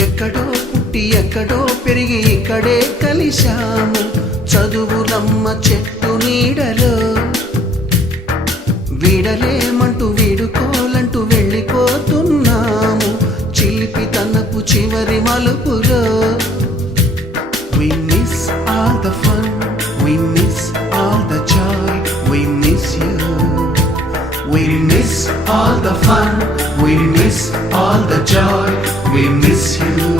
ఎక్కడో పుట్టి ఎక్కడో పెరిగి ఇక్కడే కలిశాము చదువులమ్మ చెట్టు నీడలో. వీడలేమంటూ వీడుకోలంటూ వెళ్ళిపోతున్నాము చిలిపి తనపు చివరి మలుపులో. We miss all the fun, we miss all the joy, we miss you. We miss all the fun, we miss all the joy, we miss you.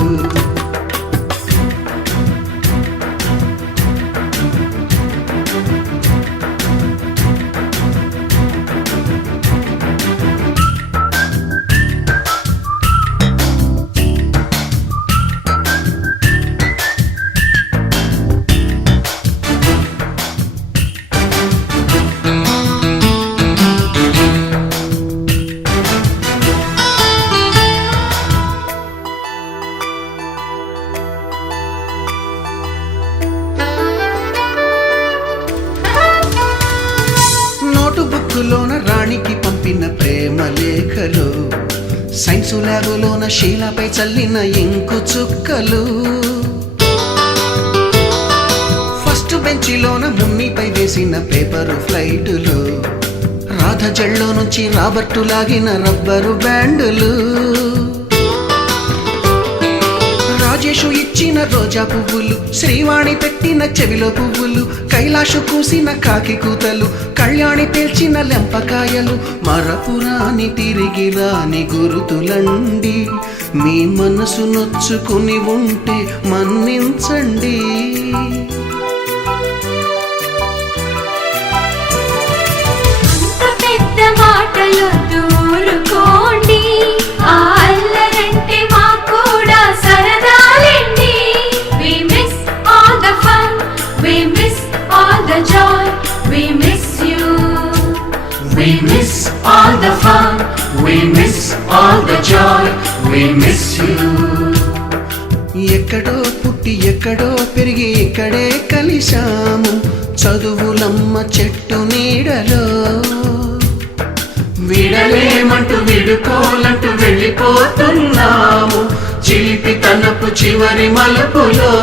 బుక్కులోన రాణికి పంపిన ప్రేమ లేఖలు, సైన్సు ల్యాబులోన శీలాపై చల్లిన ఇంకు చుక్కలు, ఫస్ట్ బెంచిలోన మున్నిపై వేసిన పేపరు ఫ్లైటులు, రాధ జల్లో నుంచి రాబర్టు లాగిన rubber బ్యాండులు, Rajesh ఇచ్చిన రోజా పువ్వులు, శ్రీవాణి పెట్టిన చెవిలో పువ్వులు, కైలాషు కూసిన కాకి కూతలు, కళ్యాణి పేల్చిన లెంపకాయలు, మరపురాని తిరిగి రాని గురుతులండి. మీ మనసు నొచ్చుకుని ఉంటే మన్నించండి. పెద్ద మాటలు దూరుకోండి, ఆ అల్లరంటే మాకు కూడా సరదాలండి. We miss all the fun, we miss all the joy, we miss you. We miss all the fun, we miss all the joy, we miss you. ఎక్కడో పుట్టి ఎక్కడో పెరిగి ఇక్కడే కలిశాము చదువులమ్మ చెట్టు నీడలో. వీడలేమంటూ వీడుకోలంటూ వెళ్ళిపోతున్నాము చిలిపి తనపు చివరి మలుపులో.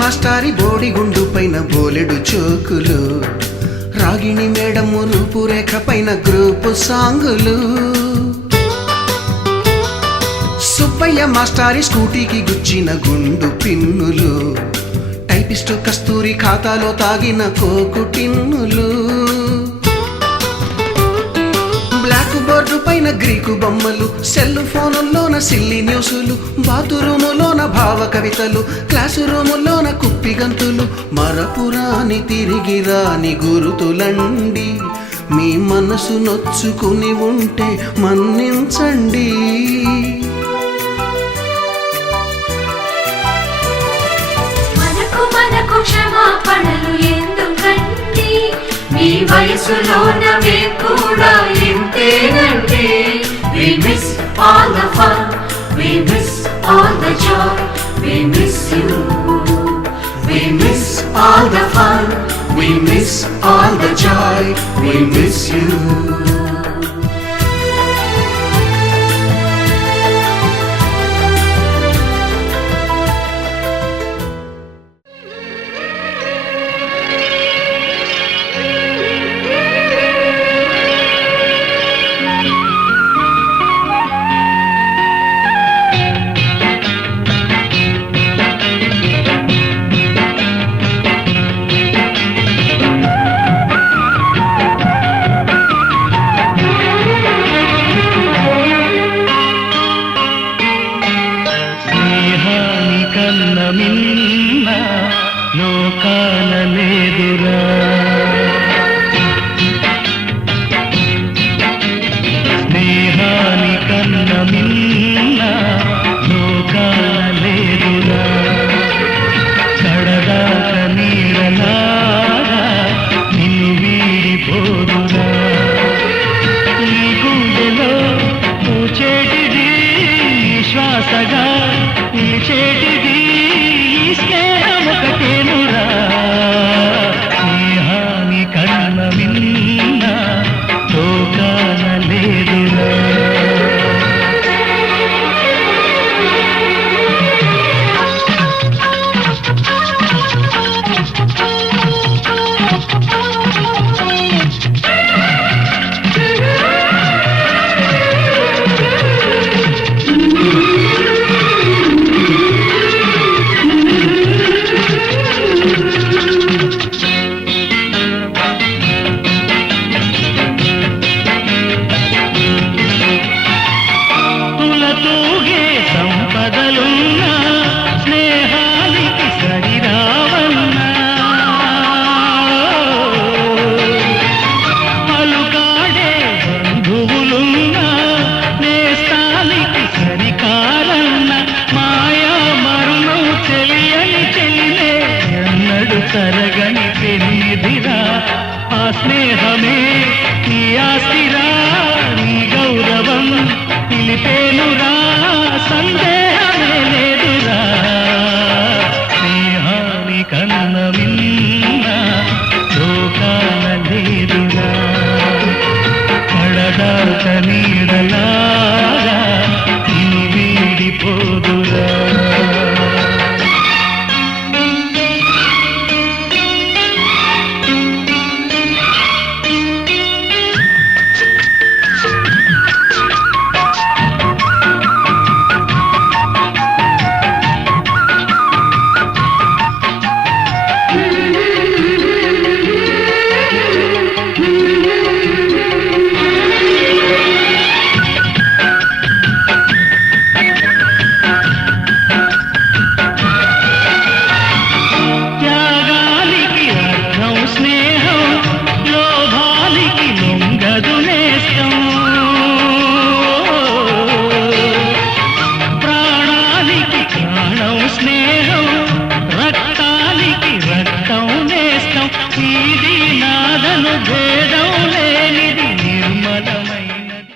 మాస్టారి బోడిగుండు పైన బోలెడు చోకులు, రాగిణి మేడము రూపురేఖ పైన గ్రూపు సాంగులు, సుబ్బయ్య మాస్టారి స్కూటీకి గుచ్చిన గుండు పిన్నులు, టైపిస్టు కస్తూరి ఖాతాలో తాగిన కోకు టిన్నులు, బ్లాక్ బోర్డు పైన గ్రీకు బొమ్మలు, సెల్ ఫోనుల్లోన సిల్లి న్యూసులు, బాతురూములోన భావ కవితలు, క్లాసు రూములోన కుప్పి గంతులు, మరపురాని తిరిగి రాని గురుతులండి. మీ మనసు నొచ్చుకుని ఉంటే మన్నించండి. మనకు క్షమాపణలు ఎందుకండి, మీ వయసులోనవే కూడా ఇంతేనండి. We miss all the fun, we miss all the joy, we miss you. We miss all the fun, we miss all the joy, we miss you. శ్వాసగా నిలిచేటిది ఈ స్నేహమొకటేనురా స్నేహాని కన్న మిన్న లోకాన లేదురా తూగే సంపదలున్నా స్నేహానికి సరిరావన్నా పలుకాడే బంధువులున్నా నేస్తానికి సరికారన్న మాయా మరుణం తెలియని చెల్లె ఎన్నడు తరగని పెన్నిదిరా ఆ స్నేహమే నీ ఆస్తిరా నీ గౌరవం పిలిపేనురా సందేహమే లేదురా స్నేహాని కన్న మిన్న లోకాన లేదురా పడదాక నీడలాగా ఇని వీడిపోదురా త్యాగానికి అర్థం స్నేహం లోభానికి లొంగదు నేస్తం ప్రాణానికి ప్రాణం స్నేహం రక్తానికి రక్తం నేస్తం ఇది నాదను భేదం లేనిది నిర్మలమైనది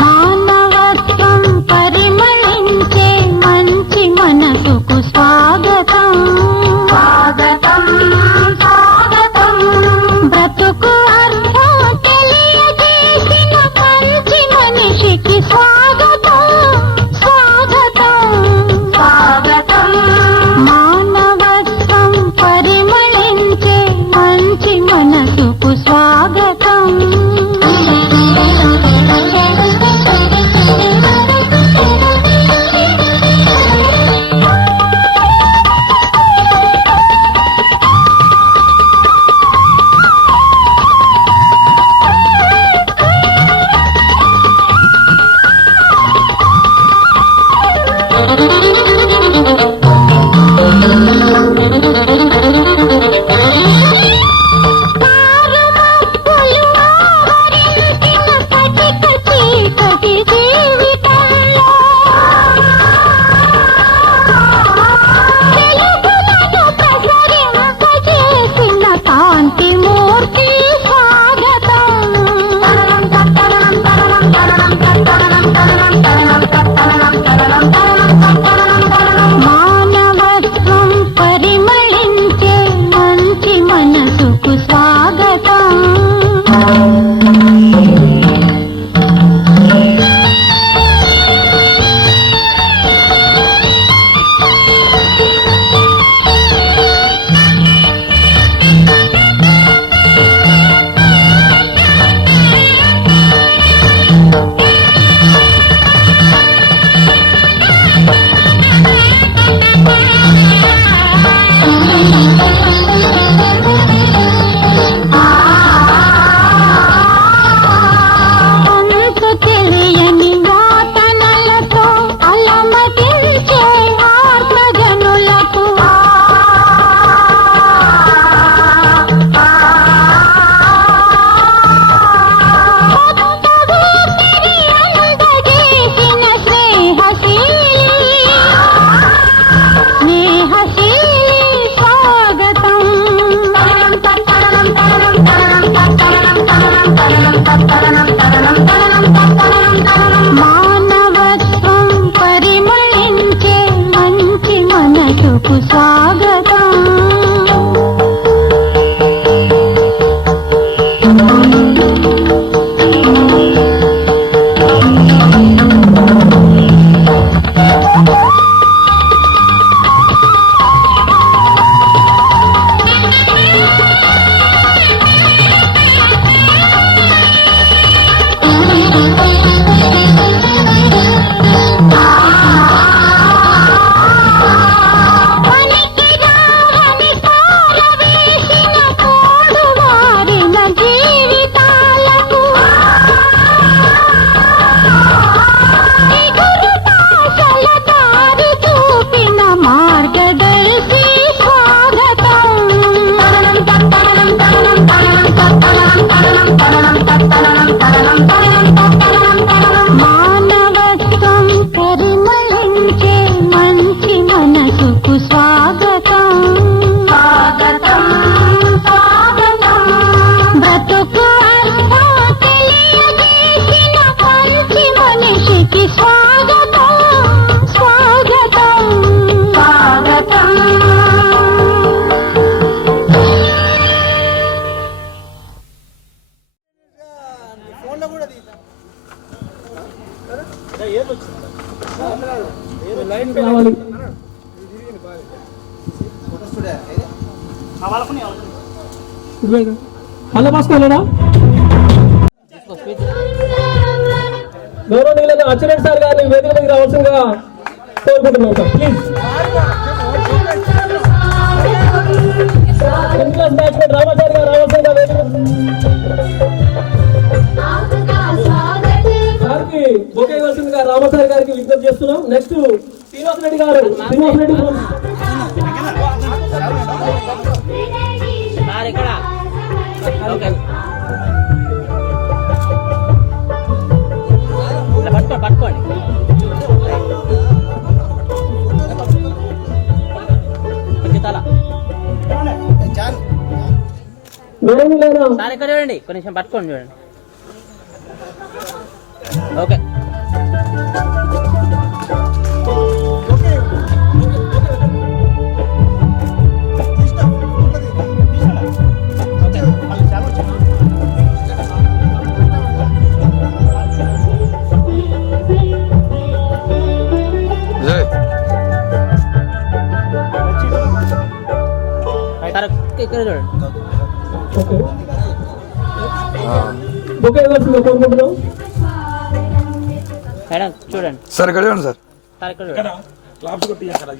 మానవత్వం పరిమళించే మంచి మనసుకు స్వాగతం స్వాగతం స్వాగతం బ్రతుకు అర్థం తెలియజేసిన మంచి మనిషికి స్వాగతం స్వాగతం స్వాగతం మానవత్వం పరిమళించే మంచి మనసుకు స్వాగతం స్వాగతం మనసుకు స్వాగతం. మానవత్వం పరిమళించే మంచి మనసుకు స్వాగతం. స్వాగతం స్వాగతం. బ్రతుకు అర్థం తెలియజేసిన మంచి మనిషికి స్వాగతం. స్వాగతం స్వాగతం. హలో భాస్కర్ గౌరవనీయులైన అచ్చెన్నాయుడు సార్ గారిని వేదిక మీదకి రావాల్సిందిగా కోరుకుంటున్నాం sir. Please tenth class batchmate Ramachari గారు రావాల్సిందిగా వేదిక సార్కి బొకే ఇవ్వాల్సిందిగా రామాచారి గారికి విజ్ఞప్తి చేస్తున్నాం. నెక్స్ట్ శ్రీనివాస్ రెడ్డి గారు. శ్రీనివాస్ రెడ్డి పట్టుకోండి. సార్ ఇక్కడ చూడండి, కొంచెం పట్టుకోండి చూడండి. ఓకే ఇక్కడ చూడండి. బొకే ఇవ్వాల్సిందిగా కోరుకుంటున్నాం. మేడం చూడండి సార్ ఇక్కడ చూడండి సార్. సార్ ఇక్కడ చూడండి.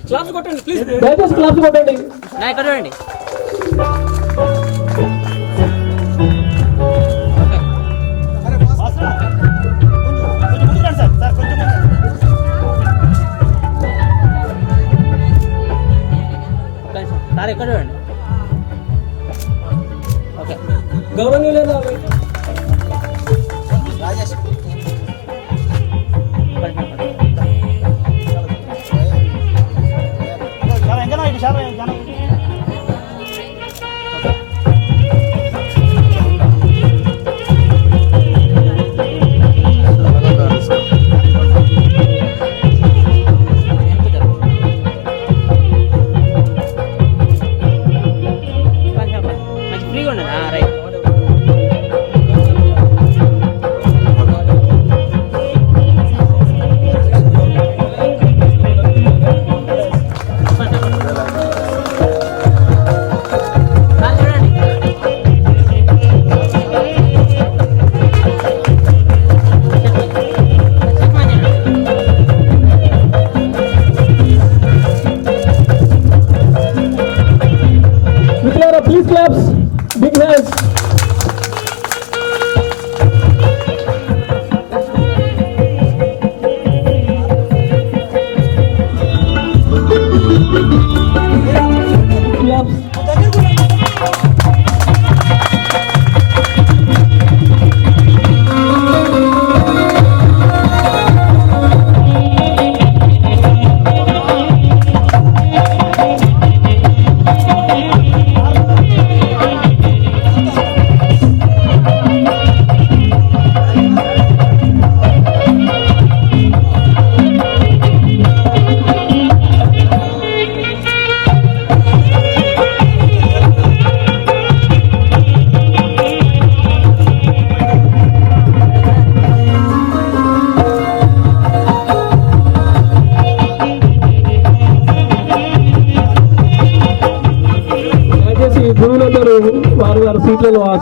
క్లాప్స్ కొట్టండి ప్లీజ్. దయచేసి క్లాప్స్ కొట్టండి. నా ఇక్కడ చూడండి. సార్ ఇక్కడ చూడండి. ఓకే గౌరవనీయులైన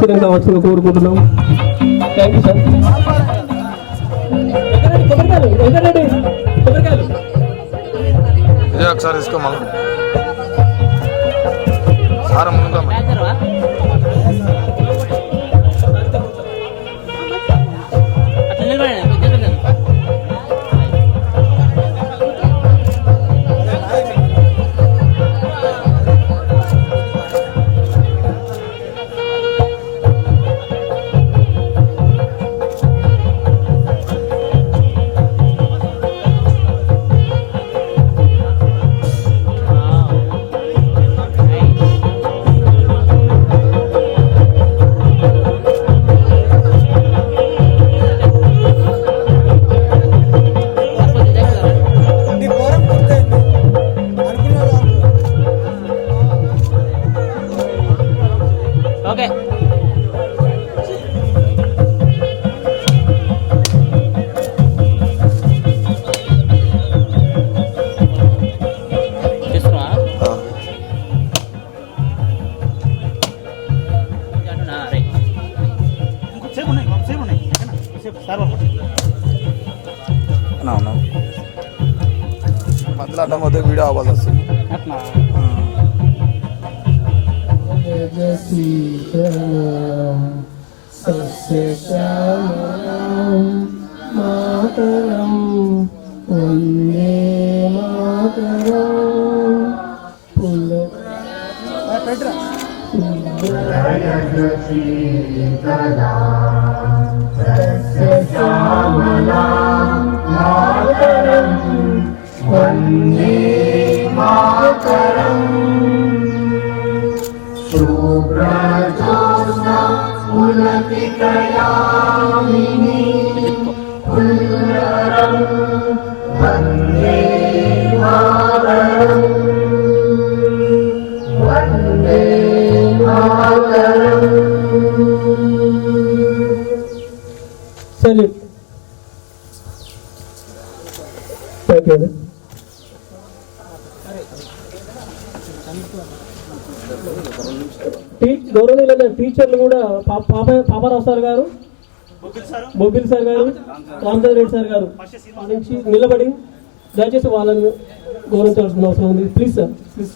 సౌకర్యం కావాల్సిందిగా కోరుకుంటున్నాం. Thank you sir. వెంకటరెడ్డి కొబ్బరికాయలు ఇదే ఒకసారి తీసుకో మళ్ళీ సారం ముందుగా అట్లా నిలబడండి. ఓకే చేస్తున్నావా? రైట్. అవును మధ్యలో అడ్డం పోతే వీడియో అవ్వాలి వస్తుంది. అట్లా salute. Thank you. గౌరవనీయులైన టీచర్లు కూడా పాపారావు సార్ గారు, బొబ్బిల్ సార్ గారు, రామచంద్ర రెడ్డి సార్ గారు నుంచి నిలబడి దయచేసి వాళ్ళని గౌరవించాల్సిన అవసరం ఉంది. Please sir, please.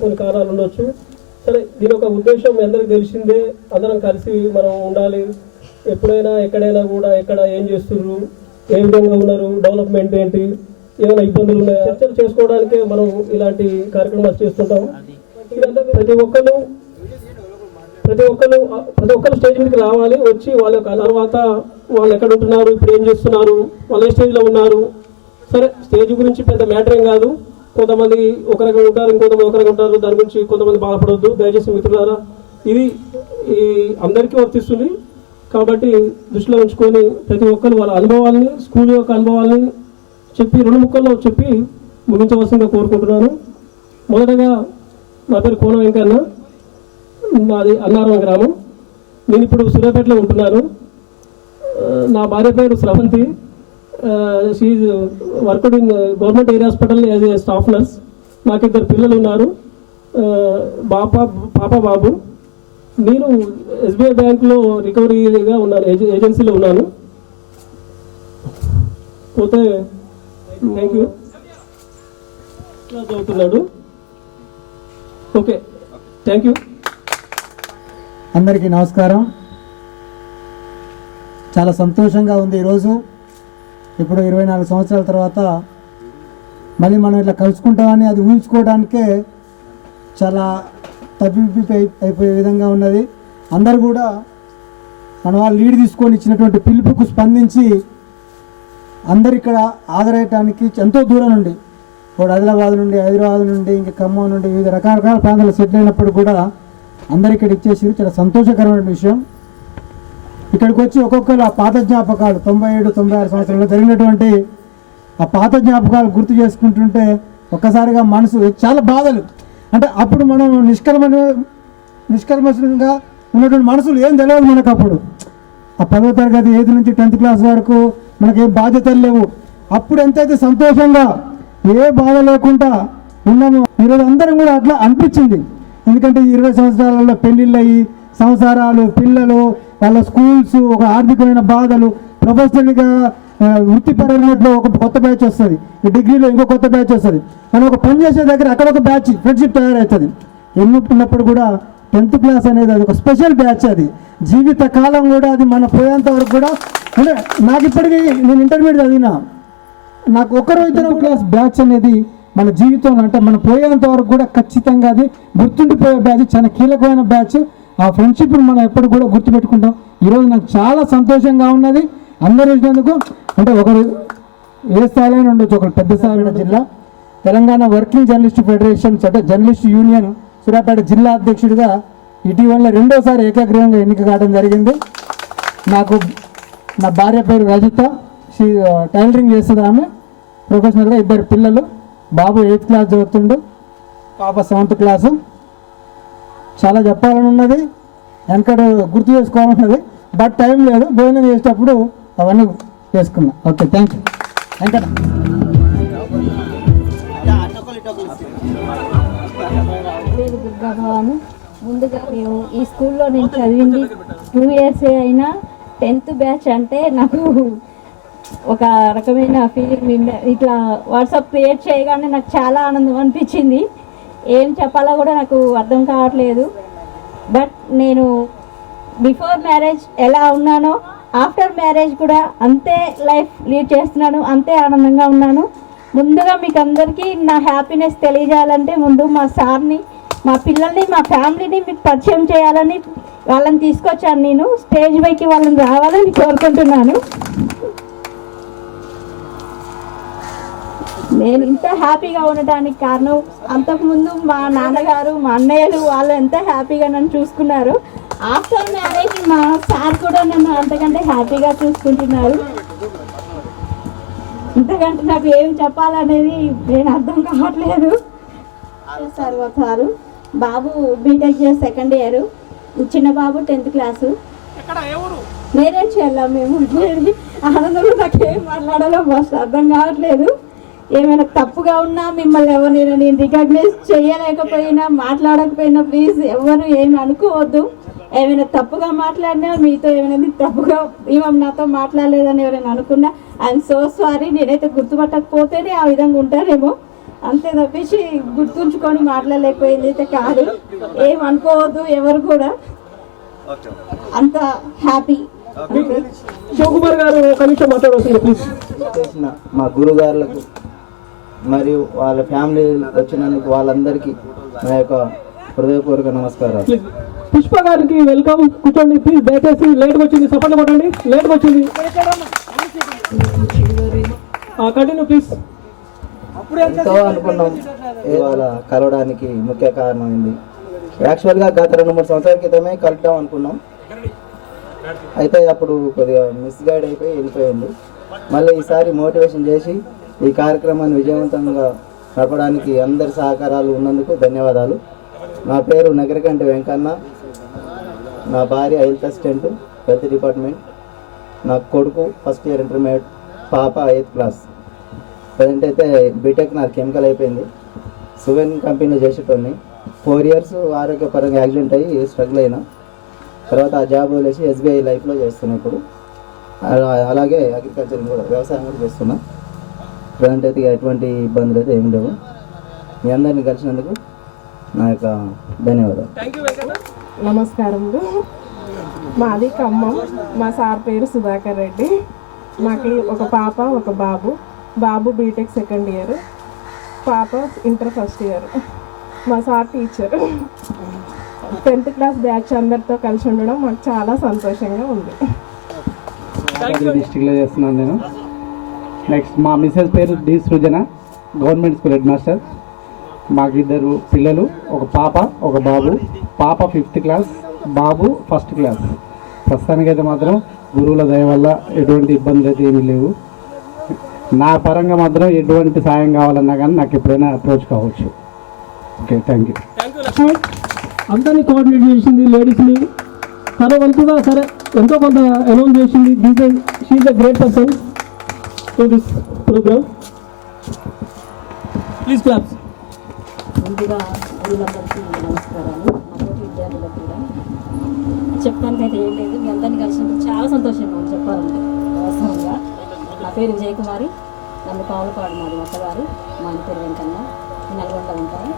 కొన్ని కారణాలు ఉండొచ్చు. సరే, దీని ఒక ఉద్దేశం మీ అందరికి తెలిసిందే. అందరం కలిసి మనం ఉండాలి. ఎప్పుడైనా ఎక్కడైనా కూడా ఎక్కడ ఏం చేస్తున్నారు, ఏ విధంగా ఉన్నారు, డెవలప్మెంట్ ఏంటి, ఏమైనా ఇబ్బందులు ఉన్నాయా, చర్చలు చేసుకోవడానికే మనం ఇలాంటి కార్యక్రమాలు చేస్తుంటాం. ప్రతి ఒక్కరు స్టేజ్ మీదకి రావాలి. వచ్చి వాళ్ళ యొక్క తర్వాత వాళ్ళు ఎక్కడ ఉంటున్నారు, ఇప్పుడు ఏం చేస్తున్నారు, వాళ్ళు ఏ స్టేజ్లో ఉన్నారు. సరే, స్టేజ్ గురించి పెద్ద మ్యాటర్ ఏం కాదు. కొంతమంది ఒక రకంగా ఉంటారు, ఇంకొంతమంది ఒక రకంగా ఉంటారు. దాని గురించి కొంతమంది బాధపడవద్దు దయచేసి మిత్రులారా. ఇది అందరికీ వర్తిస్తుంది కాబట్టి దృష్టిలో ఉంచుకొని ప్రతి ఒక్కరు వాళ్ళ అనుభవాల్ని, స్కూల్ యొక్క అనుభవాల్ని చెప్పి 2 ముక్కల్లో చెప్పి ముగించవలసిందిగా కోరుకుంటున్నాను. మొదటగా నా పేరు కోన వెంకన్న, మాది అన్నారం గ్రామం. నేను ఇప్పుడు సూర్యాపేటలో ఉంటున్నాను. నా భార్య పేరు Sravanthi. She is worked in government area hospital as a staff nurse. నాకు 2 పిల్లలు ఉన్నారు, పాప బాబు. నేను ఎస్బీఐ బ్యాంక్లో రికవరీగా ఉన్నాను, ఏజెన్సీలో ఉన్నాను. పోతే థ్యాంక్ యూ చదువుతున్నాడు. Okay, thank you. అందరికీ నమస్కారం. చాలా సంతోషంగా ఉంది ఈరోజు. ఇప్పుడు 24 సంవత్సరాల తర్వాత మళ్ళీ మనం ఇట్లా కలుసుకుంటామని అది ఊహించుకోవడానికే చాలా తబ్బిబ్బి అయిపోయే విధంగా ఉన్నది. అందరు కూడా మన వాళ్ళు లీడ్ తీసుకొని ఇచ్చినటువంటి పిలుపుకు స్పందించి అందరు ఇక్కడ హాజరయ్యటానికి ఎంతో దూరం నుండి, ఇప్పుడు ఆదిలాబాద్ నుండి, హైదరాబాద్ నుండి, ఇంకా ఖమ్మం నుండి వివిధ రకరకాల ప్రాంతాలు సెటిల్ అయినప్పుడు కూడా అందరు ఇక్కడ ఇచ్చేసి చాలా సంతోషకరమైన విషయం. ఇక్కడికి వచ్చి ఒక్కొక్కరు ఆ పాత జ్ఞాపకాలు 97, 96 సంవత్సరాల్లో జరిగినటువంటి ఆ పాత జ్ఞాపకాలు గుర్తు చేసుకుంటుంటే ఒక్కసారిగా మనసు చాలా బాధలు. అంటే అప్పుడు మనం నిష్కల్మషంగా ఉన్నటువంటి మనసులు ఏం తెలియదు మనకు. అప్పుడు ఆ 10వ తరగతి 8 నుంచి 10th క్లాస్ వరకు మనకేం బాధ్యతలు లేవు. అప్పుడు ఎంతైతే సంతోషంగా ఏ బాధ లేకుండా ఉన్నామో ఈరోజు అందరం కూడా అట్లా అనిపించింది. ఎందుకంటే 20 సంవత్సరాలలో పెళ్ళిళ్ళు అయ్యి సంసారాలు, పిల్లలు, వాళ్ళ స్కూల్స్, ఒక ఆర్థికమైన బాధలు, ప్రొఫెషనల్గా వృత్తిపరమైనట్లో ఒక కొత్త బ్యాచ్ వస్తుంది, ఈ డిగ్రీలో ఇంకో కొత్త బ్యాచ్ వస్తుంది, మనం ఒక పని చేసే దగ్గర అక్కడ ఒక బ్యాచ్ ఫ్రెండ్షిప్ తయారవుతుంది. ఎన్నుకున్నప్పుడు కూడా 10th క్లాస్ అనేది అది ఒక స్పెషల్ బ్యాచ్. అది జీవిత కాలం కూడా అది మన పోయేంత వరకు కూడా. అంటే నాకు ఇప్పటికీ నేను ఇంటర్మీడియట్ చదివినా, నాకు ఒకరో ఇద్దరు క్లాస్ బ్యాచ్ అనేది మన జీవితంలో అంటే మన పోయేంత వరకు కూడా ఖచ్చితంగా అది గుర్తుండిపోయే బ్యాచ్, చాలా కీలకమైన బ్యాచ్. ఆ ఫ్రెండ్షిప్ను మనం ఎప్పుడు కూడా గుర్తుపెట్టుకుంటాం. ఈరోజు నాకు చాలా సంతోషంగా ఉన్నది అందరూ వచ్చినందుకు. అంటే ఒకరు ఏ స్థాయిలో ఉండొచ్చు, ఒకరు పెద్ద స్థాయిలో జిల్లా తెలంగాణ వర్కింగ్ జర్నలిస్ట్ ఫెడరేషన్ అంటే జర్నలిస్ట్ యూనియన్ సూర్యాపేట జిల్లా అధ్యక్షుడిగా ఇటీవల 2వసారి ఏకగ్రీవంగా ఎన్నిక కావడం జరిగింది. నాకు నా భార్య పేరు రజిత, టైలరింగ్ చేస్తుంది ఆమె ప్రొఫెషనల్గా. 2 పిల్లలు, బాబు 8th క్లాస్ చదువుతుండు, పాప 7th క్లాసు. చాలా చెప్పాలని ఉన్నది, వెనకడ గుర్తు చేసుకోవాలన్నది, బట్ టైం లేదు. భోజనం చేసేటప్పుడు అవన్నీ చేసుకున్నా. Okay, thank you. వెంకట పేరు దుర్గా భవాను. ముందుగా మేము ఈ స్కూల్లో నేను చదివింది 2 years అయినా 10th బ్యాచ్ అంటే నాకు ఒక రకమైన ఫీలింగ్. ఇట్లా వాట్సాప్ క్రియేట్ చేయగానే నాకు చాలా ఆనందం అనిపించింది. ఏం చెప్పాలో కూడా నాకు అర్థం కావట్లేదు. బట్ నేను బిఫోర్ మ్యారేజ్ ఎలా ఉన్నానో ఆఫ్టర్ మ్యారేజ్ కూడా అంతే లైఫ్ లీడ్ చేస్తున్నాను, అంతే ఆనందంగా ఉన్నాను. ముందుగా మీకు అందరికీ నా హ్యాపీనెస్ తెలియజేయాలంటే ముందు మా సార్ని, మా పిల్లల్ని, మా ఫ్యామిలీని మీకు పరిచయం చేయాలని వాళ్ళని తీసుకొచ్చాను. నేను స్టేజ్ పైకి వాళ్ళని రావాలని కోరుకుంటున్నాను. నేను ఇంత హ్యాపీగా ఉండటానికి కారణం అంతకుముందు మా నాన్నగారు, మా అన్నయ్యలు వాళ్ళు ఎంత హ్యాపీగా నన్ను చూసుకున్నారు. ఆఫ్టర్ మ్యారేజ్ మా సార్ కూడా నన్ను అంతకంటే హ్యాపీగా చూసుకుంటున్నారు. ఇంతకంటే నాకు ఏం చెప్పాలనేది నేను అర్థం కావట్లేదు. సారు బాబు బీటెక్ చేసి 2nd year, చిన్న బాబు 10th క్లాసు. మేరేజ్ చేయాలా మేము ఆనందంలో నాకు ఏం మాట్లాడాలో ఫస్ట్ అర్థం కావట్లేదు. ఏమైనా తప్పుగా ఉన్నా మిమ్మల్ని ఎవరినైనా నేను రికగ్నైజ్ చేయలేకపోయినా మాట్లాడకపోయినా ప్లీజ్ ఎవరు ఏమి అనుకోవద్దు. ఏమైనా తప్పుగా మాట్లాడినా మీతో ఏమైనా తప్పుగా ఏమన్నా నాతో మాట్లాడలేదని ఎవరైనా అనుకున్నా ఐఎమ్ సో సారీ. నేనైతే గుర్తుపట్టకపోతేనే ఆ విధంగా ఉంటానేమో, అంతే తప్పించి గుర్తుంచుకొని మాట్లాడలేకపోయింది అయితే కాదు. ఏమనుకోవద్దు ఎవరు కూడా. అంత హ్యాపీ. శివకుమార్ గారు ఒక నిమిషం మాట్లాడవలసింది ప్లీజ్. మా గురుగారులకు మరియు వాళ్ళ ఫ్యామిలీ వచ్చినందుకు వాళ్ళందరికీ నా యొక్క హృదయపూర్వక నమస్కారాలు. పుష్ప గారికి వెల్కమ్. కూర్చోండి ప్లీజ్, దయచేసి. లేట్గా వచ్చింది, సపోర్ట్ కొట్టండి. లేట్గా వచ్చింది, కంటిన్యూ ప్లీజ్. ఎంతో అనుకున్నాం ఇవాళ కలవడానికి ముఖ్య కారణం ఏంది, యాక్చువల్గా గత 2-3 సంవత్సరాల క్రితమే కలుద్దాం అనుకున్నాం. అయితే అప్పుడు కొద్దిగా మిస్గైడ్ అయిపోయి వెళ్ళిపోయింది. మళ్ళీ ఈసారి మోటివేషన్ చేసి ఈ కార్యక్రమాన్ని విజయవంతంగా నడపడానికి అందరి సహకారాలు ఉన్నందుకు ధన్యవాదాలు. నా పేరు నగరకంటి వెంకన్న, నా భార్య హెల్త్ అసిస్టెంట్ హెల్త్ డిపార్ట్మెంట్, నా కొడుకు 1st year ఇంటర్మీడియట్, పాప 8th క్లాస్. ప్రజెంట్ అయితే బీటెక్ నాకు కెమికల్ అయిపోయింది. సువెన్ కంపెనీలో చేసేటోని 4 years ఆరోగ్యపరంగా యాక్సిడెంట్ అయ్యి స్ట్రగుల్ అయినా తర్వాత ఆ జాబ్ వదిలేసి SBI లైఫ్లో చేస్తున్నా. ఇప్పుడు అలాగే అగ్రికల్చర్ కూడా, వ్యవసాయం కూడా చేస్తున్నా. ప్రజెంట్ అయితే ఎటువంటి ఇబ్బందులు అయితే ఏమి లేవు. మీ అందరినీ కలిసినందుకు నా యొక్క ధన్యవాదాలు. నమస్కారములు. మాది ఖమ్మం. మా సార్ పేరు సుధాకర్ రెడ్డి. మాకు ఒక పాప ఒక బాబు. బాబు బీటెక్ 2nd year, పాప ఇంటర్ 1st year. మా sir teacher. 10th class batch అందరితో కలిసి ఉండడం మాకు చాలా సంతోషంగా ఉంది. డిస్ట్రిక్ట్లో చేస్తున్నాను నేను. నెక్స్ట్ మా మిసెస్ పేరు డి సృజన, గవర్నమెంట్ స్కూల్ హెడ్ మాస్టర్. మాకు 2 పిల్లలు, ఒక పాప ఒక బాబు. పాప 5th క్లాస్, బాబు 1st క్లాస్. ప్రస్తుతానికైతే మాత్రం గురువుల దయ వల్ల ఎటువంటి ఇబ్బందులు అయితే ఏమీ లేవు. నా పరంగా మాత్రం ఎటువంటి సాయం కావాలన్నా కానీ నాకు ఎప్పుడైనా అప్రోచ్ కావచ్చు. Okay, thank you. అందరినీ కోఆర్డినేట్ చేసింది లేడీస్ని, తన వంతుగా సరే ఎంతో కొంత అనౌన్స్ చేసింది. She's a great person to this programme. Please claps. ముందుగా అందరికీ నమస్కారాలు. మా విద్యార్థులకు కూడా చెప్పడానికి అయితే ఏం లేదు. మీ అందరినీ కలిసినందుకు చాలా సంతోషంగా ఉంది చెప్పాలంటే. వాస్తవంగా నా పేరు విజయకుమారి, నన్ను పావులపాడు మాది అత్తగారు, మా ఆయన పేరు వెంకన్న, నల్గొండ ఉంటాను.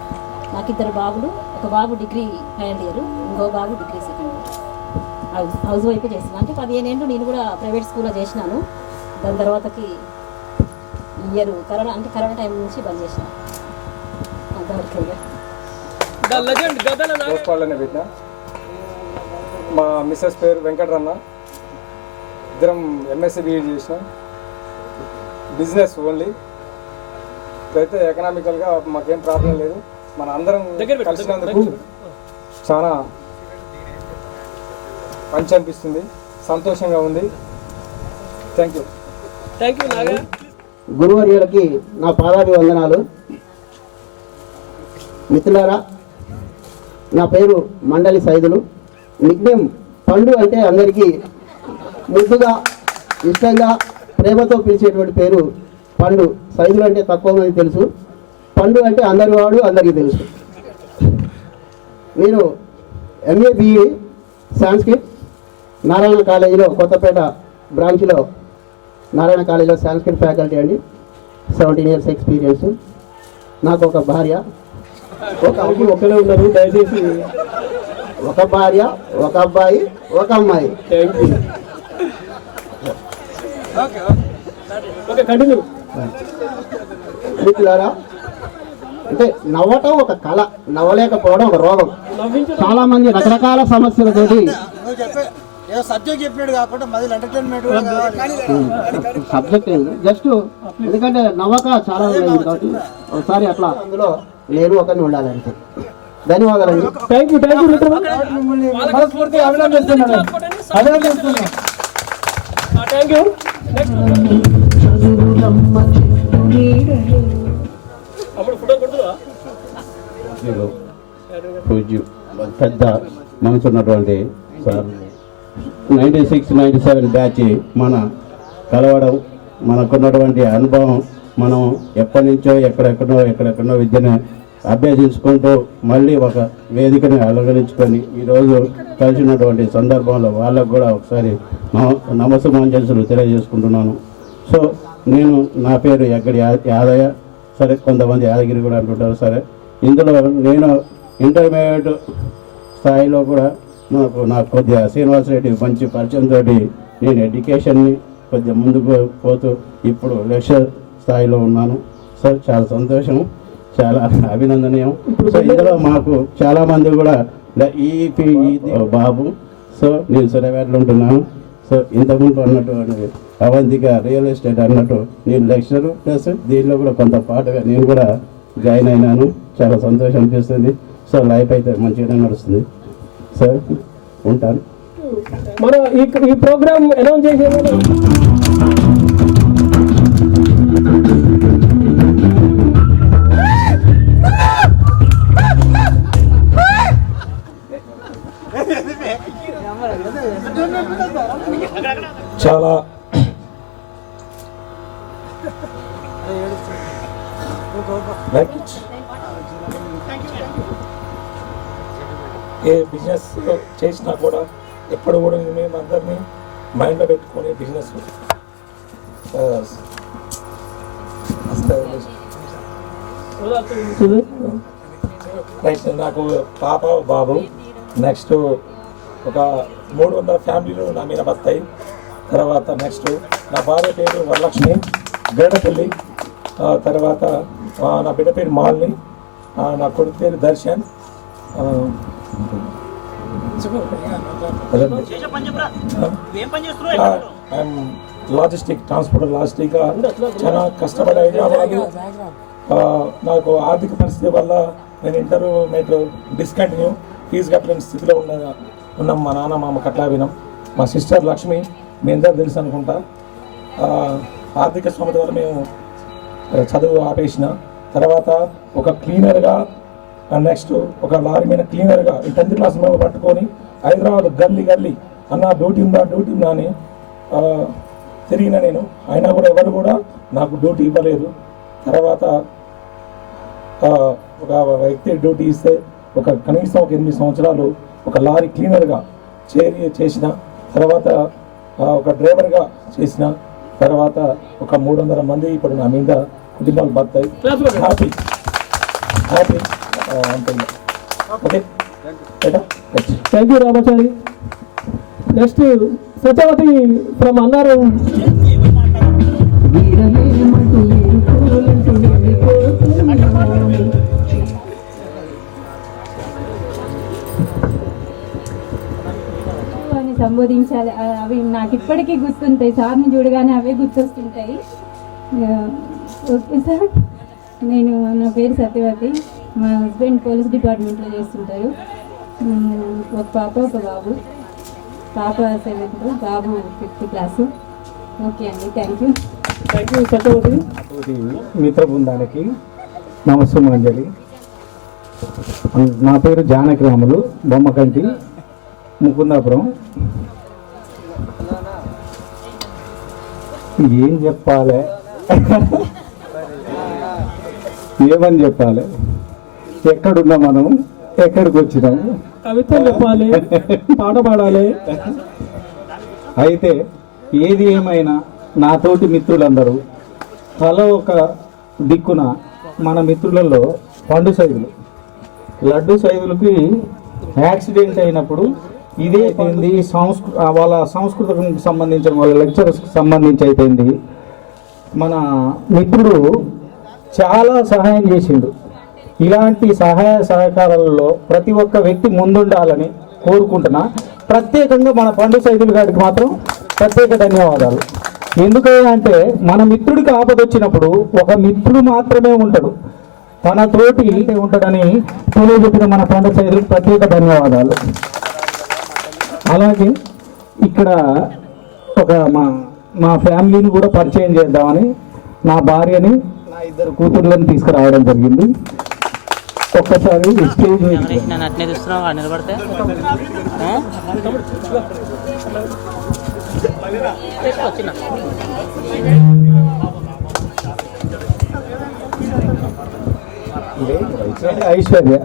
నాకు 2 బాబులు, ఒక బాబు డిగ్రీ ఫైనల్ ఇయర్, ఇంకో బాబు degree second year. Housewife చేస్తున్నాను. అంటే 15 ఏళ్ళు నేను కూడా ప్రైవేట్ స్కూల్లో చేసినాను. దాని తర్వాతకి ఈ ఇయర్ కరోనా టైం నుంచి బంద్ చేసినాను. అంతవరకు పెట్టిన. మా మిస్సెస్ పేరు వెంకటరమణ, ఇద్దరం ఎంఎస్సీ బీఈడి చేసినాం. Business only. ఇప్పుడైతే ఎకనామికల్గా మాకేం ప్రాబ్లం లేదు. మన అందరం కలిసినందుకు చాలా మంచి అనిపిస్తుంది, సంతోషంగా ఉంది. Thank you. గురువర్యులకి నా పాదాభివందనాలు. మిత్రులారా, నా పేరు మండలి సైదులు. నిక్నేమ్ పండు. అంటే అందరికీ ముద్దుగా ఇష్టంగా ప్రేమతో పిలిచేటువంటి పేరు పండు. సైదులు అంటే తక్కువ మంది తెలుసు, పండు అంటే అందరి వాడు అందరికీ తెలుసు. నేను ఎంఏ బిఈ సాంస్క్రిట్ నారాయణ కాలేజీలో, కొత్తపేట బ్రాంచ్లో నారాయణ కాలేజీలో సాంస్క్రిట్ ఫ్యాకల్టీ అండి. 17 years ఎక్స్పీరియన్స్. నాకు ఒక భార్య, ఒకరే ఉన్నారు. దయచేసి ఒక భార్య, ఒక అబ్బాయి, ఒక అమ్మాయి. మిత్రులారా, అంటే నవ్వటం ఒక కళ, నవ్వలేకపోవడం ఒక రోగం. చాలా మంది రకరకాల సమస్యలతోటి సబ్జెక్ట్ చెప్పినట్టు కాకుండా సబ్జెక్ట్ జస్ట్ ఎందుకంటే నవ్వక చాలా ఉన్నాయి కాబట్టి ఒకసారి అట్లా అందులో నేను ఒకరిని ఉండాలంటే. ధన్యవాదాలండి. Thank you. మనస్ఫూర్తిగా అభినందిస్తున్నాను. Thank you. పెద్ద మనసున్నటువంటి సార్ 96-97 బ్యాచ్ మన కలవడం, మనకున్నటువంటి అనుభవం, మనం ఎప్పటి నుంచో ఎక్కడెక్కడో విద్యను అభ్యసించుకుంటూ మళ్ళీ ఒక వేదికని అలంకరించుకొని ఈరోజు కలిసినటువంటి సందర్భంలో వాళ్ళకు కూడా ఒకసారి నమస్సుమాంజలులు తెలియజేసుకుంటున్నాను. సో నా పేరు ఎక్కడి యాదయ్య. సరే, కొంతమంది యాదగిరి కూడా అంటుంటారు. సరే, ఇందులో నేను ఇంటర్మీడియట్ స్థాయిలో కూడా నాకు కొద్దిగా శ్రీనివాసరెడ్డి మంచి పరిచయంతో నేను ఎడ్యుకేషన్ని కొద్దిగా ముందుకు పోతూ ఇప్పుడు లెక్చర్ స్థాయిలో ఉన్నాను. సో చాలా సంతోషం, చాలా అభినందనీయం. సో ఇందులో మాకు చాలామంది కూడా ఈ బాబు. సో నేను సూర్యాపేటలో ఉంటున్నాను. సో ఇంతకుముందు అన్నటువంటి అవంతిక రియల్ ఎస్టేట్ అన్నట్టు నేను లెక్చరర్ ప్లస్ దీనిలో కూడా కొంత పాటుగా నేను కూడా జాయిన్ అయినాను. చాలా సంతోషం అనిపిస్తుంది. సో లైఫ్ అయితే మంచిగానే నడుస్తుంది. సో ఉంటాను. మనం ఈ ప్రోగ్రామ్ అనౌన్స్ చేసేది చాలా ఏ బిజినెస్ చేసినా కూడా ఎప్పుడు కూడా మేము అందరినీ మైండ్లో పెట్టుకొని బిజినెస్ రైట్. నాకు పాప బాబు, నెక్స్ట్ ఒక 300 ఫ్యామిలీలు నా మీద బతాయి. తర్వాత నెక్స్ట్ నా భార్య పేరు వరలక్ష్మి, గేడపల్లి. తర్వాత నా బిడ్డ పేరు మాలిని, నా కొడుకు పేరు Darshan. I'm logistic, transport logistic. చాలా కష్టపడి హైదరాబాద్. నాకు ఆర్థిక పరిస్థితి వల్ల నేను ఇంటర్మీడియట్ డిస్కంటిన్యూ, ఫీజు కట్టలేని స్థితిలో ఉన్నాం. మా నాన్న మా అమ్మ కట్లా వినాం. మా సిస్టర్ లక్ష్మి మీ అందరూ తెలుసు అనుకుంటా. ఆర్థిక స్థోమత వల్ల మేము చదువు ఆపేసిన. తర్వాత ఒక క్లీనర్గా, నెక్స్ట్ ఒక లారీ మీద క్లీనర్గా ఈ 10th క్లాస్ మేము పట్టుకొని హైదరాబాద్ గల్లీ అన్న డ్యూటీ ఉందా అని తిరిగిన నేను. అయినా కూడా ఎవరు కూడా నాకు డ్యూటీ ఇవ్వలేదు. తర్వాత ఒక వ్యక్తి డ్యూటీ ఇస్తే కనీసం ఒక 8 సంవత్సరాలు ఒక లారీ క్లీనర్గా చేసిన తర్వాత ఒక డ్రైవర్గా చేసిన తర్వాత ఒక 300 మంది ఇప్పుడు నా మీద కుటుంబాలు బతాయి. హ్యాపీ అంతే. Okay, thank you Ramachari. Next Satyavathi from Annaram. సంబోధించాలి, అవి నాకు ఇప్పటికీ గుర్తుంటాయి. సార్ని చూడగానే అవే గుర్తొస్తుంటాయి. ఓకే సార్, నా పేరు సత్యవతి. మా హస్బెండ్ పోలీస్ డిపార్ట్మెంట్లో చేస్తుంటారు. ఒక పాప ఒక బాబు. పాప 7th, బాబు 5th క్లాసు. ఓకే అండి, థ్యాంక్ యూ సత్యవతి. మిత్ర బృందానికి నమస్సుమాంజలి. నా పేరు జానకి రాములు, బొమ్మకంటి, ముకుందాపురం. ఏం చెప్పాలి, ఏమని చెప్పాలి, ఎక్కడున్నా మనం, ఎక్కడికి వచ్చినాము, కవిత చెప్పాలి, పాట పాడాలి. అయితే ఏది ఏమైనా నాతోటి మిత్రులందరూ తల ఒక దిక్కున మన మిత్రులలో పండు సైదులు, లడ్డు సైదులకి యాక్సిడెంట్ అయినప్పుడు ఇదే అయిపోయింది. వాళ్ళ సంస్కృతికి సంబంధించిన వాళ్ళ లెక్చరర్స్కి సంబంధించి అయిపోయింది. మన మిత్రుడు చాలా సహాయం చేసిండు. ఇలాంటి సహాయ సహకారాలలో ప్రతి ఒక్క వ్యక్తి ముందుండాలని కోరుకుంటున్నా. ప్రత్యేకంగా మన పండు సైదుల గారికి మాత్రం ప్రత్యేక ధన్యవాదాలు. ఎందుకంటే మన మిత్రుడికి ఆపద వచ్చినప్పుడు ఒక మిత్రుడు మాత్రమే ఉంటాడు, తన తోటి ఉంటాడని తెలియజెప్పిన మన పండు సైదులకు ప్రత్యేక ధన్యవాదాలు. అలాగే ఇక్కడ ఒక మా ఫ్యామిలీని కూడా పరిచయం చేద్దామని నా భార్యని, నా 2 కూతుర్లను తీసుకురావడం జరిగింది. ఒక్కసారి స్టేజ్ అట్నే చూస్తున్నావు నిలబడితే ఐశ్వర్య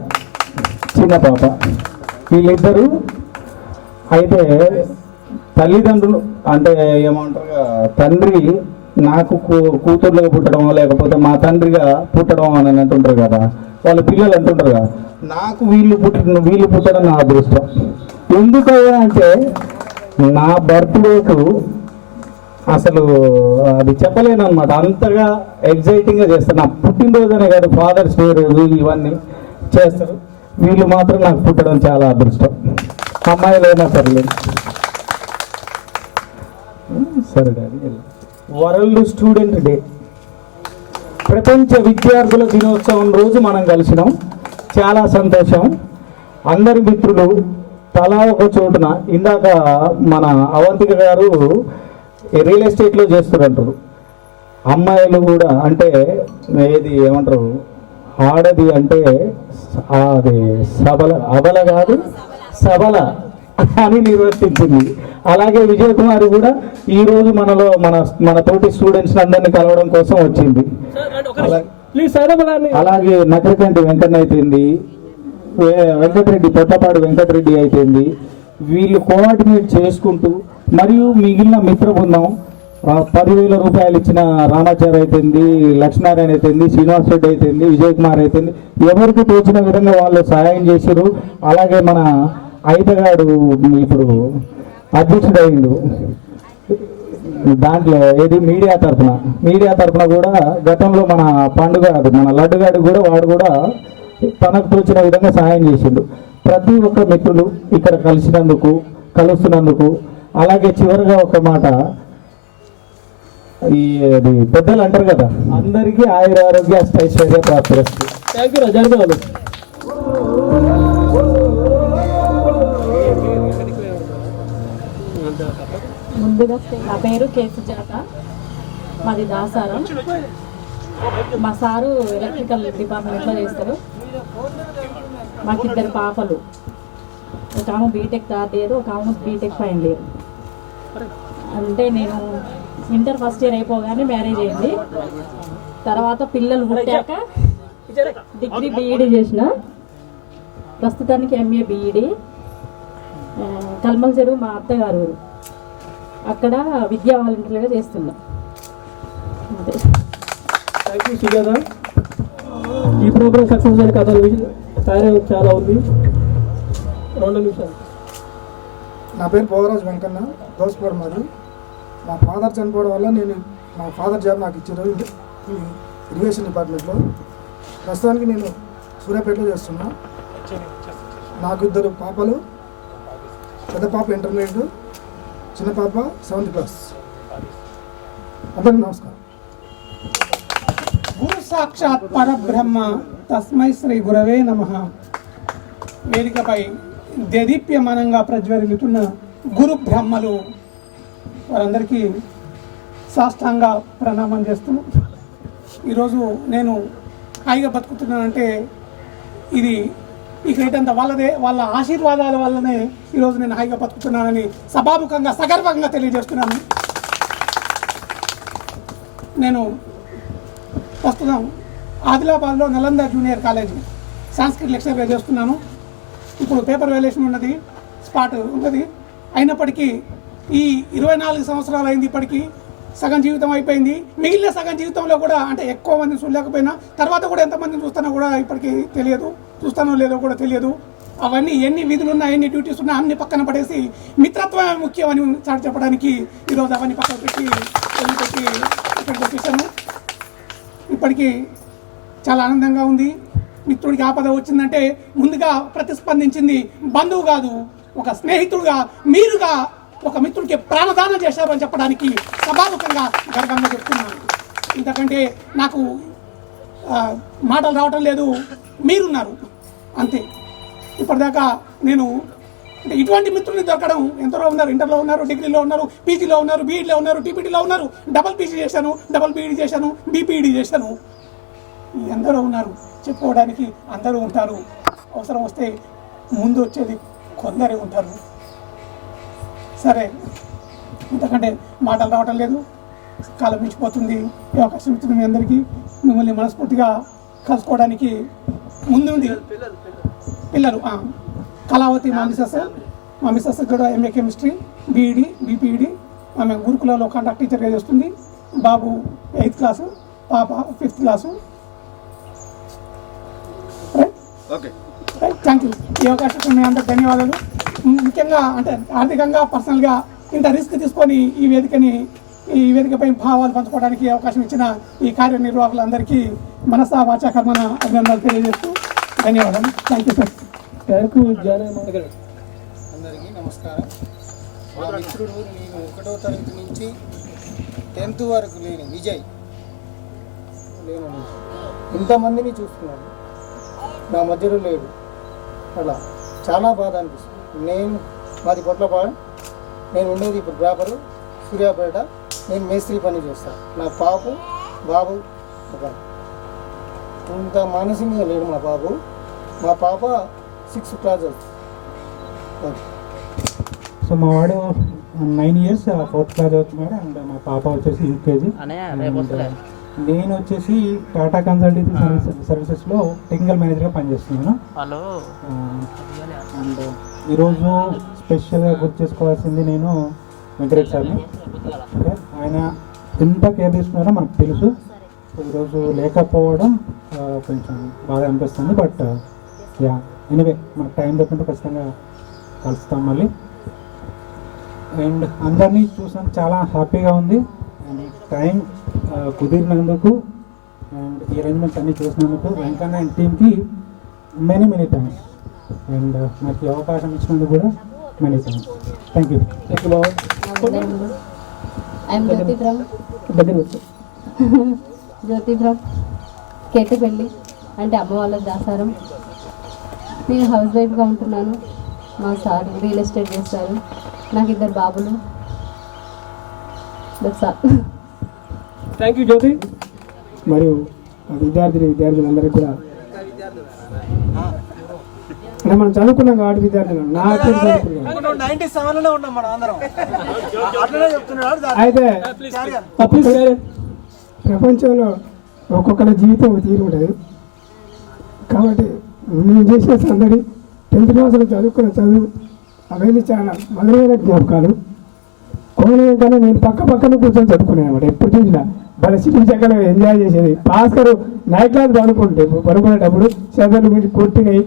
చిన్న పాప, వీళ్ళిద్దరూ అయితే తల్లిదండ్రులు అంటే ఏమంటారు, తండ్రి నాకు కూతుర్లుగా పుట్టడం లేకపోతే మా తండ్రిగా పుట్టడం అని అంటుంటారు కదా, వాళ్ళ పిల్లలు అంటుంటారు కదా, నాకు వీళ్ళు పుట్టడం నా అదృష్టం. ఎందుకయ్యా అంటే నా బర్త్డేకు అసలు అది చెప్పలేను అనమాట, అంతగా ఎగ్జైటింగ్గా చేస్తారు. నా పుట్టినరోజునే కాదు, ఫాదర్స్ డే రోజు ఇవన్నీ చేస్తారు. వీళ్ళు మాత్రం నాకు పుట్టడం చాలా అదృష్టం. అమ్మాయిలైనా సరే. సరే డాడీ. వరల్డ్ స్టూడెంట్ డే, ప్రపంచ విద్యార్థుల దినోత్సవం రోజు మనం కలిసినాం. చాలా సంతోషం. అందరి మిత్రులు తలా ఒక చోటున, ఇందాక మన అవంతిక గారు రియల్ ఎస్టేట్లో చేస్తున్నారు. అమ్మాయిలు కూడా అంటే ఏది ఏమంటారు, ఆడది అంటే అది అబల కాదు సబల అని నిర్వర్తించింది. అలాగే విజయ్ కుమార్ కూడా ఈరోజు మన తోటి స్టూడెంట్స్ అందరినీ కలవడం కోసం వచ్చింది. అలాగే నకరికంటి వెంకన్న అయిపోయింది, వెంకటరెడ్డి పొట్టపాడు వెంకటరెడ్డి అయిపోయింది. వీళ్ళు కోఆర్డినేట్ చేసుకుంటూ మరియు మిగిలిన మిత్ర బృందం 10,000 రూపాయలు ఇచ్చిన రామాచారి అయిపోయింది, లక్ష్మీనారాయణ అయిపోయింది, శ్రీనివాస్ రెడ్డి అయిపోయింది, విజయ్ కుమార్ అయిపోయింది. ఎవరికి తోచిన విధంగా వాళ్ళు సహాయం చేశారు. అలాగే మన ఐతగాడు ఇప్పుడు అధ్యక్షుడు అయిండు దాంట్లో, ఏది మీడియా తరఫున కూడా గతంలో మన పండుగ మన లడ్డుగాడు కూడా వాడు కూడా తనకు తోచిన విధంగా సహాయం చేసిండు. ప్రతి ఒక్క మిత్రులు ఇక్కడ కలుస్తున్నందుకు. అలాగే చివరిగా ఒక మాట, అది పెద్దలు అంటారు కదా, అందరికీ ఆయురారోగ్య అష్టైశ్వర్య ప్రాప్తిరస్తు. థ్యాంక్ యూ జరుగుతుంది. ముందుగా నా పేరు కే సుజాత. మాది దాసారం. మా సారు ఎలక్ట్రికల్ డిపార్ట్మెంట్లో చేస్తారు. మాకు 2 పాపలు, ఒక ఆమె బీటెక్ 3rd ఇయర్, ఒక ఆమె బీటెక్ 5th ఇయర్. అంటే నేను ఇంటర్ ఫస్ట్ ఇయర్ అయిపోగానే మ్యారేజ్ అయింది. తర్వాత పిల్లలు పుట్టాక డిగ్రీ బీఈడీ చేసిన. ప్రస్తుతానికి ఎంఏ బీఈడీ. కల్మల్ చెరువు మా అత్తగారు ఊరు, అక్కడ విద్యా వాలంటీర్గా చేస్తున్నా. అంతే. Thank you Sujatha. ఈ ప్రోగ్రామ్ సక్సెస్ అయిన కథ కార్యం చాలా ఉంది. 2 నిమిషాలు. నా పేరు పోగరాజు వెంకన్న, దోసపూర్ మాది. మా ఫాదర్ చనిపోవడం వల్ల మా ఫాదర్ జాబ్ నాకు ఇచ్చారు ఇరిగేషన్ డిపార్ట్మెంట్లో. ప్రస్తుతానికి నేను సూర్యాపేటలో చేస్తున్నా. నాకు 2 పాపలు. పెద్ద పాప ఇంటర్మీడియట్, చిన్న పాప 7th క్లాస్. అందరికీ నమస్కారం. గురు సాక్షాత్ పరబ్రహ్మ తస్మై శ్రీ గురవే నమః. వేదికపై దేదీప్యమానంగా ప్రజ్వరిల్లుతున్న గురు బ్రహ్మలు వారందరికీ సాష్టాంగ ప్రణామం చేస్తూ, ఈరోజు నేను హాయిగా బతుకుతున్నానంటే ఇది ఈ క్రెడిట్ అంతా వాళ్ళదే. వాళ్ళ ఆశీర్వాదాల వల్లనే ఈరోజు నేను హాయిగా బతుకుతున్నానని సభాముఖంగా సగర్వంగా తెలియజేస్తున్నాను. నేను ప్రస్తుతం ఆదిలాబాద్లో నలంద జూనియర్ కాలేజ్ సంస్కృత్ లెక్చర్గా చేస్తున్నాను. ఇప్పుడు పేపర్ వాల్యుయేషన్ ఉన్నది, స్పాట్ ఉన్నది. అయినప్పటికీ ఈ 24 సంవత్సరాలు అయింది, ఇప్పటికీ సగం జీవితం అయిపోయింది. మిగిలిన సగం జీవితంలో కూడా, అంటే ఎక్కువ మందిని చూడలేకపోయినా, తర్వాత కూడా ఎంతమందిని చూస్తానో కూడా ఇప్పటికీ తెలియదు, చూస్తానో లేదో కూడా తెలియదు. అవన్నీ ఎన్ని విధులున్నా, ఎన్ని డ్యూటీస్ ఉన్నా అన్ని పక్కన పడేసి మిత్రత్వమే ముఖ్యం అని చాటి చెప్పడానికి ఈరోజు అవన్నీ పక్కన పెట్టి ఇక్కడికి వచ్చేసాను. ఇప్పటికీ చాలా ఆనందంగా ఉంది. మిత్రుడికి ఆపద వచ్చిందంటే ముందుగా ప్రతిస్పందించింది బంధువు కాదు, ఒక స్నేహితుడుగా మీరుగా ఒక మిత్రుడికి ప్రాణదానం చేశారని చెప్పడానికి సభాముఖంగా గర్వంగా చెప్తున్నాను. ఎందుకంటే నాకు మాటలు రావటం లేదు, మీరున్నారు అంతే. ఇప్పటిదాకా నేను అంటే ఇటువంటి మిత్రుల్ని దొరకడం ఎంతలో ఉన్నారు. ఇంటర్లో ఉన్నారు, డిగ్రీలో ఉన్నారు, పీజీలో ఉన్నారు, బీఈడీలో ఉన్నారు, టీపీటీలో ఉన్నారు, డబల్ పీజీ చేశాను, డబల్ బీఈడీ చేశాను, బీపీఈడీ చేశాను. ఎందరో ఉన్నారు, చెప్పుకోవడానికి అందరూ ఉంటారు. అవసరం వస్తే ముందు వచ్చేది కొందరే ఉంటారు. సరే, ఎందుకంటే మాటలు రావటం లేదు, కాలం మించిపోతుంది. ఈ అవకాశం ఇచ్చిన మీ అందరికీ మిమ్మల్ని మనస్ఫూర్తిగా కలుసుకోవడానికి ముందుంది. పిల్లలు కళావతి మా మిస్సెస్ కూడా ఎంఏ కెమిస్ట్రీ, బీఈడీ, బీపీఈడీ. ఆమె గురుకులలో కాంటాక్ట్ టీచర్గా చేస్తుంది. బాబు 8th క్లాసు, పాప 5th క్లాసు. Thank you. ఈ అవకాశం మీ అందరికి ధన్యవాదాలు. ముఖ్యంగా అంటే ఆర్థికంగా, పర్సనల్గా ఇంత రిస్క్ తీసుకొని ఈ వేదికపై భావాలు పంచుకోవడానికి అవకాశం ఇచ్చిన ఈ కార్యనిర్వాహకులందరికీ మనసా వాచా కర్మన అభినందనలు తెలియజేస్తూ ధన్యవాదాలు. Thank you sir. Thank you. అందరికీ నమస్కారం. మా మిత్రుడు నేను 1వ తరగతి నుంచి 10th వరకు లేని విజయ్ ఇంతమందిని చూస్తున్నాను, నా మధ్యలో లేడు. అలా చాలా బాధ అనిపిస్తుంది. మాది పొట్లపాడు, నేను ఉండేది ఇప్పుడు ప్రాపరు సూర్యాపేట. నేను మేస్త్రి పని చేస్తాను. నా బాబు ఒక ఇంత మానసికంగా లేడు మా బాబు. మా పాప 6th క్లాస్ అవుతుంది. సో మా వాడు 9 years 4th క్లాస్ అవుతున్నాడు. అండ్ మా పాప వచ్చేసి యూకేజీ. నేను వచ్చేసి టాటా కన్సల్టెన్సీ సర్వీసెస్లో టెక్నికల్ మేనేజర్గా పనిచేస్తున్నాను. అండ్ ఈరోజు స్పెషల్గా గుర్తు చేసుకోవాల్సింది నేను వెంకటేష్ సార్ని. ఆయన ఎంత కేర్ తీసుకున్నారో మనకు తెలుసు. ఈరోజు లేకపోవడం కొంచెం బాగా అనిపిస్తుంది. బట్ ఎనీవే మనకు టైం దొరికినప్పుడు ఖచ్చితంగా కలుస్తాం మళ్ళీ. అండ్ అందరినీ చూసాం, చాలా హ్యాపీగా ఉంది. అండ్ టైం కుదిరినందుకు అండ్ ఈ అరేంజ్మెంట్స్ అన్నీ చూసినందుకు వెంకన్న అండ్ టీమ్కి మెనీ థ్యాంక్స్. అండ్ నాకు ఈ అవకాశం ఇచ్చినందుకు కూడా many thanks. Thank you. Thank you బాబు. జ్యోతిబ్రహ్మ కేటపల్లి అంటే అమ్మ వాళ్ళ దాసారం. నేను హౌస్ వైఫ్గా ఉంటున్నాను. మా సార్ రియల్ ఎస్టేట్ చేస్తారు. నాకు 2 బాబులు. థ్యాంక్ యూ జ్యోతి. మరియు విద్యార్థులందరికీ కూడా అంటే మనం చదువుకున్నాం కాబట్టి విద్యార్థులు నా పేరు చదువుకున్నాం. అయితే ప్రపంచంలో ఒక్కొక్కరి జీవితం ఒక తీరు ఉంటుంది కాబట్టి నేను చేసే సందడి 10th క్లాసులో చదువుకున్న చదువు అవన్నీ చాలా మధురమైన జ్ఞాపకాలు. కోనకన్నా నేను పక్కన కూర్చొని చదువుకున్నాను అనమాట. ఎప్పుడు చూసినా వాళ్ళ సిటీ చక్కర ఎంజాయ్ చేసేది. భాస్కర్ నైట్ క్లాస్ పడుకునేటప్పుడు చదువుల గురించి కొట్టినాయి.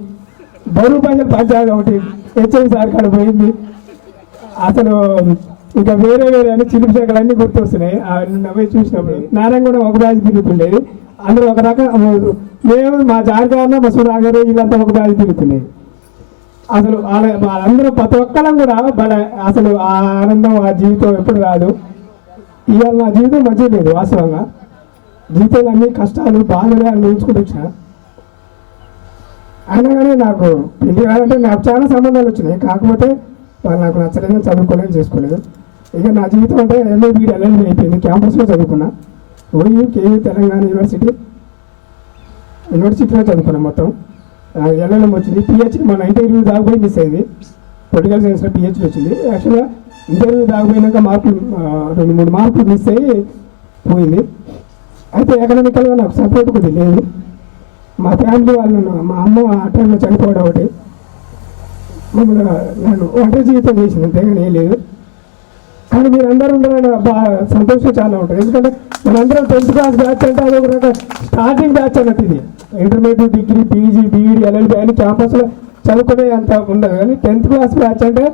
బరువు పైసలు పంచాలి ఒకటి హెచ్ఎం సార్ కాడ పోయింది. అసలు ఇక వేరే అని చిలుపు చక్కలు అన్నీ గుర్తొస్తున్నాయి. అవి చూసినప్పుడు నారాయణ కూడా ఒక బ్యాచ్ తిరుగుతుండేది. అందరూ ఒక రకం మేము మా జాగ్రత్త మా సుధాకర్ వీళ్ళంతా ఒక బ్యాచ్ తిరుగుతున్నాయి. అసలు వాళ్ళందరూ ప్రతి ఒక్కరం కూడా అసలు ఆ ఆనందం ఆ జీవితం ఎప్పుడు రాదు. ఇవాళ నా జీవితం మంచిగా లేదు వాస్తవంగా. జీవితంలో అన్ని కష్టాలు బాధలే అనుభవించుకుంటూ వచ్చిన. అయినా కానీ నాకు పెళ్లి కావాలంటే నాకు చాలా సంబంధాలు వచ్చినాయి. కాకపోతే వాళ్ళు నాకు నచ్చలేదు, చదువుకోలేదు, చేసుకోలేదు. ఇక నా జీవితం అంటే ఎంఏ బీఈడి ఎల్ఎల్బీ అయిపోయింది. క్యాంపస్లో చదువుకున్నా. కేయూ తెలంగాణ యూనివర్సిటీలో చదువుకున్నా. మొత్తం ఎల్ఎల్ఎం వచ్చింది. పిహెచ్డి మన ఇంటర్వ్యూ దాకపోయి మిస్ అయింది. పొలిటికల్ సైన్స్లో పిహెచ్డి వచ్చింది. యాక్చువల్గా ఇంటర్వ్యూ దాకపోయినాక మార్కులు 2-3 మార్కులు మిస్ అయ్యి పోయింది. అయితే ఎకనామికల్గా నాకు సపోర్ట్ కొద్దిగా లేదు. మా ఫ్యామిలీ వాళ్ళు మా అమ్మ ఆ టైంలో చనిపోవడం ఒకటి మమ్మల్ని నన్ను ఒంటరి జీవితం చేసింది, అంతేగాని ఏం లేదు. కానీ మీరు అందరూ ఉండాలని బాగా సంతోషం చాలా ఉంటుంది. ఎందుకంటే మనందరం 10th క్లాస్ బ్యాచ్ అంటే అది ఒక రకం స్టార్టింగ్ బ్యాచ్ అన్నట్టు. ఇది intermediate, degree, PG, BEd, LLB అని క్యాంపస్లో చదువుకునే అంత ఉండదు. కానీ 10th క్లాస్ బ్యాచ్ అంటే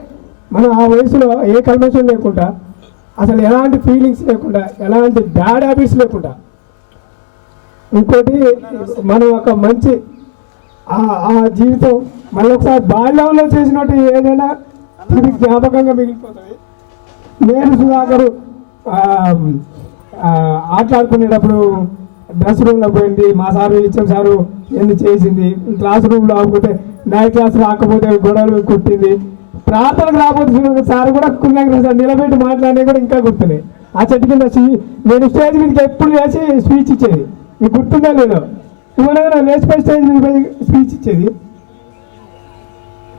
మనం ఆ వయసులో ఏ కల్మషం లేకుండా, అసలు ఎలాంటి ఫీలింగ్స్ లేకుండా, ఎలాంటి బ్యాడ్ హ్యాబిట్స్ లేకుండా, ఇంకోటి మనం ఒక మంచి ఆ జీవితం మళ్ళీ ఒకసారి బాల్యంలో చేసినట్టు ఏదైనా తిరిగి జ్ఞాపకంగా మిగిలిపోతుంది. నేను సుధాకరు ఆటలాడుకునేటప్పుడు డ్రెస్ రూమ్లో పోయింది. మా సారు ఇచ్చిన సారు ఎన్ని చేసింది. క్లాస్ రూమ్లో ఆగిపోతే నైట్ క్లాస్ రాకపోతే గొడవలు కుట్టింది. ప్రార్థనకు రాకపోతే సార్ కూడా సార్ నిలబెట్టి మాట్లాడినా కూడా ఇంకా గుర్తున్నాయి. ఆ చెట్టు కింద నేను స్టేజ్ మీదకి ఎప్పుడు చేసి స్పీచ్ ఇచ్చేది. మీకు గుర్తుందా లేదు? ఇవ్వలేదా లేచిపోయి స్టేజ్ మీద స్పీచ్ ఇచ్చేది.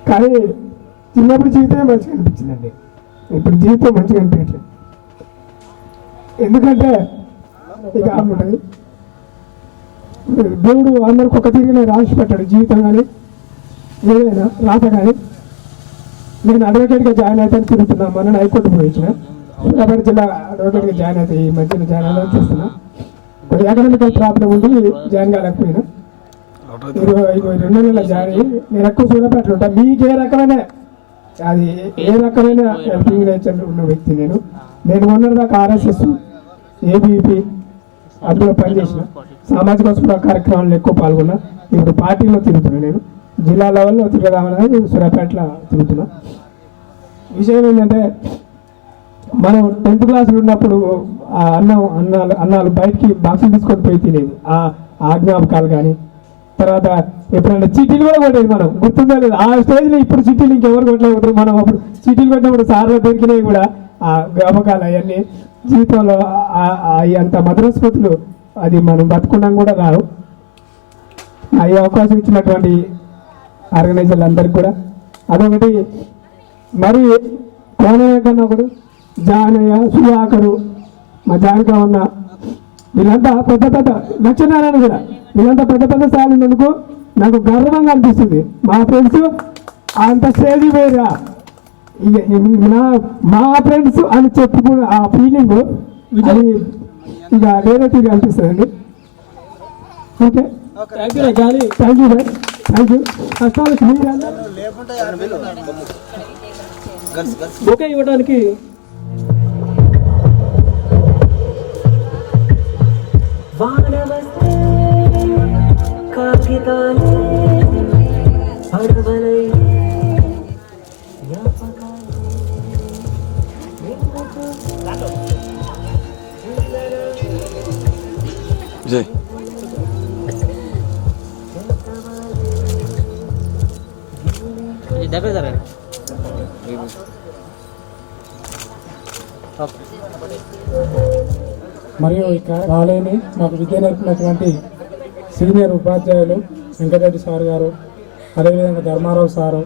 కానీ చిన్నప్పుడు జీవితమే మంచిగా అనిపించిందండి. ఇప్పుడు జీవితం మంచిగా అనిపించలేదు. ఎందుకంటే ఇక ఉంటుంది దేవుడు అందరికి ఒక తిరిగి రాసి పెట్టాడు జీవితం కానీ ఏదైనా రాత కానీ. నేను అడ్వకేట్గా జాయిన్ అవుతాను తిరుగుతున్నా. మొన్న హైకోర్టు పోయించిన సూర్యాపేట జిల్లా అడ్వకేట్గా జాయిన్ అవుతాయి. ఈ మధ్యన జాయిన్ అవుతాను చూస్తున్నా. కొంచెం ఎకనామికల్ ప్రాబ్లం ఉండి జాయిన్ కాలేకపోయినా 22 నెలల జాయిన్ అయ్యి నేను ఎక్కువ సూర్యాపేటలో ఉంటాను. మీకు ఏ రకమైన అది ఏ రకమైన హెల్పింగ్ నేచర్ ఉన్న వ్యక్తి నేను మొన్నటిదాకా RSS, ABP అందులో పనిచేసిన సామాజిక స్పృహ కార్యక్రమాల్లో ఎక్కువ పాల్గొన్నా. ఇప్పుడు పార్టీలో తిరుగుతున్నా. నేను జిల్లా లెవెల్లో తిరగదామని సూర్యాపేటలో తిరుగుతున్నా. విషయం ఏంటంటే మనం 10th క్లాసులు ఉన్నప్పుడు ఆ అన్నాలు బయటికి బాక్సులు తీసుకొని పోయి తినేది. ఆ జ్ఞాపకాలు కానీ తర్వాత ఎప్పుడైనా చీటీలు కూడా కొట్టేది. మనం గుర్తుందా లేదు? ఆ స్టేజ్లో ఇప్పుడు చీటీలు ఇంకెవరు కొట్టలేకపోతారు. మనం అప్పుడు చీటీలు కొట్టినప్పుడు సార్లు దొరికినవి కూడా ఆ జ్ఞాపకాలు అవన్నీ జీవితంలో అంత మధుర స్మృతులు అది మనం బతుకున్నాం కూడా రావు. ఈ అవకాశం ఇచ్చినటువంటి ఆర్గనైజర్లు అందరికి కూడా అదొకటి. మరి కోనకన్నా ఒకడు జానయ్య, సుధాకరు, మా జానక ఉన్న వీళ్ళంతా పెద్ద లక్ష్మీనారాయణ కూడా వీళ్ళంతా పెద్ద స్థాయిలో ఉన్నందుకు నాకు గర్వంగా అనిపిస్తుంది. మా ఫ్రెండ్స్ అంత స్టేజ్ వేరా మా ఫ్రెండ్స్ అని చెప్పుకున్న ఆ ఫీలింగ్ అది ఇక వేరే తీరు అనిపిస్తుంది అండి. Okay, thank you sir, thank you. కష్టాలు ఓకే ఇవ్వడానికి విజయ్ దగ్గర జరగండి. ఓకే మరియు ఇక్కడ రాలేని మాకు విద్య నేర్పినటువంటి సీనియర్ ఉపాధ్యాయులు వెంకటరెడ్డి సార్ గారు, అదేవిధంగా ధర్మారావు సారు,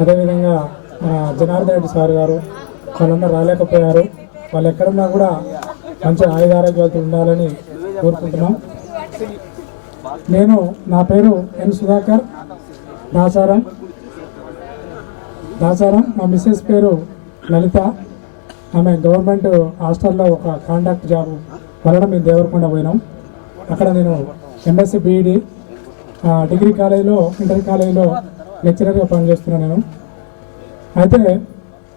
అదేవిధంగా మన జనార్దన్ రెడ్డి సార్ గారు, వాళ్ళందరూ రాలేకపోయారు. వాళ్ళు ఎక్కడున్నా కూడా మంచి ఆయుధారోగ్యాలతో ఉండాలని కోరుకుంటున్నాం. నా పేరు ఎన్ సుధాకర్ దాసారం. మా మిస్సెస్ పేరు లలిత. ఆమె గవర్నమెంట్ హాస్టల్లో ఒక కాంట్రాక్ట్ జాబ్ వలన మేము దేవరకొండ పోయినాం. అక్కడ నేను ఎంఎస్సి బీఈడి డిగ్రీ కాలేజీలో ఇంటర్ కాలేజీలో లెక్చరర్గా పనిచేస్తున్నాను నేను. అయితే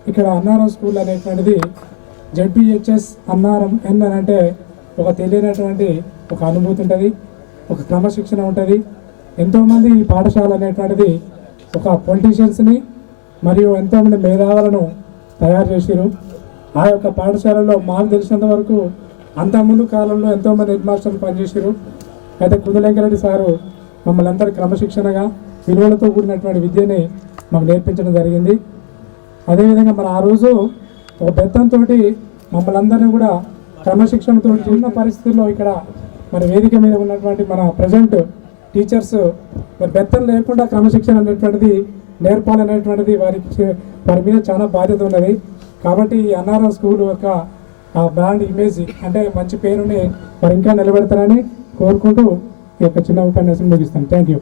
ఇక్కడ అన్నారం స్కూల్ అనేటువంటిది జెడ్పిహెచ్ఎస్ అన్నారం ఎన్ అని అంటే ఒక తెలియనటువంటి ఒక అనుభూతి ఉంటుంది, ఒక క్రమశిక్షణ ఉంటుంది. ఎంతోమంది ఈ పాఠశాల అనేటువంటిది ఒక పొలిటీషియన్స్ని మరియు ఎంతోమంది మేధావులను తయారు చేసిరు. ఆ యొక్క పాఠశాలలో మాకు తెలిసినంత వరకు అంతకుముందు కాలంలో ఎంతోమంది హెడ్ మాస్టర్లు పనిచేసారు. అయితే కుదులెంకరెడ్డి సారు మమ్మల్ని అందరూ క్రమశిక్షణగా విలువలతో కూడినటువంటి విద్యని మాకు నేర్పించడం జరిగింది. అదేవిధంగా మరి ఆ రోజు ఒక బెత్తంతో మమ్మల్ని అందరినీ కూడా క్రమశిక్షణతో ఉన్న పరిస్థితుల్లో ఇక్కడ మరి వేదిక మీద ఉన్నటువంటి మన ప్రజెంట్ టీచర్స్ మరి బెత్తం లేకుండా క్రమశిక్షణ అనేటువంటిది నేర్పాలనేటువంటిది వారి మీద చాలా బాధ్యత ఉన్నది. కాబట్టి ఈ అన్నారం స్కూల్ యొక్క ఆ బ్రాండ్ ఇమేజ్ అంటే మంచి పేరుని మరి ఇంకా నిలబెడతారని కోరుకుంటూ ఈ యొక్క చిన్న ఉపన్యాసం ముగిస్తాను. Thank you.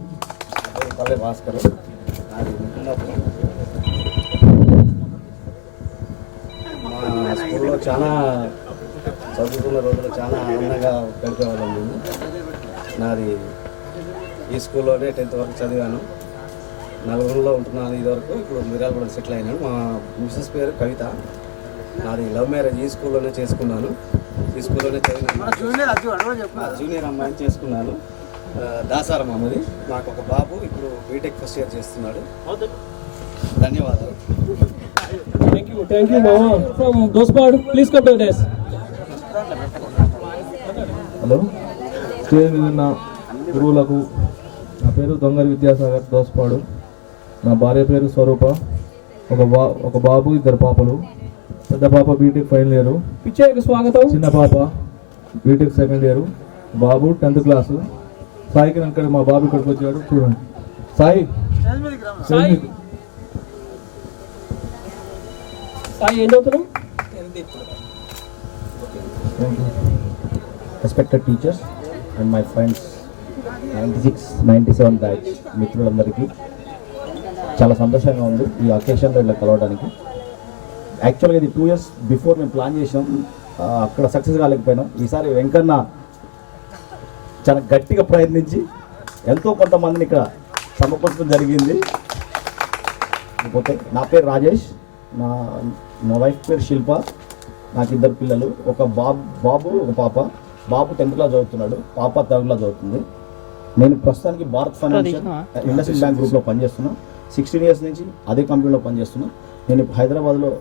మా స్కూల్లో చాలా చదువుకున్న రోజులు చాలా ఆనందంగా గడిపేవాళ్ళం మేము. నాది ఈ స్కూల్లోనే 10th వరకు చదివాను. నలుగురులో ఉంటున్నాను ఇదివరకు. ఇప్పుడు మిర్యాలగూడ సెటిల్ అయినాను. మా మిస్సెస్ పేరు కవిత. నాది లవ్ మ్యారేజ్ ఈ స్కూల్లోనే చేసుకున్నాను. ఈ స్కూల్లోనే చదివినాను. జూనియర్ అమ్మాయిని చేసుకున్నాను. దాసారం అమ్మది. నాకు ఒక బాబు ఇప్పుడు బీటెక్ ఫస్ట్ ఇయర్ చేస్తున్నాడు. ధన్యవాదాలు. Thank you, Mama. From Dospad, please come to the desk. Hello, stage మీద ఉన్న గురువులకు నా పేరు దొంగరి విద్యాసాగర్ దోస్పాడు. నా భార్య పేరు స్వరూప. ఒక బాబు, 2 పాపలు. పెద్ద పాప బీటెక్ ఫైనల్ ఇయర్, స్వాగతం. చిన్న పాప బీటెక్ సెకండ్ ఇయర్. బాబు 10th క్లాసు. సాయికి ఇక్కడ మా బాబు ఇక్కడికి వచ్చాడు, చూడండి. సాయి ఏం చదువుతున్నావు? Respected teachers and my friends 96, 97 batch మిత్రులందరికీ చాలా సంతోషంగా ఉంది ఈ అకేషన్లో ఇలా కలవడానికి. యాక్చువల్గా ఇది 2 years బిఫోర్ మేము ప్లాన్ చేసినాం, అక్కడ సక్సెస్ కాలేకపోయినాం. ఈసారి వెంకన్న చాలా గట్టిగా ప్రయత్నించి ఎంతో కొంతమందిని ఇక్కడ సమకూర్చడం జరిగింది. లేకపోతే నా పేరు రాజేష్, మా వైఫ్ పేరు శిల్ప. నాకు 2 పిల్లలు, ఒక బాబు ఒక పాప. బాబు 10th క్లాస్ చదువుతున్నాడు, పాప 3rd క్లాస్ చదువుతుంది. నేను ప్రస్తుతానికి భారత్ ఫైనాన్షియల్ ఇండస్ట్రియల్ బ్యాంక్ గ్రూప్లో పనిచేస్తున్నాను. 16 years నుంచి అదే కంపెనీలో పనిచేస్తున్నాను. నేను ఇప్పుడు హైదరాబాద్లో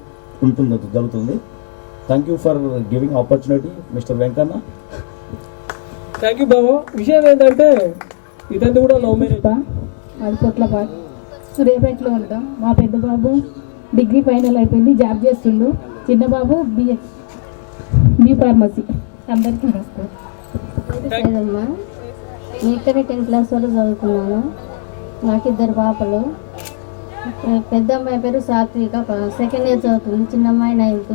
జరుగుతుంది. Thank you for giving opportunity mister Venkanna. Thank you బాబు. విషయం ఏంటంటే ఇదంతా కూడా లవ్ మ్యారేజ్. అది పొట్లపాటు రేపట్లో ఉంటాం. మా పెద్ద బాబు డిగ్రీ ఫైనల్ అయిపోయింది, జాబ్ చేస్తుండు. చిన్న బాబు బి ఫార్మసీ. అందరికీ నమస్కారం. ఇక్కడే 10th క్లాస్ వరకు చదువుకున్నాను. నాకు 2 పాపలు. పెద్ద అమ్మాయి పేరు సాత్విక, 2nd year చదువుతుంది. చిన్న అమ్మాయి 9th.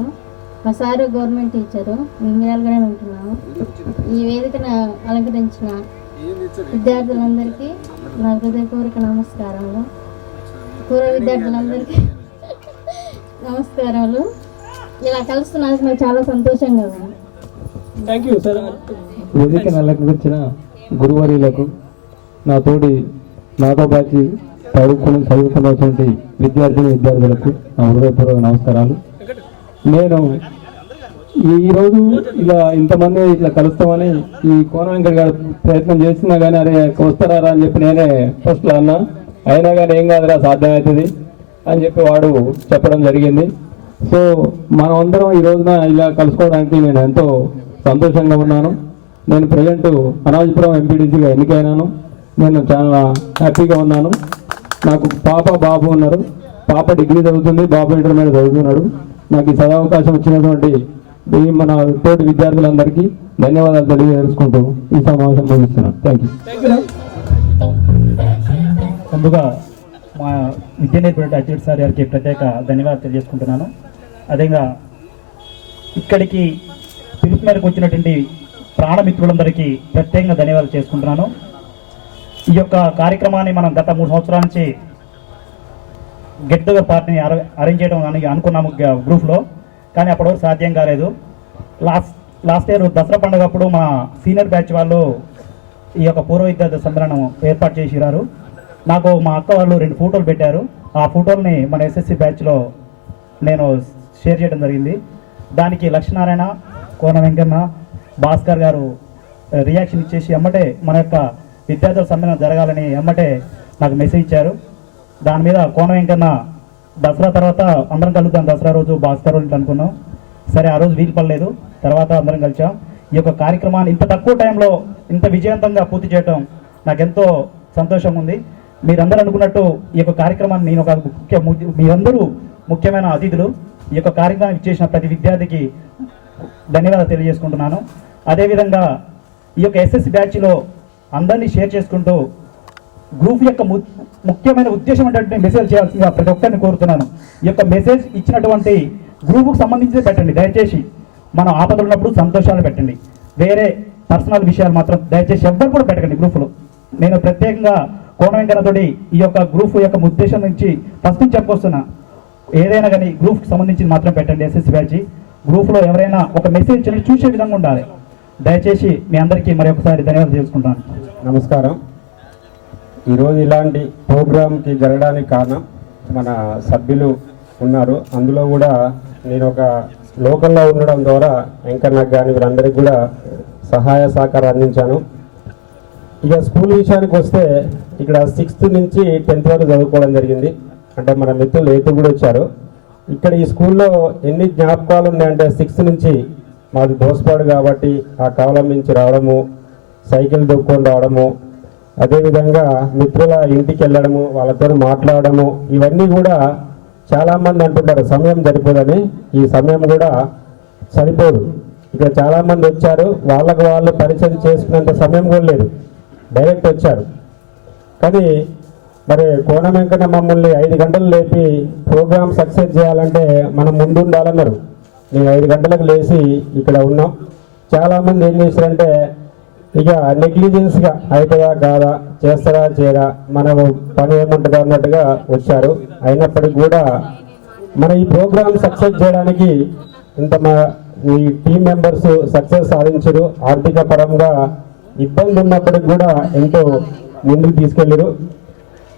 మా సారు గవర్నమెంట్ టీచరు. మేము మిర్యాలగూడనే ఉంటున్నాము. ఈ వేదికను అలంకరించిన విద్యార్థులందరికీ నా హృదయపూర్వక నమస్కారములు. పూర్వ విద్యార్థులందరికీ నమస్కారాలు. ఇలా కలుస్తున్నందుకు నాకు చాలా సంతోషంగా ఉంది. Thank you sir. వేదికను అలంకరించిన గురువర్యులకు, నాతో పాటు చదువుతున్నటువంటి విద్యార్థులకు నా హృదయపూర్వక నమస్కారాలు. నేను ఈరోజు ఇలా ఇంతమంది ఇట్లా కలుస్తామని ఈ కోనవెంకట గారు ప్రయత్నం చేస్తున్నా కానీ అరే వస్తారా అని చెప్పి నేనే ఫస్ట్లో అన్నా. అయినా కానీ ఏం కాదురా సాధ్యమవుతుంది అని చెప్పి వాడు చెప్పడం జరిగింది. సో మనం అందరం ఈ రోజున ఇలా కలుసుకోవడానికి నేను ఎంతో సంతోషంగా ఉన్నాను. నేను ప్రజెంట్ అనాజపురం ఎంపీడీసీగా ఎన్నికైనాను. నేను చాలా హ్యాపీగా ఉన్నాను. నాకు పాప బాబు ఉన్నారు. పాప డిగ్రీ చదువుతుంది, బాబు ఇంటర్మీడియట్ చదువుతున్నాడు. నాకు ఈ సదవకాశం ఇచ్చినటువంటి ఈ మన తోటి విద్యార్థులందరికీ ధన్యవాదాలు తెలియజేసుకుంటూ ఈ సమావేశం ముగిస్తున్నాను. Thank you. ముందుగా మా విద్యానేత్రుడు అచ్యుత్ సార్ గారికి ప్రత్యేక ధన్యవాదాలు తెలియజేసుకుంటున్నాను. అదేవిధంగా ఇక్కడికి పిలుపు మేరకు వచ్చినటువంటి ప్రాణమిత్రులందరికీ ప్రత్యేకంగా ధన్యవాదాలు చేసుకుంటున్నాను. ఈ యొక్క కార్యక్రమాన్ని మనం గత 3 సంవత్సరాల నుంచి గెట్ టుగెదర్ పార్టీని అరేంజ్ చేయడం అని అనుకున్నాము గ్రూప్లో, కానీ అప్పటివరకు సాధ్యం కాలేదు. లాస్ట్ ఇయర్ దసరా పండుగ అప్పుడు మా సీనియర్ బ్యాచ్ వాళ్ళు ఈ యొక్క పూర్వ విద్యార్థి సమ్మేళనం ఏర్పాటు చేసిరారు. నాకు మా అక్క వాళ్ళు 2 ఫోటోలు పెట్టారు. ఆ ఫోటోల్ని మన ఎస్ఎస్సి బ్యాచ్లో నేను షేర్ చేయడం జరిగింది. దానికి లక్ష్మీనారాయణ, కోన వెంకన్న, భాస్కర్ గారు రియాక్షన్ ఇచ్చేసి ఎమ్మటే మన యొక్క విద్యార్థుల సమ్మేళనం జరగాలని ఎమ్మటే నాకు మెసేజ్ ఇచ్చారు. దాని మీద కోన వెంకన్న దసరా తర్వాత అందరం కలుద్దాం దసరా రోజు భాస్కర్ రోజు అనుకున్నాం. సరే ఆ రోజు వీలు పడలేదు, తర్వాత అందరం కలిసాం. ఈ యొక్క కార్యక్రమాన్ని ఇంత తక్కువ టైంలో ఇంత విజయవంతంగా పూర్తి చేయడం నాకెంతో సంతోషంగా ఉంది. మీరందరూ అనుకున్నట్టు ఈ యొక్క కార్యక్రమాన్ని నేను ఒక మీరందరూ ముఖ్యమైన అతిథులు. ఈ యొక్క కార్యక్రమానికి చేసిన ప్రతి విద్యార్థికి ధన్యవాదాలు తెలియజేసుకుంటున్నాను. అదేవిధంగా ఈ యొక్క ఎస్ఎస్సి బ్యాచ్లో అందరినీ షేర్ చేసుకుంటూ గ్రూప్ యొక్క ముఖ్యమైన ఉద్దేశం ఏంటంటే మెసేజ్ చేయాల్సిందిగా ప్రతి ఒక్కరిని కోరుతున్నాను. ఈ యొక్క మెసేజ్ ఇచ్చినటువంటి గ్రూపుకు సంబంధించి పెట్టండి. దయచేసి మనం ఆపదలు ఉన్నప్పుడు సంతోషాలు పెట్టండి. వేరే పర్సనల్ విషయాలు మాత్రం దయచేసి ఎవ్వరు కూడా పెట్టకండి గ్రూపులో. నేను ప్రత్యేకంగా కోన వెంకన్నతోటి ఈ యొక్క గ్రూప్ యొక్క ఉద్దేశం నుంచి ఫస్ట్ నుంచి చెప్పొస్తున్నా, ఏదైనా కానీ గ్రూప్కి సంబంధించి మాత్రం పెట్టండి. ఎస్ఎస్సి బ్యాచ్ గ్రూప్లో ఎవరైనా ఒక మెసేజ్ చూసే విధంగా ఉండాలి. దయచేసి మీ అందరికీ మరి ఒకసారి ధన్యవాదాలు చేసుకుంటాను. నమస్కారం. ఈరోజు ఇలాంటి ప్రోగ్రాంకి జరగడానికి కారణం మన సభ్యులు ఉన్నారు. అందులో కూడా నేను ఒక లోకల్లో ఉండడం ద్వారా వెంకన్నకు కానీ వీరందరికీ కూడా సహాయ సహకారం అందించాను. ఇక స్కూల్ విషయానికి వస్తే ఇక్కడ 6th నుంచి 10th వరకు చదువుకోవడం జరిగింది. అంటే మన మిత్రులు 8th కూడా వచ్చారు. ఇక్కడ ఈ స్కూల్లో ఎన్ని జ్ఞాపకాలు ఉన్నాయంటే 6th నుంచి మాది దోసపాడు కాబట్టి ఆ కాలం నుంచి రావడము, సైకిల్ దొక్కుని రావడము, అదేవిధంగా మిత్రుల ఇంటికి వెళ్ళడము, వాళ్ళతో మాట్లాడడము, ఇవన్నీ కూడా చాలామంది అంటుంటారు సమయం సరిపోదని. ఈ సమయం కూడా సరిపోదు. ఇక్కడ చాలామంది వచ్చారు, వాళ్ళకు వాళ్ళు పరిచయం చేసుకునేంత సమయం కూడా లేదు, డైరెక్ట్ వచ్చారు. కానీ మరి కోన వెంకన్న మమ్మల్ని 5 గంటలు లేపి ప్రోగ్రామ్ సక్సెస్ చేయాలంటే మనం ముందు ఉండాలన్నారు. మేము 5 గంటలకు లేచి ఇక్కడ ఉన్నాం. చాలామంది ఏం చేశారంటే ఇక నెగ్లిజెన్స్గా అవుతుందా కాదా, చేస్తారా చేయరా, మన పని ఏముంటుందా అన్నట్టుగా వచ్చారు. అయినప్పటికీ కూడా మన ఈ ప్రోగ్రామ్ సక్సెస్ చేయడానికి ఇంత ఈ టీం మెంబర్స్ సక్సెస్ సాధించారు. ఆర్థిక పరంగా ఇబ్బంది ఉన్నప్పటికి కూడా ఎంతో ముందుకు తీసుకెళ్ళారు.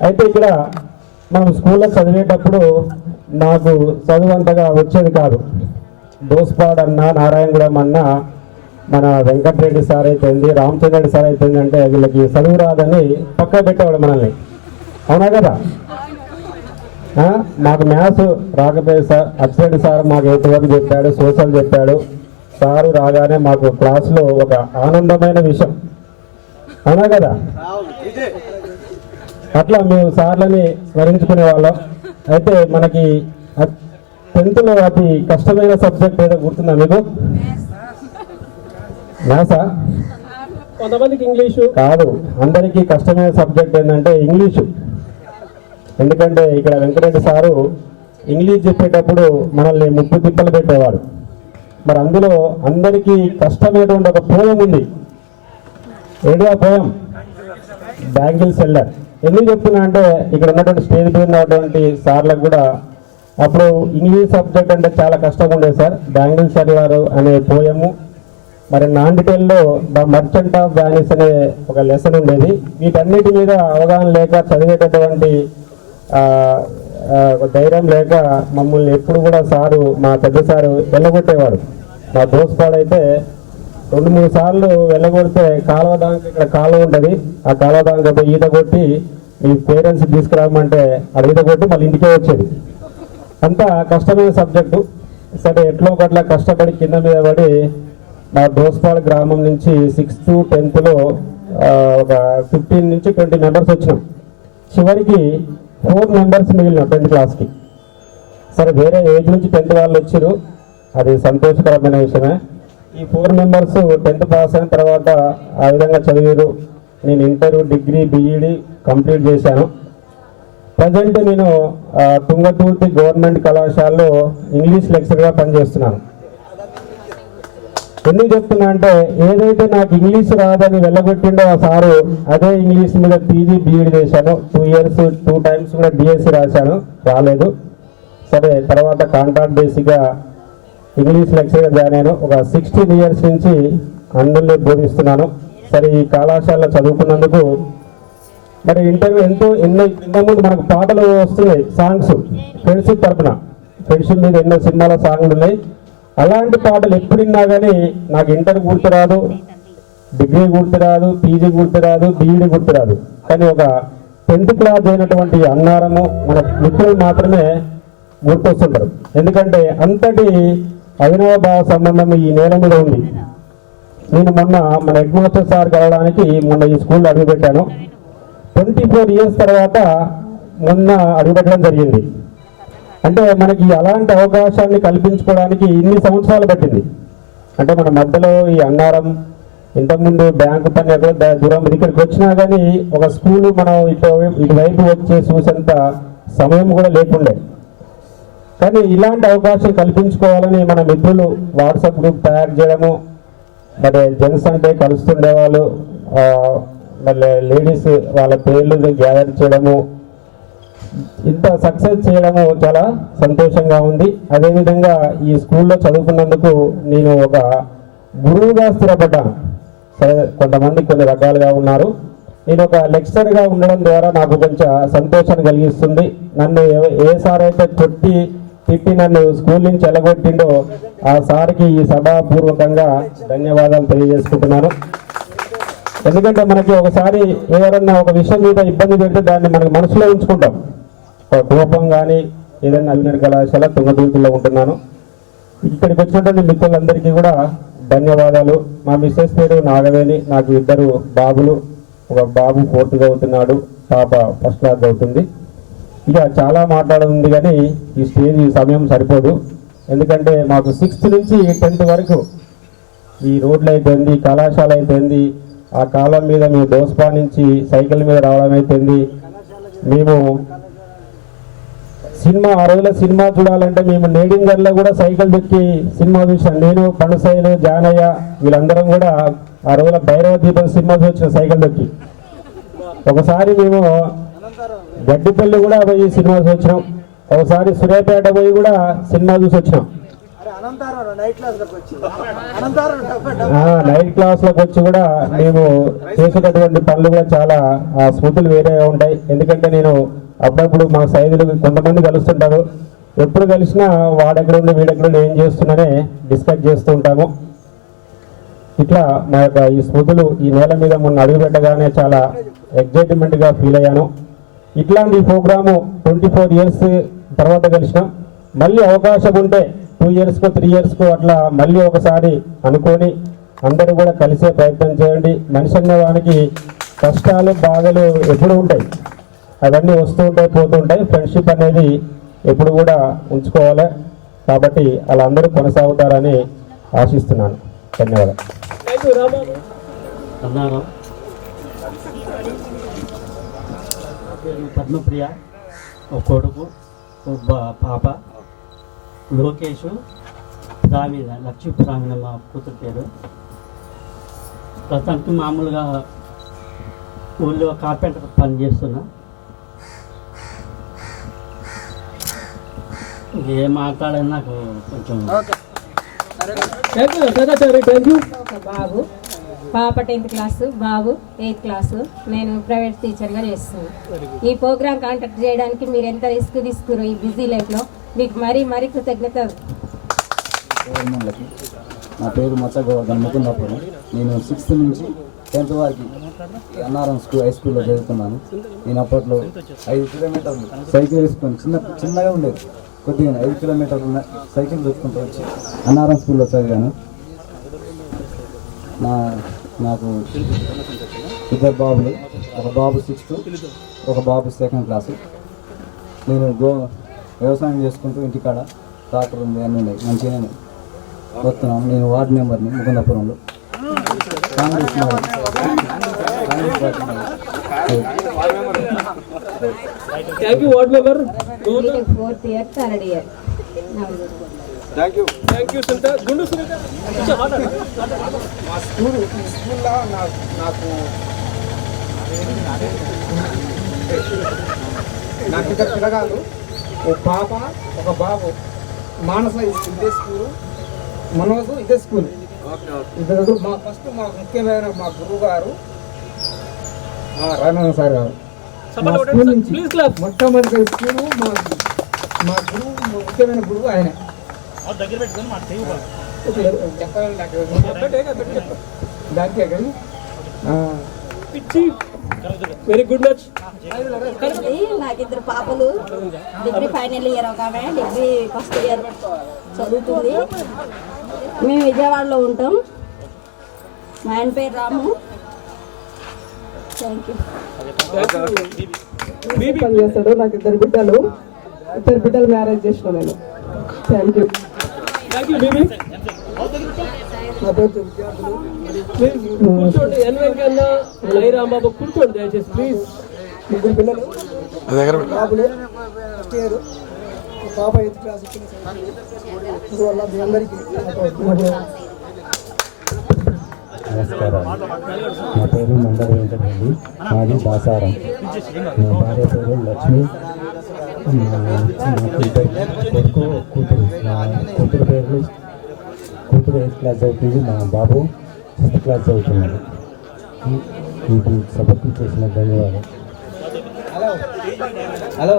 అయితే ఇక్కడ మనం స్కూల్లో చదివేటప్పుడు నాకు చదువు అంతగా వచ్చేది కాదు. దోస్పాడ్ అన్నా, నారాయణగూడెం అన్నా, మన వెంకటరెడ్డి సార్ అయిపోయింది, రామచంద్రెడ్డి సార్ అయిపోయింది అంటే వీళ్ళకి చదువు రాదని పక్క పెట్టేవాడు మనల్ని. అవునా కదా? మాకు మ్యాథ్స్ రాకపోయేది సార్. అచ్చిరెడ్డి సార్ మాకు 8th వరకు చెప్పాడు, సోషల్ చెప్పాడు. సారు రాగానే మాకు క్లాసులో ఒక ఆనందమైన విషయం. అవునా కదా? అట్లా మేము సార్లని స్మరించుకునే వాళ్ళం. అయితే మనకి 10th అతి కష్టమైన సబ్జెక్ట్ ఏదో గుర్తుందా మీకు? మ్యాథ్సా? కొంతమందికి ఇంగ్లీషు కాదు, అందరికీ కష్టమైన సబ్జెక్ట్ ఏంటంటే ఇంగ్లీషు. ఎందుకంటే ఇక్కడ వెంకటరెడ్డి సారు ఇంగ్లీష్ చెప్పేటప్పుడు మనల్ని ముప్పు తిప్పలు పెట్టేవాడు. మరి అందులో అందరికీ కష్టమైనటువంటి ఒక పోయం ఉంది. ఏదో ఆ పోయం బ్యాంగిల్ సెల్లర్. ఎందుకు చెప్తున్నా అంటే ఇక్కడ ఉన్నటువంటి స్టేజ్ మీద ఉన్నటువంటి సార్లకు కూడా అప్పుడు ఇంగ్లీష్ సబ్జెక్ట్ అంటే చాలా కష్టంగా ఉండేది సార్. బ్యాంగిల్ సెల్లర్ అనే పోయము, మరి నాన్ డీటెయిల్లో ద మర్చెంట్ ఆఫ్ వ్యానిస్ అనే ఒక లెసన్ ఉండేది. వీటన్నిటి మీద అవగాహన లేక చదివేటటువంటి ధైర్యం లేక మమ్మల్ని ఎప్పుడు కూడా సారు, మా పెద్ద సారు వెళ్ళగొట్టేవాడు. మా దోస్పాడైతే 2-3 సార్లు వెళ్ళగొడితే కాలువ దానికి ఇక్కడ కాలువ ఉంటుంది, ఆ కాలువ దానికి ఈత కొట్టి మీ పేరెంట్స్ తీసుకురామంటే అది ఈత కొట్టి మళ్ళీ ఇంటికే వచ్చేది. అంత కష్టమైన సబ్జెక్టు. సరే ఎట్లో ఒకట్లా కష్టపడి కింద మీద పడి మా దోస్పాడ్ గ్రామం నుంచి 6th to 10th ఒక 15 నుంచి 20 మెంబర్స్ వచ్చినాం. చివరికి 4 మెంబర్స్ మిగిలినాం 10th క్లాస్కి. సరే వేరే ఏజ్ నుంచి 10th వాళ్ళు వచ్చారు. అది సంతోషకరమైన విషయమే. ఈ 4 మెంబర్స్ 10th పాస్ అయిన తర్వాత ఆ విధంగా చదివారు. నేను ఇంటర్, డిగ్రీ, బీఈడి కంప్లీట్ చేశాను. ప్రజెంట్ నేను తుంగతుర్తి గవర్నమెంట్ కళాశాలలో ఇంగ్లీష్ లెక్చరర్గా పనిచేస్తున్నాను. ఎందుకు చెప్తున్నా అంటే, ఏదైతే నాకు ఇంగ్లీష్ రాదని వెళ్ళగొట్టిండో ఆ సారు, అదే ఇంగ్లీష్ మీద పీజీ బీఈడి చేశాను. 2 years 2 times కూడా డిఎస్సి రాశాను, రాలేదు. సరే, తర్వాత కాంట్రాక్ట్ బేసిక్గా ఇంగ్లీష్ లెక్చర్గా జాయిన్ అయ్యాను. ఒక 16 years నుంచి అందులో బోధిస్తున్నాను. సరే, ఈ కళాశాలలో చదువుకున్నందుకు మరి ఇంతకుముందు మనకు పాటలు వస్తున్నాయి, సాంగ్స్ ఫ్రెండ్షిప్ తరఫున, ఫ్రెండ్షిప్ మీద ఎన్నో సినిమాల సాంగ్లు ఉన్నాయి. అలాంటి పాటలు ఎప్పుడున్నా కానీ నాకు ఇంటర్ గుర్తురాదు, డిగ్రీ గుర్తురాదు, పీజీ గుర్తురాదు, బీఈడి గుర్తురాదు. కానీ ఒక 10th class అయినటువంటి అన్నారము మన మిత్రులు మాత్రమే గుర్తొస్తుంటారు. ఎందుకంటే అంతటి అవినాభావ సంబంధం ఈ నేల మీద ఉంది. నేను మొన్న మన హెడ్ మాస్టర్ సార్ కలవడానికి మొన్న ఈ స్కూల్లో అడుగుపెట్టాను. 24 years తర్వాత మొన్న అడుగుపెట్టడం జరిగింది. అంటే మనకి అలాంటి అవకాశాన్ని కల్పించుకోవడానికి ఇన్ని సంవత్సరాలు పట్టింది. అంటే మన మధ్యలో ఈ అన్నారం, ఇంతకుముందు బ్యాంకు పని దూరం ఇక్కడికి వచ్చినా కానీ ఒక స్కూలు మనం ఇటువైపు వచ్చే చూసేంత సమయం కూడా లేకుండే. కానీ ఇలాంటి అవకాశం కల్పించుకోవాలని మన మిత్రులు వాట్సాప్ గ్రూప్ తయారు చేయడము, మరి జెంట్స్ అంటే కలుస్తుండేవాళ్ళు, మళ్ళీ లేడీస్ వాళ్ళ పేర్లు గ్యాదర్ చేయడము, ఇంత సక్సెస్ చేయడము చాలా సంతోషంగా ఉంది. అదేవిధంగా ఈ స్కూల్లో చదువుకున్నందుకు నేను ఒక గురువుగా స్థిరపడ్డాను. సరే, కొంతమంది కొన్ని రకాలుగా ఉన్నారు. నేను ఒక లెక్చరర్గా ఉండడం ద్వారా నాకు కొంచెం సంతోషాన్ని కలిగిస్తుంది. నన్ను ఏ సార్ అయితే తిట్టి నన్ను స్కూల్ నుంచి ఎలగొట్టిండో ఆ సార్కి ఈ సభాపూర్వకంగా ధన్యవాదాలు తెలియజేసుకుంటున్నాను. ఎందుకంటే మనకి ఒకసారి ఎవరన్నా ఒక విషయం మీద ఇబ్బంది పెడితే దాన్ని మనకి మనసులో ఉంచుకుంటాం. కోపం కానీ ఏదైనా అవినర్ కళాశాల తుంగతుర్తిలో ఉంటున్నాను. ఇక్కడికి వచ్చినటువంటి మిత్రులందరికీ కూడా ధన్యవాదాలు. మా మిస్సెస్ పేరు నాగవేణి. నాకు 2 బాబులు. ఒక బాబు 4th చదువుతున్నాడు, పాప 1st class చదువుతుంది. ఇక చాలా మాట్లాడుతుంది కానీ ఈ సమయం సరిపోదు. ఎందుకంటే మాకు 6th నుంచి 10th వరకు ఈ రోడ్లు అయిపోయింది, కళాశాల అయిపోయింది. ఆ కాలం మీద మేము దోస్పా నుంచి సైకిల్ మీద రావడం అయిపోయింది. మేము ఆ రోజుల సినిమా చూడాలంటే మేము నేడింగర్లో కూడా సైకిల్ దొక్కి సినిమా చూసాం. నేను, పండుసైలు, జానయ్య వీళ్ళందరం కూడా ఆ రోజుల భైరవ దీపం సినిమా చూసిన సైకిల్ దొక్కి. ఒకసారి మేము గడ్డిపల్లి కూడా పోయి సినిమా చూసి వచ్చినాం. ఒకసారి సూర్యాపేట పోయి కూడా సినిమా చూసి వచ్చినాం. నైట్ క్లాస్లోకి వచ్చి కూడా మేము చేసేటటువంటి పనులు కూడా చాలా స్మృతులు వేరేగా ఉంటాయి. ఎందుకంటే నేను అప్పుడప్పుడు మా సైదులు కొంతమంది కలుస్తుంటారు. ఎప్పుడు కలిసినా వాడెక్కడుండి వీడెక్కడుండి ఏం చేస్తున్నానే డిస్కస్ చేస్తూ ఉంటాము. ఇట్లా మా యొక్క ఈ స్మృతులు ఈ నేల మీద మొన్న అడుగుపెట్టగానే చాలా ఎగ్జైట్మెంట్గా ఫీల్ అయ్యాను. ఇట్లాంటి ప్రోగ్రాము 24 years తర్వాత కలిసినాం. మళ్ళీ అవకాశం ఉంటే 2 yearsకో 3 yearsకో అట్లా మళ్ళీ ఒకసారి అనుకొని అందరూ కూడా కలిసే ప్రయత్నం చేయండి. మనిషి అనే వానికి కష్టాలు బాధలు ఎప్పుడు ఉంటాయి, అవన్నీ వస్తూ ఉంటాయి, పోతూ ఉంటాయి. ఫ్రెండ్షిప్ అనేది ఎప్పుడు కూడా ఉంచుకోవాలి. కాబట్టి అలా అందరూ కొనసాగుతారని ఆశిస్తున్నాను. ధన్యవాదాలు. పద్మప్రియ, ఒక కొడుకు, ఒక పాప. లోకేష్, ప్రావీణ, లక్ష్మీ ప్రావీణ మా కూతురు పేరు. ప్రస్తుతానికి మామూలుగా ఊళ్ళో కార్పెంటర్ పని చేస్తున్నా. ఏం మాట్లాడాలి నాకు కొంచెం. ఒక బాబు, పాప 10th class, బాబు 8th class. నేను ప్రైవేట్ టీచర్గా చేస్తున్నాను. ఈ ప్రోగ్రామ్ కాంటాక్ట్ చేయడానికి మీరు ఎంత రిస్క్ తీసుకున్నారు ఈ బిజీ లైఫ్లో, మీకు మరీ కృతజ్ఞతలు. నా పేరు మచ్చ గోవర్ధన్ ముకుందాపురం. నేను 6th నుంచి 10th వరకు అన్నారం హై స్కూల్లో చదువుతున్నాను. నేను అప్పట్లో 5 kilometers సైకిల్ వేసుకొని చిన్నగా ఉండేది, కొద్దిగా 5 kilometers సైకిల్ తెచ్చుకుంటూ వచ్చి అన్నారం స్కూల్లో చదివాను. నాకు 2 బాబులు, ఒక బాబు 6th, ఒక బాబు 2nd class. నేను వ్యవసాయం చేసుకుంటూ ఇంటికాడ ట్రాక్టర్ ఉంది, అన్నీ ఉన్నాయి, మంచిగానే వస్తున్నాను. నేను వార్డు మెంబర్ని ముకుందపురంలో. Congress thank you ward member. Fourth year third year. Thank you Sunitha. Gundu Sunitha మా స్కూల్లో నాకు ఇద్దరు పిల్లగాళ్ళు, ఒక పాప ఒక బాబు. మానస ఇదే స్కూలు, మనోజు ఇదే స్కూల్. ఇద్దరు మా ఫస్ట్ మా ముఖ్యమైన మా గురువు గారు రామేంద్ర సార్ గారు. మా స్కూల్ నుంచి మొట్టమొదటి స్కూలు మా గురువు, ముఖ్యమైన గురువు ఆయనే. చెప్పాలని దానికే కానీ వెరీ గుడ్ మ్యాచ్. నాకు ఇద్దరు పాపలు, డిగ్రీ ఫైనల్ ఇయర్, ఒక ఆమె డిగ్రీ ఫస్ట్ ఇయర్ చదువుతుంది. మేము విజయవాడలో ఉంటాం. మా ఆయన పేరు రాము. Thank you. పని చేస్తాడు. నాకు ఇద్దరు బిడ్డలు మ్యారేజ్ చేసిన నేను. Thank you. కూర్చోండి. ఎన్వెంకన్నా లైరాంబాబు కూర్చోండి దయచేసి ప్లీజ్. ముగ్గురు పిల్లలు, బాబులు ఫస్ట్ ఇయర్, పాప 8th క్లాస్. అందువల్ల మీ అందరికీ నమస్కారం. నా పేరు మందర వెంకటరెడ్డి, మాది బాసారం. నా భార్య పేరు లక్ష్మి. నాకు ఇద్దరు కొడుకు కూతురు. నా కూతురు 8th క్లాస్ చదువుతుంది. మా బాబు 6th క్లాస్ చదువుతున్నాడు. మీకు సపోర్ట్ చేసిన ధన్యవాదాలు. హలో,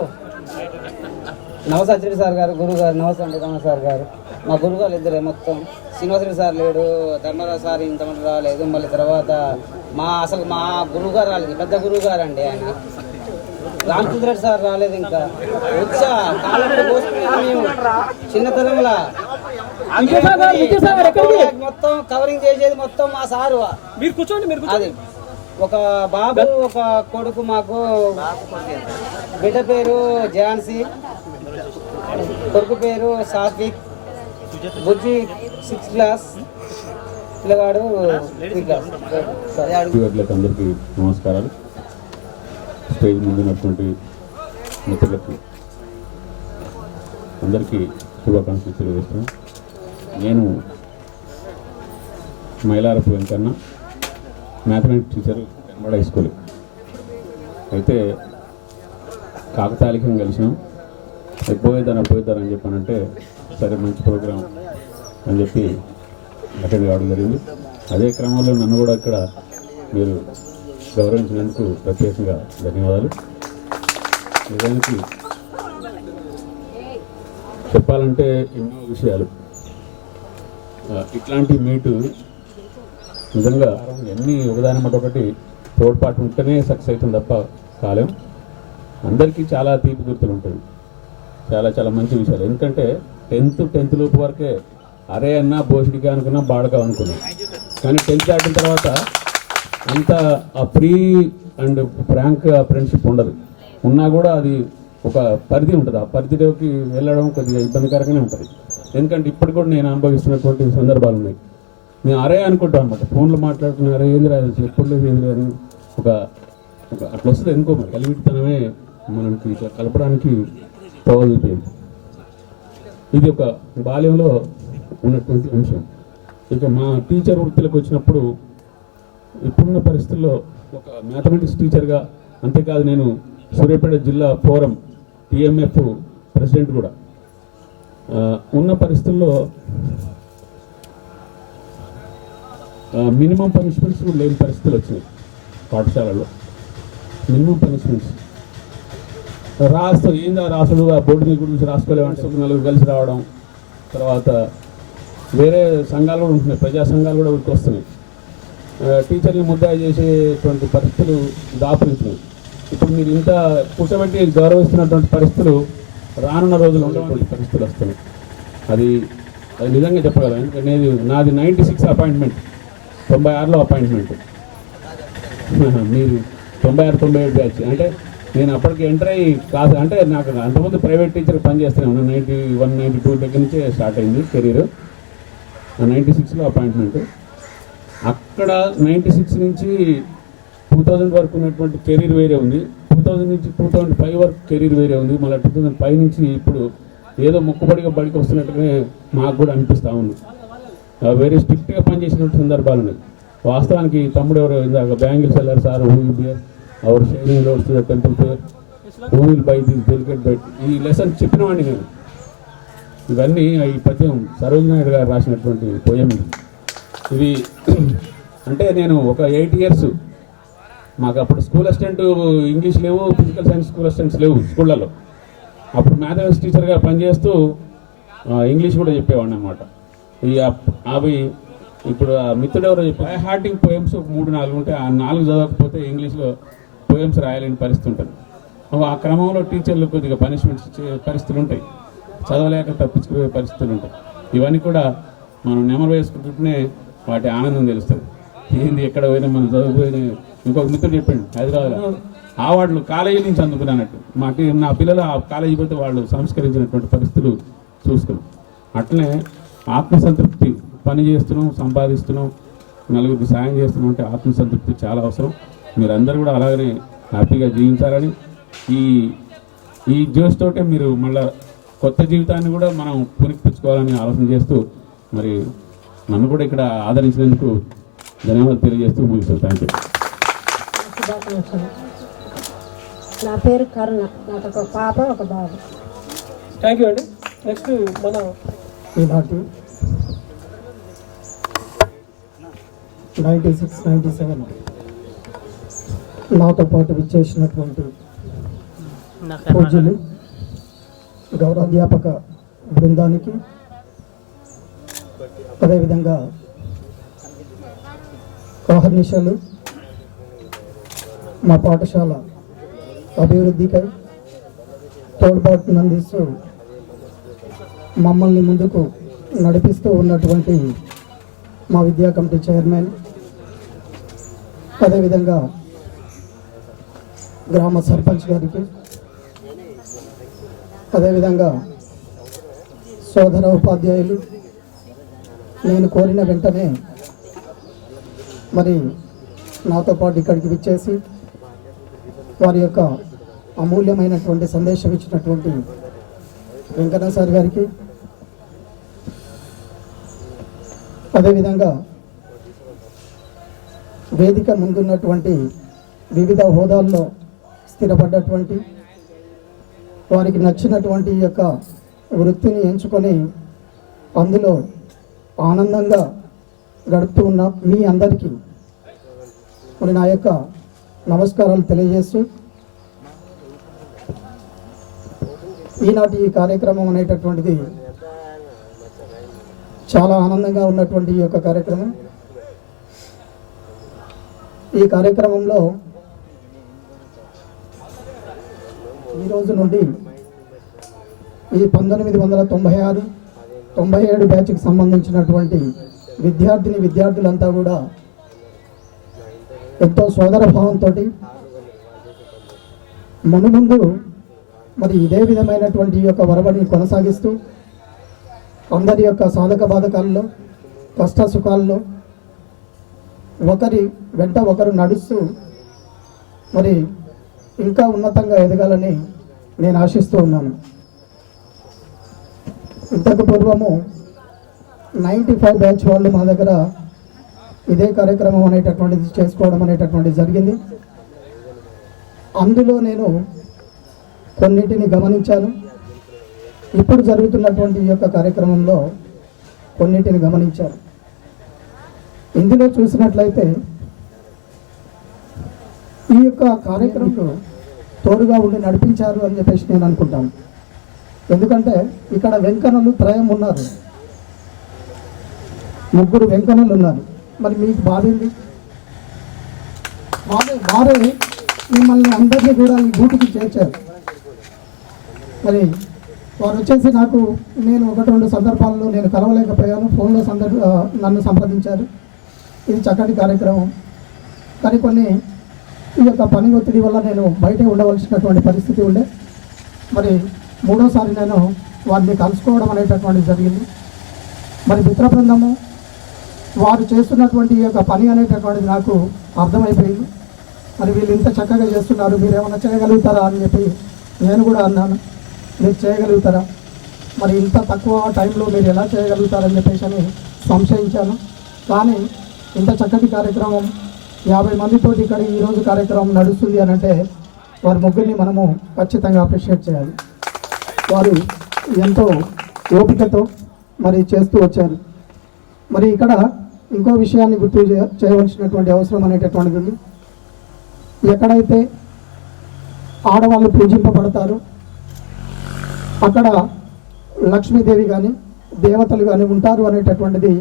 నవసారెడ్డి సార్ గారు, గురువు గారు నవసారెడ్డి సార్ గారు. మా గురుగారు ఇద్దరే. మొత్తం శ్రీనివాసరెడ్డి సార్ లేడు, ధర్మరావు సార్ ఇంతమంది రాలేదు. మళ్ళీ తర్వాత మా గురువు గారు రాలేదు, పెద్ద గురువు గారు అండి ఆయన. రామచంద్రెడ్డి సార్ రాలేదు. ఇంకా వచ్చా కాలంలో మేము చిన్నతనంలా మొత్తం కవరింగ్ చేసేది మొత్తం మా సారు. మీరు కూర్చోండి. అది ఒక బాబు ఒక కొడుకు. మాకు బిడ్డ పేరు ఝాన్సీ, కొడుకు పేరు సాత్విక్, బుజ్జి 6th క్లాస్, పిల్లగాడు 3rd క్లాస్. అందరికీ నమస్కారాలు. స్టేజ్ ముందున్నటువంటి మిత్రులకు అందరికీ శుభాకాంక్షలు తెలియజేస్తున్నాను. నేను Mailarapu Venkanna, mathematics teacher, Kanmada high school. అయితే కాకతాళికంగా కలిసినాం. పోయిద్దారని చెప్పానంటే సరే మంచి ప్రోగ్రాం అని చెప్పి అటెండ్ కావడం జరిగింది. అదే క్రమంలో నన్ను కూడా ఇక్కడ మీరు గౌరవించినందుకు ప్రత్యేకంగా ధన్యవాదాలు. నిజానికి చెప్పాలంటే ఎన్నో విషయాలు ఇట్లాంటి మీటు నిజంగా ఎన్ని ఒకదాని మాట ఒకటి తోడ్పాటు ఉంటేనే సక్సెస్ అవుతుంది తప్ప కాలేం. అందరికీ చాలా తీపి గుర్తులు ఉంటుంది, చాలా చాలా మంచి విషయాలు. ఎందుకంటే 10th లోపు వరకే అరే అన్నా బోసిడిగా అనుకున్నా బాడగా అనుకున్నాం. కానీ 10th దాటిన తర్వాత అంత ఆ ఫ్రీ అండ్ ఫ్రాంక్ ఫ్రెండ్షిప్ ఉండదు. ఉన్నా కూడా అది ఒక పరిధి ఉంటుంది. ఆ పరిధిలోకి వెళ్ళడం కొద్దిగా ఇబ్బందికరంగానే ఉంటుంది. ఎందుకంటే ఇప్పుడు కూడా నేను అనుభవిస్తున్నటువంటి సందర్భాలు ఉన్నాయి. నేను అరే అనుకుంటాం అనమాట, ఫోన్లో మాట్లాడుతున్నా అరే ఏంది రాదు ఎప్పుడు లేదు ఏంది అని ఒక అట్లా వస్తుంది. ఎందుకో మరి కలివిడితనమే మనకి ఇట్లా కలపడానికి పోగలుగుతుంది. ఇది ఒక బాల్యంలో ఉన్నటువంటి అంశం. ఇక మా టీచర్ వృత్తిలోకి వచ్చినప్పుడు ఇప్పుడున్న పరిస్థితుల్లో ఒక మ్యాథమెటిక్స్ టీచర్గా, అంతేకాదు నేను సూర్యాపేట జిల్లా ఫోరం TMF ప్రెసిడెంట్ కూడా ఉన్న పరిస్థితుల్లో మినిమం పనిష్మెంట్స్ లేని పరిస్థితులు వచ్చినాయి పాఠశాలలో. మినిమం పనిష్మెంట్స్ రాస్తాం ఏందా రాసుడు, ఆ బోర్డు మీద గురించి రాసుకోలేమంటే నలుగురు కలిసి రావడం. తర్వాత వేరే సంఘాలు కూడా ఉంటున్నాయి, ప్రజా సంఘాలు కూడా ఉరికి వస్తున్నాయి. టీచర్ని ముద్దాయి చేసేటువంటి పరిస్థితులు దాపురించినాయి. ఇప్పుడు మీరు ఇంత పుట్టబెట్టి గౌరవిస్తున్నటువంటి పరిస్థితులు రానున్న రోజులు ఉండేటువంటి పరిస్థితులు వస్తున్నాయి. అది నిజంగా చెప్పగలను. ఎందుకంటే నాది 96 అపాయింట్మెంట్, 96లో అపాయింట్మెంట్. మీరు 96-97 బ్యాచ్. అంటే నేను అప్పటికి ఎంటర్ అయ్యి క్లాస్, అంటే నాకు అంతకుముందు ప్రైవేట్ టీచర్ పనిచేస్తూనే ఉన్నాను. 91-92 దగ్గర నుంచే స్టార్ట్ అయింది కెరీర్. 96లో అపాయింట్మెంట్. అక్కడ 96 నుంచి 2000 వరకు ఉన్నటువంటి కెరీర్ వేరే ఉంది, 2000 నుంచి 2005 వరకు కెరీర్ వేరే ఉంది, మళ్ళీ 2005 నుంచి ఇప్పుడు ఏదో మొక్కుబడిగా బడికి వస్తున్నట్టుగా మాకు కూడా అనిపిస్తూ ఉంది. వెరీ స్ట్రిక్ట్గా పనిచేసినటువంటి సందర్భాలు ఉన్నాయి. వాస్తవానికి తమ్ముడు ఎవరు ఇందాక బ్యాంగిల్స్ వెళ్ళారు sir, who will bear our sharing loads to the temple fair, who will buy this delicate bed, ఈ లెసన్ చెప్పినవాడిని నేను. ఇవన్నీ ఈ పద్యం సరోజ్ నాయుడు గారు రాసినటువంటి పోయం ఇది. అంటే నేను ఒక 8 years మాకు అప్పుడు స్కూల్ అసిస్టెంట్ ఇంగ్లీష్ లేవు, ఫిజికల్ సైన్స్ స్కూల్ అసిస్టెంట్స్ లేవు స్కూళ్ళల్లో. అప్పుడు మ్యాథమెటిక్స్ టీచర్గా పనిచేస్తూ ఇంగ్లీష్ కూడా చెప్పేవాడిని అనమాట. అవి ఇప్పుడు ఆ మిత్రుడు ఎవరో చెప్పి హార్టింగ్ పోయమ్స్ 3-4 ఉంటాయి, ఆ 4 చదవకపోతే ఇంగ్లీష్లో పోయమ్స్ రాయలేని పరిస్థితి ఉంటుంది. ఆ క్రమంలో టీచర్లు కొద్దిగా పనిష్మెంట్స్ ఇచ్చే పరిస్థితులు ఉంటాయి, చదవలేక తప్పించుకునే పరిస్థితులు ఉంటాయి. ఇవన్నీ కూడా మనం నెమరు వేసుకుంటుంటేనే వాటి ఆనందం తెలుస్తుంది. ఏంది ఎక్కడ పోయినా మనం చదువుపోయిన. ఇంకొక మిత్రుడు చెప్పండి, హైదరాబాద్లో అవార్డులు కాలేజీ నుంచి అందుకున్నట్టు మాకు నా పిల్లలు ఆ కాలేజీ పోతే వాళ్ళు సంస్కరించినటువంటి పరిస్థితులు చూసుకున్నాం. అట్లనే ఆత్మసంతృప్తి, పని చేస్తున్నాం, సంపాదిస్తున్నాం, నలుగురికి సాయం చేస్తున్నాం అంటే ఆత్మసంతృప్తి చాలా అవసరం. మీరందరూ కూడా అలాగనే హ్యాపీగా జీవించాలని ఈ జోష్ తోటే మీరు మళ్ళీ కొత్త జీవితాన్ని కూడా మనం పునికిపుచ్చుకోవాలని ఆలోచన చేస్తూ మరి నన్ను కూడా ఇక్కడ ఆదరించినందుకు ధన్యవాదాలు తెలియజేస్తూ ముగిస్తాను. Thank you. నా పేరు కరుణ, నాకు ఒక పాప ఒక బాబు. థ్యాంక్ యూ అండి. నెక్స్ట్ మన ఈనాటి 96-97 నాతో పాటు విచ్చేసినటువంటి పూజ్యులు గౌరవాధ్యాపక బృందానికి, అదేవిధంగా అహర్నిశలు మా పాఠశాల అభివృద్ధికై తోడ్పాటును అందిస్తూ మమ్మల్ని ముందుకు నడిపిస్తూ ఉన్నటువంటి మా విద్యా కమిటీ చైర్మన్, అదేవిధంగా గ్రామ సర్పంచ్ గారికి, అదేవిధంగా సోదర ఉపాధ్యాయులు, నేను కోరిన వెంటనే మరి నాతో పాటు ఇక్కడికి విచ్చేసి వారి యొక్క అమూల్యమైనటువంటి సందేశం ఇచ్చినటువంటి వెంకన్న సార్ గారికి, అదేవిధంగా వేదిక ముందున్నటువంటి వివిధ హోదాల్లో స్థిరపడ్డటువంటి వారికి నచ్చినటువంటి యొక్క వృత్తిని ఎంచుకొని అందులో ఆనందంగా గడుపుతూ ఉన్న మీ అందరికీ మరి నా యొక్క నమస్కారాలు తెలియజేస్తూ, ఈనాటి ఈ కార్యక్రమం అనేటటువంటిది చాలా ఆనందంగా ఉన్నటువంటి ఈ యొక్క కార్యక్రమం. ఈ కార్యక్రమంలో ఈరోజు నుండి ఈ 1996-97 బ్యాచ్కి సంబంధించినటువంటి విద్యార్థులంతా కూడా ఎంతో సోదర భావంతో మునుముందు మరి ఇదే విధమైనటువంటి యొక్క వరవడిని కొనసాగిస్తూ అందరి యొక్క సాధక బాధకాల్లో, కష్ట సుఖాల్లో ఒకరి వెంట ఒకరు నడుస్తూ మరి ఇంకా ఉన్నతంగా ఎదగాలని నేను ఆశిస్తూ ఉన్నాను. ఇంతకు పూర్వము 95 బ్యాచ్ వాళ్ళు మా దగ్గర ఇదే కార్యక్రమం అనేటటువంటిది చేసుకోవడం అనేటటువంటిది జరిగింది. అందులో నేను కొన్నిటిని గమనించాను. ఇప్పుడు జరుగుతున్నటువంటి ఈ యొక్క కార్యక్రమంలో కొన్నిటిని గమనించాను. ఇందులో చూసినట్లయితే ఈ యొక్క కార్యక్రమం తోడుగా ఉండి నడిపించారు అని చెప్పేసి నేను అనుకుంటాను. ఎందుకంటే ఇక్కడ వెంకన్నలు త్రయం ఉన్నారు, 3 వెంకన్నలు ఉన్నారు. మరి మీకు బాధేంది? వారే మిమ్మల్ని అందరినీ కూడా ఈ గూటికి చేర్చారు. మరి వారు వచ్చేసి నాకు నేను 1-2 సందర్భాల్లో నేను కలవలేకపోయాను, ఫోన్లో నన్ను సంప్రదించారు. ఇది చక్కటి కార్యక్రమం, కానీ కొన్ని ఈ యొక్క పని ఒత్తిడి వల్ల నేను బయటే ఉండవలసినటువంటి పరిస్థితి ఉండే. మరి 3వ సారి నేను వారిని కలుసుకోవడం అనేటటువంటిది జరిగింది. మరి మిత్ర బృందము వారు చేస్తున్నటువంటి ఈ యొక్క పని అనేటటువంటిది నాకు అర్థమైపోయింది. మరి వీళ్ళు ఇంత చక్కగా చేస్తున్నారు, మీరు ఏమైనా చేయగలుగుతారా అని చెప్పి నేను కూడా అన్నాను. మీరు చేయగలుగుతారా, మరి ఇంత తక్కువ టైంలో మీరు ఎలా చేయగలుగుతారని చెప్పేసి అని సంశయించాను. కానీ ఇంత చక్కటి కార్యక్రమం 50 మందితోటి ఇక్కడ ఈరోజు కార్యక్రమం నడుస్తుంది అని అంటే వారి ముగ్గురిని మనము ఖచ్చితంగా అప్రిషియేట్ చేయాలి. వారు ఎంతో ఓపికతో మరి చేస్తూ వచ్చారు. మరి ఇక్కడ ఇంకో విషయాన్ని గుర్తు చేయవలసినటువంటి అవసరం అనేటటువంటిది ఉంది. ఎక్కడైతే ఆడవాళ్ళు పూజింపబడతారో అక్కడ లక్ష్మీదేవి కానీ దేవతలు కానీ ఉంటారు అనేటటువంటిది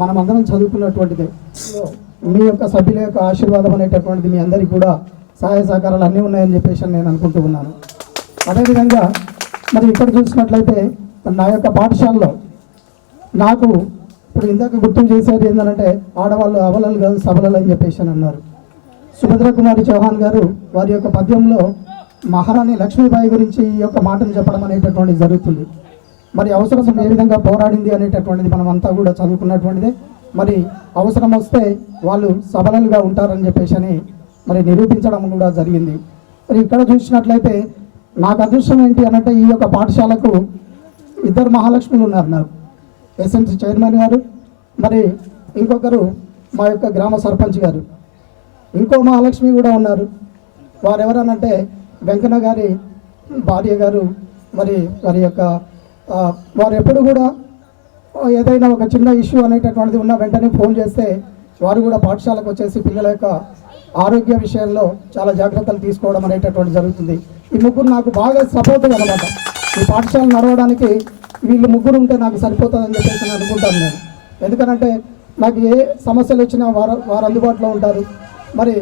మనమందరం చదువుకున్నటువంటిదే. మీ యొక్క సభ్యుల యొక్క ఆశీర్వాదం అనేటటువంటిది మీ అందరికీ కూడా సహాయ సహకారాలు అన్నీ ఉన్నాయని చెప్పేసి నేను అనుకుంటూ ఉన్నాను. అదేవిధంగా మరి ఇక్కడ చూసినట్లయితే నా యొక్క పాఠశాలలో నాకు ఇప్పుడు ఇందాక గుర్తు చేసేది ఏంటంటే ఆడవాళ్ళు అవలలు కాదు సబలలు అని చెప్పేసి అన్నారు. సుభద్ర కుమారి చౌహాన్ గారు వారి యొక్క పద్యంలో మహారాణి లక్ష్మీబాయి గురించి ఈ యొక్క మాటను చెప్పడం అనేటటువంటిది జరుగుతుంది. మరి అవసరం ఏ విధంగా పోరాడింది అనేటటువంటిది మనం అంతా కూడా చదువుకున్నటువంటిదే. మరి అవసరం వస్తే వాళ్ళు సబలలుగా ఉంటారని చెప్పేసి మరి నిరూపించడం కూడా జరిగింది. మరి ఇక్కడ చూసినట్లయితే నాకు అదృష్టం ఏంటి అనంటే ఈ యొక్క పాఠశాలకు 2 మహాలక్ష్ములు ఉన్నారు. నాకు ఎస్ఎంసీ చైర్మన్ గారు, మరి ఇంకొకరు మా యొక్క గ్రామ సర్పంచ్ గారు, ఇంకో మహాలక్ష్మి కూడా ఉన్నారు. వారు ఎవరనంటే వెంకన్న గారి భార్య గారు. మరి వారి యొక్క వారు ఎప్పుడు కూడా ఏదైనా ఒక చిన్న ఇష్యూ అనేటటువంటిది ఉన్న వెంటనే ఫోన్ చేస్తే వారు కూడా పాఠశాలకు వచ్చేసి పిల్లల యొక్క ఆరోగ్య విషయంలో చాలా జాగ్రత్తలు తీసుకోవడం అనేటటువంటి జరుగుతుంది. ఈ ముగ్గురు నాకు బాగా సపోర్ట్ అనమాట. ఈ పాఠశాల నడవడానికి వీళ్ళు ముగ్గురు ఉంటే నాకు సరిపోతుందని చెప్పేసి నేను అనుకుంటాను నేను. ఎందుకనంటే నాకు ఏ సమస్యలు వచ్చినా వారు అందుబాటులో ఉంటారు. మరి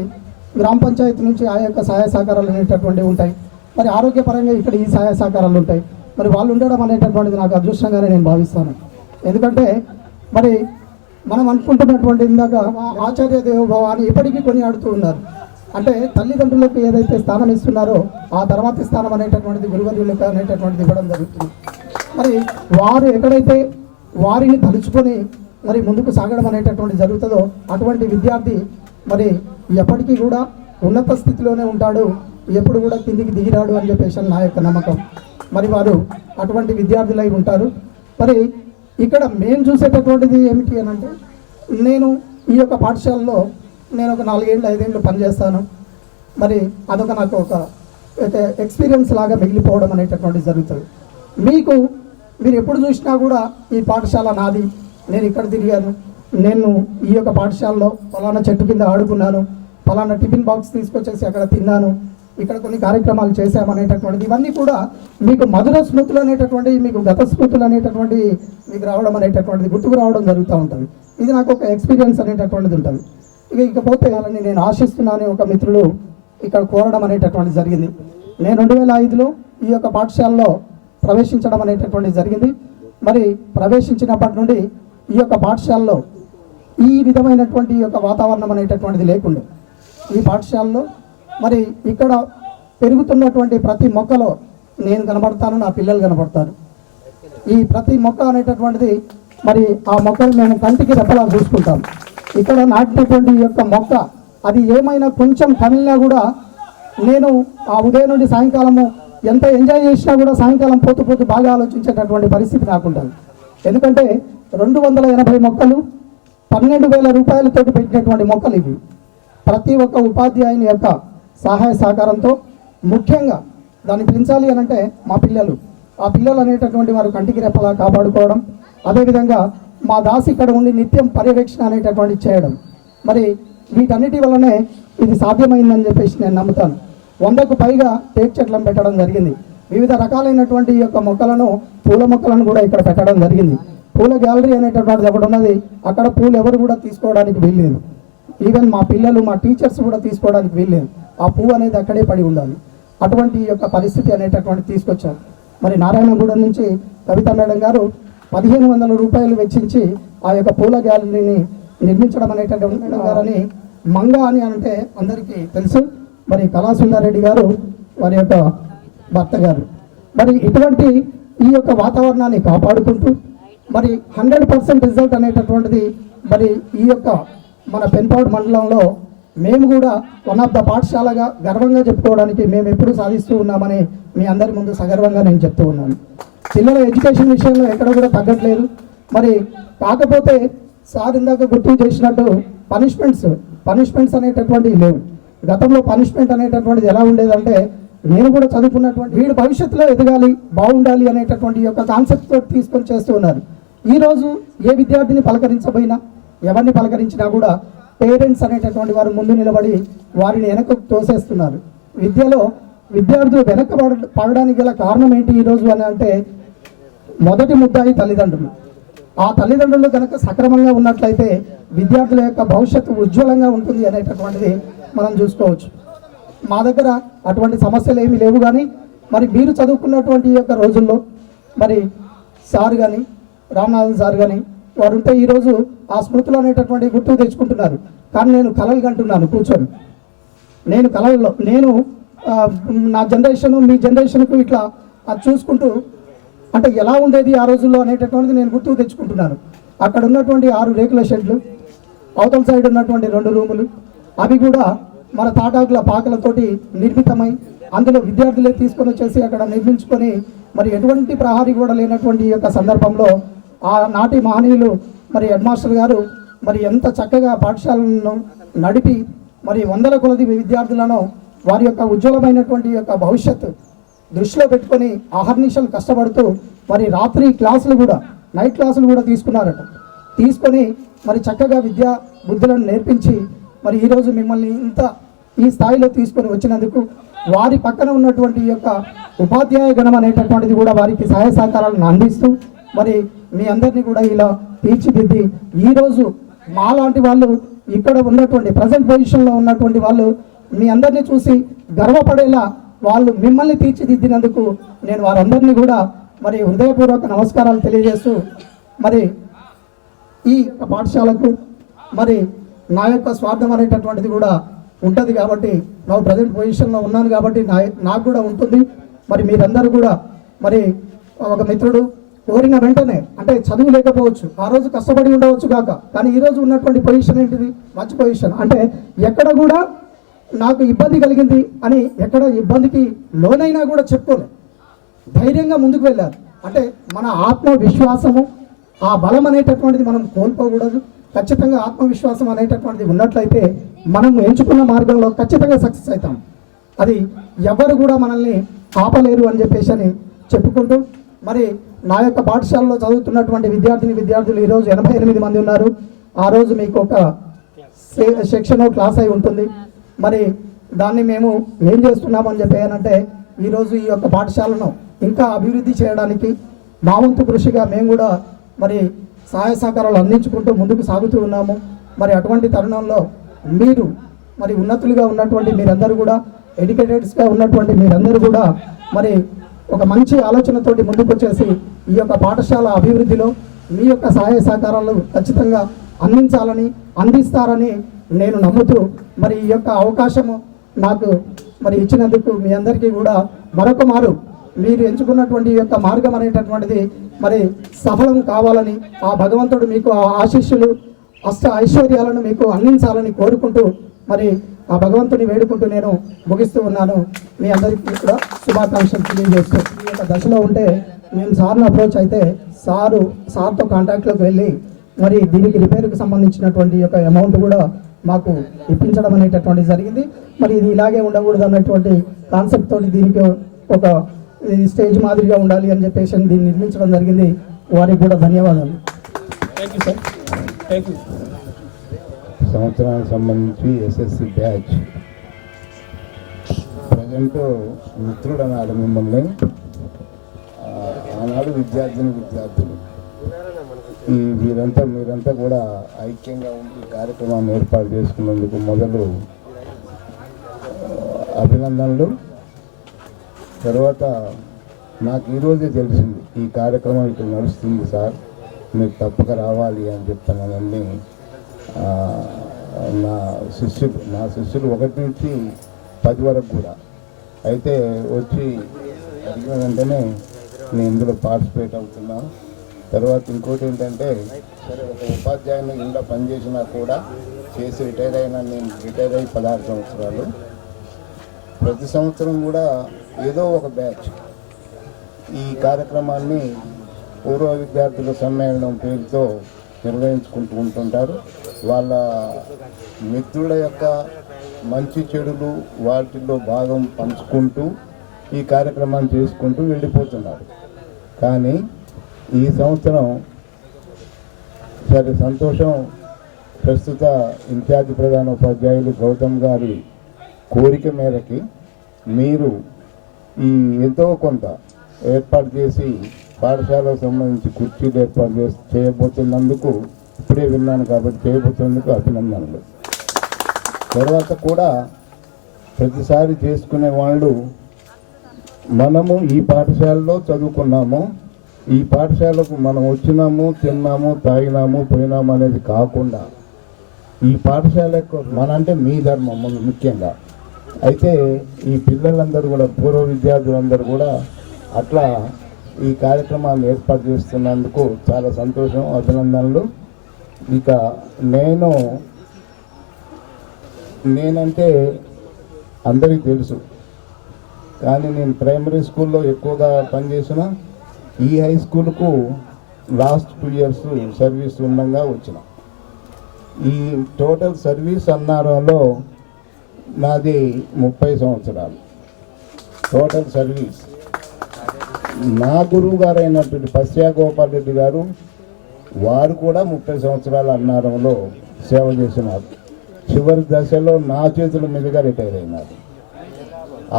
గ్రామ పంచాయతీ నుంచి ఆ యొక్క సహాయ సహకారాలు అనేటటువంటివి ఉంటాయి. మరి ఆరోగ్యపరంగా ఇక్కడ ఈ సహాయ సహకారాలు ఉంటాయి. మరి వాళ్ళు ఉండడం అనేటటువంటిది నాకు అదృష్టంగానే నేను భావిస్తాను. ఎందుకంటే మరి మనం అనుకుంటున్నటువంటి ఇందాక ఆచార్య దేవోభవ అని ఇప్పటికీ కొనియాడుతూ ఉన్నారు. అంటే తల్లిదండ్రులకు ఏదైతే స్థానం ఇస్తున్నారో ఆ తర్వాతి స్థానం అనేటటువంటిది గురువర్యులకు అనేటటువంటిది ఇవ్వడం జరుగుతుంది. మరి వారు ఎక్కడైతే వారిని తలుచుకొని మరి ముందుకు సాగడం అనేటటువంటి జరుగుతుందో అటువంటి విద్యార్థి మరి ఎప్పటికీ కూడా ఉన్నత స్థితిలోనే ఉంటాడు, ఎప్పుడు కూడా కిందికి దిగిరాడు అని చెప్పేసి నా యొక్క నమ్మకం. మరి వారు అటువంటి విద్యార్థులై ఉంటారు. మరి ఇక్కడ మేము చూసేటటువంటిది ఏమిటి అని అంటే నేను ఈ యొక్క పాఠశాలలో నేను ఒక 4 ఏళ్ళు 5 ఏళ్ళు పనిచేస్తాను. మరి అదొక నాకు ఒక ఎక్స్పీరియన్స్ లాగా మిగిలిపోవడం అనేటటువంటిది జరుగుతుంది. మీరు ఎప్పుడు చూసినా కూడా ఈ పాఠశాల నాది, నేను ఇక్కడ తిరిగాను, నేను ఈ యొక్క పాఠశాలలో ఫలానా చెట్టు కింద ఆడుకున్నాను, ఫలానా టిఫిన్ బాక్స్ తీసుకొచ్చేసి అక్కడ తిన్నాను, ఇక్కడ కొన్ని కార్యక్రమాలు చేశామనేటటువంటిది ఇవన్నీ కూడా మీకు మధుర స్మృతులు అనేటటువంటి మీకు గత స్మృతులు అనేటటువంటి మీకు రావడం అనేటటువంటిది గుర్తుకు రావడం జరుగుతూ ఉంటుంది. ఇది నాకు ఒక ఎక్స్పీరియన్స్ అనేటటువంటిది ఉంటుంది. ఇకపోతే అలాని నేను ఆశిస్తున్నాను ఒక మిత్రుడు ఇక్కడ కోరడం అనేటటువంటిది జరిగింది. నేను 2005లో ఈ యొక్క పాఠశాలలో ప్రవేశించడం అనేటటువంటిది జరిగింది. మరి ప్రవేశించినప్పటి నుండి ఈ యొక్క పాఠశాలలో ఈ విధమైనటువంటి ఈ యొక్క వాతావరణం అనేటటువంటిది లేకుండే. ఈ పాఠశాలలో మరి ఇక్కడ పెరుగుతున్నటువంటి ప్రతి మొక్కలో నేను కనబడతాను, నా పిల్లలు కనబడతారు. ఈ ప్రతి మొక్క అనేటటువంటిది మరి ఆ మొక్కలు మేము కంటికి రెప్పలా చూసుకుంటాం. ఇక్కడ నాటినటువంటి ఈ యొక్క మొక్క అది ఏమైనా కొంచెం కమిలినా కూడా నేను ఆ ఉదయం నుండి సాయంకాలము ఎంత ఎంజాయ్ చేసినా కూడా సాయంకాలం పోతూ బాగా ఆలోచించేటటువంటి పరిస్థితి నాకుంటుంది. ఎందుకంటే 280 మొక్కలు 12,000 రూపాయలతోటి పెట్టినటువంటి మొక్కలు ఇవి. ప్రతి ఒక్క ఉపాధ్యాయుని యొక్క సహాయ సహకారంతో ముఖ్యంగా దాన్ని పెంచాలి అని అంటే మా పిల్లలు, ఆ పిల్లలు అనేటటువంటి వారు కంటికి రెప్పలా కాపాడుకోవడం, అదేవిధంగా మా దాసి ఇక్కడ ఉండి నిత్యం పర్యవేక్షణ అనేటటువంటి చేయడం, మరి వీటన్నిటి వల్లనే ఇది సాధ్యమైందని చెప్పేసి నేను నమ్ముతాను. 100కు పైగా టేక్ చెట్లను పెట్టడం జరిగింది. వివిధ రకాలైనటువంటి ఈ యొక్క మొక్కలను, పూల మొక్కలను కూడా ఇక్కడ పెట్టడం జరిగింది. పూల గ్యాలరీ అనేటటువంటిది ఒకటి ఉన్నది. అక్కడ పూలు ఎవరు కూడా తీసుకోవడానికి వీల్లేదు. ఈవెన్ మా పిల్లలు, మా టీచర్స్ కూడా తీసుకోవడానికి వీల్లేదు. ఆ పువ్వు అనేది అక్కడే పడి ఉండాలి. అటువంటి యొక్క పరిస్థితి అనేటటువంటి తీసుకొచ్చారు. మరి నారాయణగూడెం నుంచి కవిత మేడం గారు 1,500 రూపాయలు వెచ్చించి ఆ యొక్క పూల గ్యాలరీని నిర్మించడం అనేటటువంటి మేడం గారని మంగ అని అంటే అందరికీ తెలుసు. మరి కళాసుందరెడ్డి గారు వారి యొక్క భర్త గారు. మరి ఇటువంటి ఈ యొక్క వాతావరణాన్ని కాపాడుకుంటూ మరి 100% రిజల్ట్ అనేటటువంటిది మరి ఈ యొక్క మన పెన్పాడు మండలంలో మేము కూడా వన్ ఆఫ్ ద పాఠశాలగా గర్వంగా చెప్పుకోవడానికి మేము ఎప్పుడూ సాధిస్తూ ఉన్నామని మీ అందరి ముందు సగర్వంగా నేను చెప్తూ ఉన్నాను. పిల్లల ఎడ్యుకేషన్ విషయంలో ఎక్కడ కూడా తగ్గట్లేదు. మరి కాకపోతే సార్ ఇందాక గుర్తు చేసినట్టు పనిష్మెంట్స్ అనేటటువంటివి లేవు. గతంలో పనిష్మెంట్ అనేటటువంటిది ఎలా ఉండేదంటే, నేను కూడా చదువుకున్నటువంటి వీడు భవిష్యత్తులో ఎదగాలి, బాగుండాలి అనేటటువంటి యొక్క కాన్సెప్ట్ తోటి తీసుకొని చేస్తూ ఉన్నారు. ఈరోజు ఏ విద్యార్థిని పలకరించబోయినా, ఎవరిని పలకరించినా కూడా పేరెంట్స్ అనేటటువంటి వారు ముందు నిలబడి వారిని వెనక్కు తోసేస్తున్నారు. విద్యలో విద్యార్థులు వెనక్కి పడడానికి గల కారణం ఏంటి ఈరోజు అని అంటే, మొదటి ముద్దాయి తల్లిదండ్రులు. ఆ తల్లిదండ్రులు కనుక సక్రమంగా ఉన్నట్లయితే విద్యార్థుల యొక్క భవిష్యత్తు ఉజ్వలంగా ఉంటుంది అనేటటువంటిది మనం చూసుకోవచ్చు. మా దగ్గర అటువంటి సమస్యలు ఏమీ లేవు. కానీ మరి మీరు చదువుకున్నటువంటి యొక్క రోజుల్లో మరి సార్ కానీ రామనాథన్ సార్ కానీ వారు ఉంటే ఈరోజు ఆ స్మృతులు అనేటటువంటి గుర్తుకు తెచ్చుకుంటున్నారు. కానీ నేను కలలు కంటున్నాను కూర్చొని. నేను నా జనరేషను మీ జనరేషన్కు ఇట్లా అది చూసుకుంటూ అంటే ఎలా ఉండేది ఆ రోజుల్లో అనేటటువంటిది నేను గుర్తుకు తెచ్చుకుంటున్నాను. అక్కడ ఉన్నటువంటి 6 రేకుల షెడ్లు, అవతల సైడ్ ఉన్నటువంటి 2 రూములు, అవి కూడా మన తాటాకుల పాకలతోటి నిర్మితమై అందులో విద్యార్థులే తీసుకొని వచ్చేసి అక్కడ నిర్మించుకొని మరి ఎటువంటి ప్రహారీ కూడా లేనటువంటి యొక్క సందర్భంలో ఆనాటి మహనీయులు మరి హెడ్ మాస్టర్ గారు మరి ఎంత చక్కగా పాఠశాలను నడిపి మరి వందల కొలది విద్యార్థులను వారి యొక్క ఉజ్వలమైనటువంటి యొక్క భవిష్యత్తు దృష్టిలో పెట్టుకొని అహర్నిశలు కష్టపడుతూ మరి రాత్రి క్లాసులు కూడా, నైట్ క్లాసులు కూడా తీసుకున్నారట. తీసుకొని మరి చక్కగా విద్యా బుద్ధులను నేర్పించి మరి ఈరోజు మిమ్మల్ని ఈ స్థాయిలో తీసుకొని వచ్చినందుకు వారి పక్కన ఉన్నటువంటి యొక్క ఉపాధ్యాయ గణం అనేటటువంటిది కూడా వారికి సహాయ సహకారాలను అందిస్తూ మరి మీ అందరినీ కూడా ఇలా తీర్చిదిద్ది ఈరోజు మాలాంటి వాళ్ళు ఇక్కడ ఉన్నటువంటి ప్రజెంట్ పొజిషన్లో ఉన్నటువంటి వాళ్ళు మీ అందరినీ చూసి గర్వపడేలా వాళ్ళు మిమ్మల్ని తీర్చిదిద్దినందుకు నేను వారందరినీ కూడా మరి హృదయపూర్వక నమస్కారాలు తెలియజేస్తూ మరి ఈ పాఠశాలకు మరి నా యొక్క స్వార్థం అనేటటువంటిది కూడా ఉంటుంది. కాబట్టి నా ప్రజెంట్ పొజిషన్లో ఉన్నాను కాబట్టి నాకు కూడా ఉంటుంది. మరి మీరందరూ కూడా మరి ఒక మిత్రుడు కోరిన వెంటనే, అంటే చదువు లేకపోవచ్చు, ఆ రోజు కష్టపడి ఉండవచ్చు కాక, కానీ ఈరోజు ఉన్నటువంటి పొజిషన్ ఏంటిది? మంచి పొజిషన్. అంటే ఎక్కడ కూడా నాకు ఇబ్బంది కలిగింది అని ఎక్కడ ఇబ్బందికి లోనైనా కూడా చెప్పుకోలేదు, ధైర్యంగా ముందుకు వెళ్ళారు. అంటే మన ఆత్మవిశ్వాసము, ఆ బలం అనేటటువంటిది మనం కోల్పోకూడదు. ఖచ్చితంగా ఆత్మవిశ్వాసం అనేటటువంటిది ఉన్నట్లయితే మనం ఎంచుకున్న మార్గంలో ఖచ్చితంగా సక్సెస్ అవుతాం. అది ఎవరు కూడా మనల్ని ఆపలేరు అని చెప్పేసి అని చెప్పుకుంటూ మరి నా యొక్క పాఠశాలలో చదువుతున్నటువంటి విద్యార్థులు ఈరోజు 88 మంది ఉన్నారు. ఆ రోజు మీకు ఒక సెక్షన్ క్లాస్ అయి ఉంటుంది. మరి దాన్ని మేము ఏం చేస్తున్నామని చెప్పానంటే, ఈరోజు ఈ యొక్క పాఠశాలను ఇంకా అభివృద్ధి చేయడానికి మా వంతు కృషిగా మేము కూడా మరి సహాయ సహకారాలు అందించుకుంటూ ముందుకు సాగుతూ ఉన్నాము. మరి అటువంటి తరుణంలో మీరు మరి ఉన్నతులుగా ఉన్నటువంటి మీరందరూ కూడా, ఎడ్యుకేటెడ్స్గా ఉన్నటువంటి మీరందరూ కూడా మరి ఒక మంచి ఆలోచనతోటి ముందుకు వచ్చేసి ఈ యొక్క పాఠశాల అభివృద్ధిలో మీ యొక్క సహాయ సహకారాలు ఖచ్చితంగా అందిస్తారని నేను నమ్ముతూ మరి ఈ యొక్క అవకాశము నాకు మరి ఇచ్చినందుకు మీ అందరికీ కూడా మరొక మారు మీరు ఎంచుకున్నటువంటి యొక్క మార్గం అనేటటువంటిది మరి సఫలం కావాలని, ఆ భగవంతుడు మీకు ఆ ఆశీస్సులు ఐశ్వర్యాలను మీకు అందించాలని కోరుకుంటూ మరి ఆ భగవంతుని వేడుకుంటూ నేను ముగిస్తూ ఉన్నాను. మీ అందరికీ కూడా శుభాకాంక్షలు తెలియజేస్తూ, ఈ యొక్క దశలో ఉంటే మేము సార్ను అప్రోచ్ అయితే సార్తో కాంటాక్ట్లోకి వెళ్ళి మరి దీనికి రిపేర్కి సంబంధించినటువంటి యొక్క అమౌంట్ కూడా మాకు ఇప్పించడం అనేటటువంటిది జరిగింది. మరి ఇది ఇలాగే ఉండకూడదు అన్నటువంటి కాన్సెప్ట్ తోటి దీనికి ఒక స్టేజ్ మాదిరిగా ఉండాలి అని చెప్పేసి దీన్ని నిర్మించడం జరిగింది. వారికి కూడా ధన్యవాదాలు. Thank you sir. Thank you. సంవత్సరానికి సంబంధించి ఎస్ఎస్సి బ్యాచ్ ప్రజెంట్ మిత్రుడు అన్నాడు మిమ్మల్ని. ఆనాడు విద్యార్థులు మీరంతా కూడా ఐక్యంగా ఉండి కార్యక్రమాన్ని ఏర్పాటు చేసుకున్నందుకు మొదలు అభినందనలు. తర్వాత నాకు ఈరోజే తెలిసింది ఈ కార్యక్రమం ఇక్కడ నడుస్తుంది సార్, మీరు తప్పక రావాలి అని చెప్పానని నా శిష్యులు 1 నుంచి 10 వరకు కూడా అయితే వచ్చి అడిగిన వెంటనే నేను ఇందులో పార్టిసిపేట్ అవుతున్నా. తర్వాత ఇంకోటి ఏంటంటే సరే ఒక ఉపాధ్యాయుని ఇంట్లో పనిచేసినా కూడా చేసి రిటైర్ అయినా, నేను రిటైర్ అయ్యి 16 సంవత్సరాలు. ప్రతి సంవత్సరం కూడా ఏదో ఒక బ్యాచ్ ఈ కార్యక్రమాన్ని పూర్వ విద్యార్థుల సమ్మేళనం పేరుతో నిర్వహించుకుంటూ ఉంటుంటారు. వాళ్ళ మిత్రుల యొక్క మంచి చెడులు వాటిల్లో భాగం పంచుకుంటూ ఈ కార్యక్రమాన్ని చేసుకుంటూ వెళ్ళిపోతున్నారు. కానీ ఈ సంవత్సరం సరే సంతోషం, ప్రస్తుత ఇన్ఛార్జ్ ప్రధాన ఉపాధ్యాయులు గౌతమ్ గారి కోరిక మేరకి మీరు ఈ ఎంతో కొంత ఏర్పాటు చేసి పాఠశాలకు సంబంధించి కుర్చీలు ఏర్పాటు చేయబోతున్నందుకు ఇప్పుడే విన్నాను కాబట్టి చేయబోతున్నందుకు అభినందనలు. తర్వాత కూడా ప్రతిసారి చేసుకునే వాళ్ళు మనము ఈ పాఠశాలలో చదువుకున్నాము, ఈ పాఠశాలకు మనం వచ్చినాము, తిన్నాము, తాగినాము, పోయినాము అనేది కాకుండా ఈ పాఠశాలకు అంటే మీ ధర్మం ముఖ్యంగా. అయితే ఈ పిల్లలందరూ కూడా పూర్వ విద్యార్థులందరూ కూడా అట్లా ఈ కార్యక్రమాన్ని ఏర్పాటు చేస్తున్నందుకు చాలా సంతోషం, అభినందనలు. ఇక నేనంటే అందరికీ తెలుసు, కానీ నేను ప్రైమరీ స్కూల్లో ఎక్కువగా పనిచేసిన, ఈ హై స్కూల్కు లాస్ట్ 2 years సర్వీస్ ఉండగా వచ్చిన. ఈ టోటల్ సర్వీస్ అన్నారంలో నాది 30 సంవత్సరాలు టోటల్ సర్వీస్. నా గురువు గారు అయినటువంటి పశ్యా గోపాల్ రెడ్డి గారు, వారు కూడా 30 సంవత్సరాలు అన్నారంలో సేవ చేసినారు. చివరి దశలో నా చేతుల మీదుగా రిటైర్ అయినారు.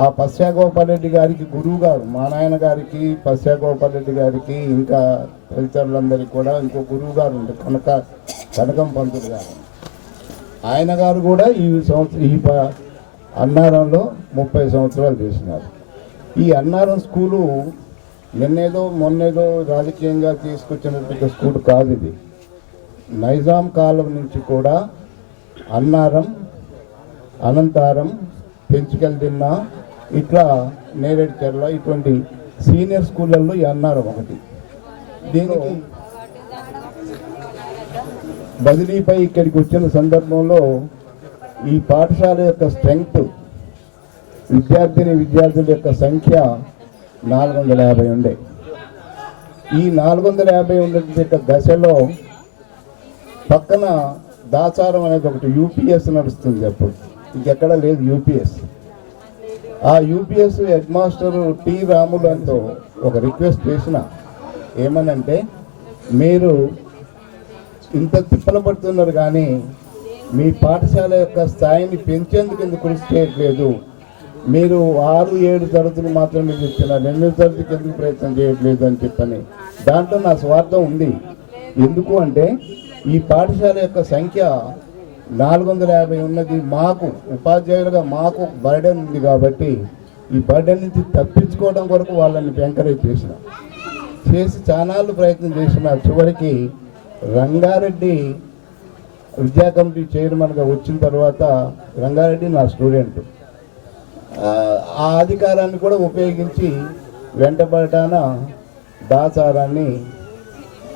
ఆ పశ్యా గోపాల్ రెడ్డి గారికి గురువు గారు, మా నాయన గారికి, పశ్యా గోపాల్ రెడ్డి గారికి, ఇంకా తదితరులందరికీ కూడా ఇంకో గురువు గారు ఉంది, కనకం పంతులు గారు. ఆయన గారు కూడా ఈ అన్నారంలో 30 సంవత్సరాలు చేసినారు. ఈ అన్నారం స్కూలు మొన్నేదో రాజకీయంగా తీసుకొచ్చినటువంటి స్కూల్ కాదు ఇది. నైజాం కాలం నుంచి కూడా అన్నారం, అనంతారం, పెంచుకెళ్తున్నా, ఇట్లా నేరేడుచెర్ల ఇటువంటి సీనియర్ స్కూళ్ళల్లో ఈ అన్నారం ఒకటి. దీనికి బదిలీపై ఇక్కడికి వచ్చిన సందర్భంలో ఈ పాఠశాల యొక్క స్ట్రెంగ్త్, విద్యార్థుల యొక్క సంఖ్య 450 ఉండే. ఈ 450 ఉన్నటువంటి దశలో పక్కన దాచారం అనేది ఒకటి యూపీఎస్ నడుస్తుంది. అప్పుడు ఇంకెక్కడ లేదు యూపీఎస్. ఆ UPS head master T Ramulu అంటూ ఒక రిక్వెస్ట్ చేసిన, ఏమనంటే మీరు ఇంత తిప్పలు పడుతున్నారు కానీ మీ పాఠశాల యొక్క స్థాయిని పెంచేందుకు ఎందుకు కృషి చేయట్లేదు, మీరు 6-7 తరగతులు మాత్రమే చెప్తున్నారు, 8 తరగతికి ఎందుకు ప్రయత్నం చేయట్లేదు అని చెప్పని. దాంట్లో నా స్వార్థం ఉంది. ఎందుకు అంటే ఈ పాఠశాల యొక్క సంఖ్య 450 ఉన్నది. మాకు ఉపాధ్యాయులుగా మాకు బర్డెన్ ఉంది కాబట్టి ఈ బర్డెన్ నుంచి తప్పించుకోవడం కొరకు వాళ్ళని ఎంకరేజ్ చేసి చాలాలు ప్రయత్నం చేసిన. చివరికి రంగారెడ్డి విద్యా కమిటీ చైర్మన్గా వచ్చిన తర్వాత, రంగారెడ్డి నా స్టూడెంట్, ఆ అధికారాన్ని కూడా ఉపయోగించి వెంటబడటాన దాచారాన్ని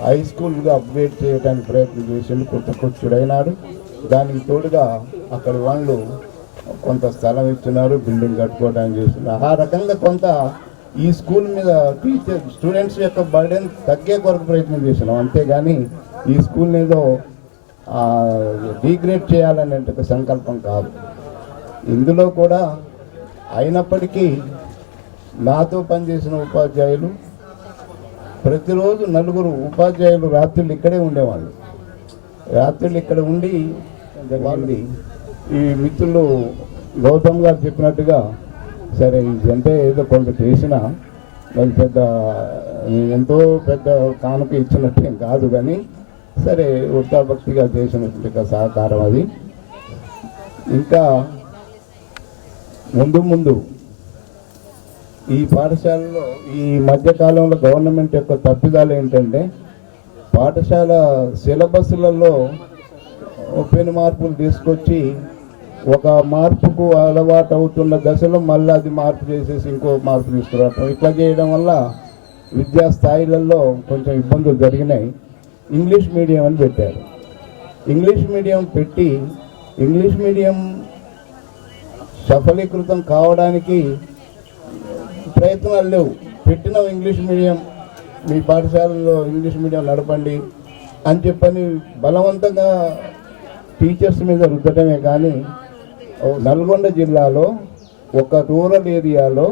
హై స్కూల్గా అప్గ్రేడ్ చేయడానికి ప్రయత్నం చేసి కృతకృత్యుడైనాడు. దానికి తోడుగా అక్కడి వాళ్ళు కొంత స్థలం ఇచ్చినారు, బిల్డింగ్ కట్టుకోవడానికి చేస్తున్నారు. ఆ రకంగా కొంత ఈ స్కూల్ మీద స్టూడెంట్స్ యొక్క బర్డెన్ తగ్గే కొరకు ప్రయత్నం చేసినాం. అంతేగాని ఈ స్కూల్ ఏదో డీగ్రేడ్ చేయాలనే సంకల్పం కాదు. ఇందులో కూడా అయినప్పటికీ నాతో పనిచేసిన ఉపాధ్యాయులు ప్రతిరోజు 4 ఉపాధ్యాయులు రాత్రులు ఇక్కడే ఉండేవాళ్ళు. రాత్రులు ఇక్కడ ఉండి వాళ్ళు ఈ మిత్రులు గౌతమ్ గారు చెప్పినట్టుగా సరే ఇదంటే ఏదో కొంత చేసినా వాళ్ళు ఎంతో పెద్ద కానుక ఇచ్చినట్టు కాదు, కానీ సరే వృత్తాభక్తిగా చేసినటువంటి సహకారం అది. ఇంకా ముందు ఈ పాఠశాలలో ఈ మధ్యకాలంలో గవర్నమెంట్ యొక్క తప్పిదాలు ఏంటంటే, పాఠశాల సిలబస్లలో పెను మార్పులు తీసుకొచ్చి ఒక మార్పుకు అలవాటు అవుతున్న దశలో మళ్ళీ అది మార్పు చేసేసి ఇంకో మార్పు తీసుకురావటం, ఇట్లా చేయడం వల్ల విద్యా స్థాయిలలో కొంచెం ఇబ్బందులు జరిగినాయి. ఇంగ్లీష్ మీడియం అని పెట్టారు. ఇంగ్లీష్ మీడియం పెట్టి ఇంగ్లీష్ మీడియం సఫలీకృతం కావడానికి ప్రయత్నాలు లేవు. పెట్టిన ఇంగ్లీష్ మీడియం మీ పాఠశాలలో ఇంగ్లీష్ మీడియం నడపండి అని చెప్పని బలవంతంగా టీచర్స్ మీద రుద్దటమే కానీ నల్గొండ జిల్లాలో ఒక రూరల్ ఏరియాలో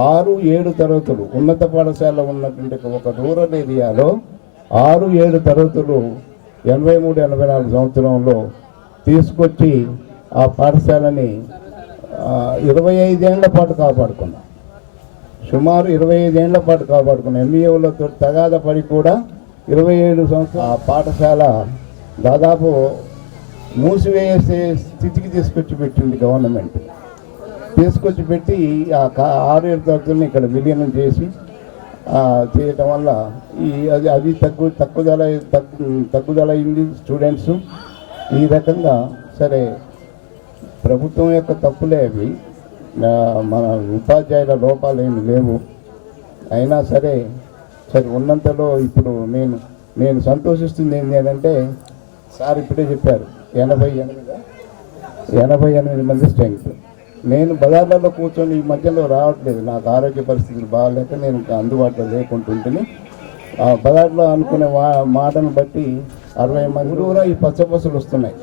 6-7 తరగతులు ఉన్నత పాఠశాల ఉన్నటువంటి ఒక రూరల్ ఏరియాలో 6-7 తరగతులు 83-84 సంవత్సరంలో తీసుకొచ్చి ఆ పాఠశాలని 25 ఏళ్ల పాటు కాపాడుకున్నాం. సుమారు 25 ఏళ్ల పాటు కాపాడుకున్నాం. ఎంఈఓలతో తగాద పడి కూడా 27 సంవత్సరాలు ఆ పాఠశాల దాదాపు మూసివేసే స్థితికి తీసుకొచ్చి పెట్టింది గవర్నమెంట్. తీసుకొచ్చి పెట్టి ఆ 6-7 తరగతుల్ని ఇక్కడ విలీనం చేసి చేయటం వల్ల అది తగ్గుదల అయింది స్టూడెంట్స్. ఈ రకంగా సరే ప్రభుత్వం యొక్క తప్పులే అవి, మన ఉపాధ్యాయుల లోపాలు ఏమి లేవు. అయినా సరే ఉన్నంతలో ఇప్పుడు నేను సంతోషిస్తుంది ఏంటంటే సార్ ఇప్పుడే చెప్పారు 88 మంది స్ట్రెంగ్త్. నేను బజార్లలో కూర్చొని ఈ మధ్యలో రావట్లేదు, నాకు ఆరోగ్య పరిస్థితులు బాగాలేక నేను అందుబాటులో లేకుంటుంటే బజార్లో అనుకునే మాటను బట్టి 60 మంది కూడా ఈ పచ్చ బస్సులు వస్తున్నాయి.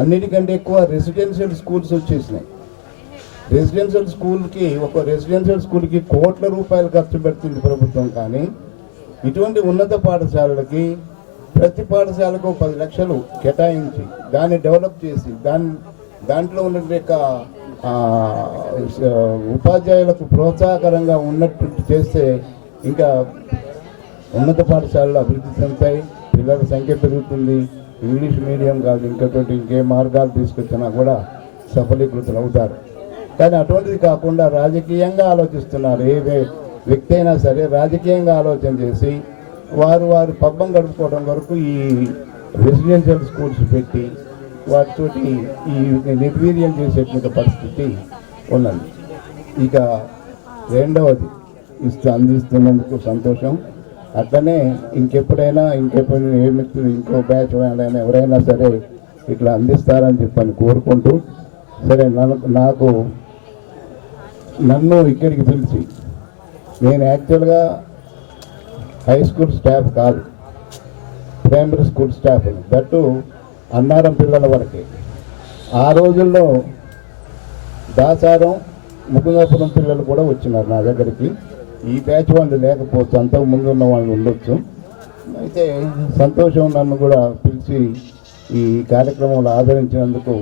అన్నిటికంటే ఎక్కువ రెసిడెన్షియల్ స్కూల్స్ వచ్చేసినాయి. రెసిడెన్షియల్ స్కూల్కి కోట్ల రూపాయలు ఖర్చు పెడుతుంది ప్రభుత్వం. కానీ ఇటువంటి ఉన్నత పాఠశాలలకి ప్రతి పాఠశాలకు 10 లక్షలు కేటాయించి దాన్ని డెవలప్ చేసి దాంట్లో ఉన్న ఉపాధ్యాయులకు ప్రోత్సాహకరంగా ఉన్నట్టు చేస్తే ఇంకా ఉన్నత పాఠశాలలు అభివృద్ధి చెందుతాయి, పిల్లల సంఖ్య పెరుగుతుంది. ఇంగ్లీష్ మీడియం కాదు ఇంకే మార్గాలు తీసుకొచ్చినా కూడా సఫలీకృతులు అవుతారు. కానీ అటువంటిది కాకుండా రాజకీయంగా ఆలోచిస్తున్నారు. ఏ వ్యక్తి అయినా సరే రాజకీయంగా ఆలోచన చేసి వారు పబ్బం గడుపుకోవడం వరకు ఈ రెసిడెన్షియల్ స్కూల్స్ పెట్టి వాటితోటి ఈ నిర్వీర్యం చేసేటువంటి పరిస్థితి ఉన్నది. ఇక రెండవది అందిస్తున్నందుకు సంతోషం. అట్లనే ఇంకెప్పుడైనా ఏ మిత్రులు ఇంకో బ్యాచ్ వాళ్ళైనా ఎవరైనా సరే ఇట్లా అందిస్తారని చెప్పని కోరుకుంటూ సరే నన్ను ఇక్కడికి పిలిచి నేను యాక్చువల్గా హై స్కూల్ స్టాఫ్ కాదు, primary school staff. That Annaram పిల్లల వరకే. ఆ రోజుల్లో దాసారం ముకుందాపురం పిల్లలు కూడా వచ్చినారు నా దగ్గరికి. ఈ బ్యాచ్ వాళ్ళు లేకపోవచ్చు, అంతకు ముందు ఉన్న వాళ్ళు ఉండొచ్చు. అయితే సంతోషం నన్ను కూడా పిలిచి ఈ కార్యక్రమంలో ఆదరించినందుకు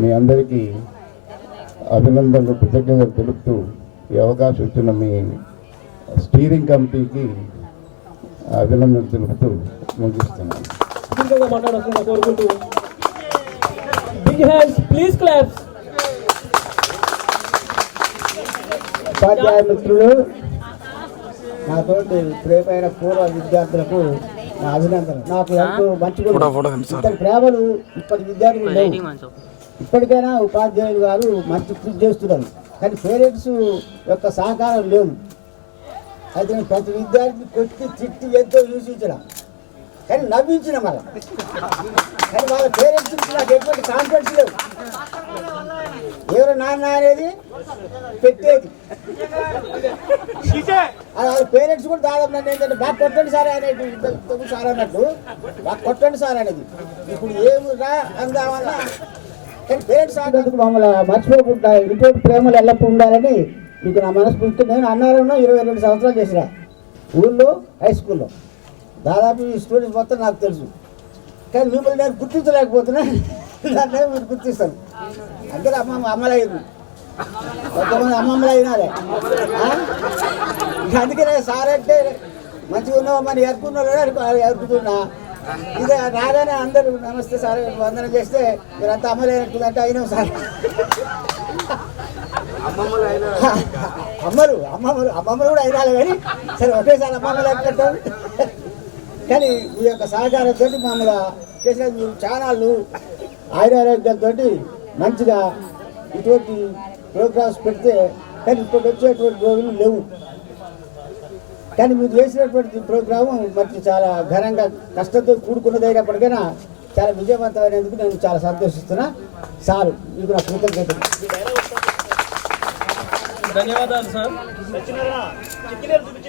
మీ అందరికీ అభినందనలు కృతజ్ఞతలు తెలుపుతూ ఈ అవకాశం ఇచ్చిన మీ స్టీరింగ్ కమిటీకి అభినందనలు తెలుపుతూ ముగిస్తున్నాను. ఉపాధ్యాయ మిత్రులు, నాతోటి ప్రేమైన పూర్వ విద్యార్థులకు నా అభినందనలు. నాకు ఎంతో మంచి ప్రేమలు ఇప్పటి విద్యార్థులు లేవు. ఇప్పటికైనా ఉపాధ్యాయులు గారు మంచి కృషి చేస్తున్నారు, కానీ పేరెంట్స్ యొక్క సహకారం లేదు. అయితే నేను ప్రతి విద్యార్థిని కొట్టి తిట్టి ఎంతో హింసించడం, కానీ నవ్వించిన మళ్ళీ. కానీ వాళ్ళ పేరెంట్స్ నాకు ఎటువంటి కాన్ఫిడెన్స్ లేవు. ఎవరు నాన్న అనేది పెట్టేది వాళ్ళ పేరెంట్స్ కూడా దాదాపు నన్ను ఏంటంటే బాగా కొట్టండి సార్ అనేది, సార్ అన్నట్టు బాగా కొట్టండి సార్ అనేది. ఇప్పుడు ఏమిరా అందామన్నా కానీ పేరెంట్స్ ఆగేందుకు మమ్మల్ని మర్చిపోకుండా ఇటువంటి ప్రేమలు ఎల్లప్పుడు ఉండాలని మీకు నా మనస్ఫూర్తి. నేను అన్నారంలో 22 సంవత్సరాలు చేసిన ఊళ్ళో హై స్కూల్లో దాదాపు ఈ స్టూడెంట్స్ మొత్తం నాకు తెలుసు. కానీ మిమ్మల్ని నేను గుర్తించలేకపోతున్నా, దాన్ని మీరు గుర్తిస్తాను. అందరూ అమ్మలు అయ్యారు, కొంతమంది అమ్మమ్మలు అయినారే. అందుకే సార్ అంటే మంచిగా ఉన్నావు మరి ఎరుకున్నాడు ఎరుకుతున్నా. ఇదే రాగానే అందరూ నమస్తే సార్ వందనం చేస్తే మీరంతా అమ్మలేనట్టుందంటే అయినాం సార్. అమ్మమ్మలు కూడా అయినాలి, కానీ సరే ఒకేసారి అమ్మమ్మలు ఎక్కడం. కానీ మీ యొక్క సహకారంతో మమ్మల్ని చేసిన ఛానళ్ళు ఆయురారోగ్యాలతో మంచిగా ఇటువంటి ప్రోగ్రామ్స్ పెడితే కానీ ఇప్పుడు వచ్చేటువంటి రోజులు లేవు. కానీ మీరు చేసినటువంటి ప్రోగ్రాము మరి చాలా ఘనంగా కష్టంతో కూడుకున్నదైనప్పటికైనా చాలా విజయవంతమైనందుకు నేను చాలా సంతోషిస్తున్నా. సార్ మీకు నా కృతజ్ఞతలు. ధన్యవాదాలు సార్.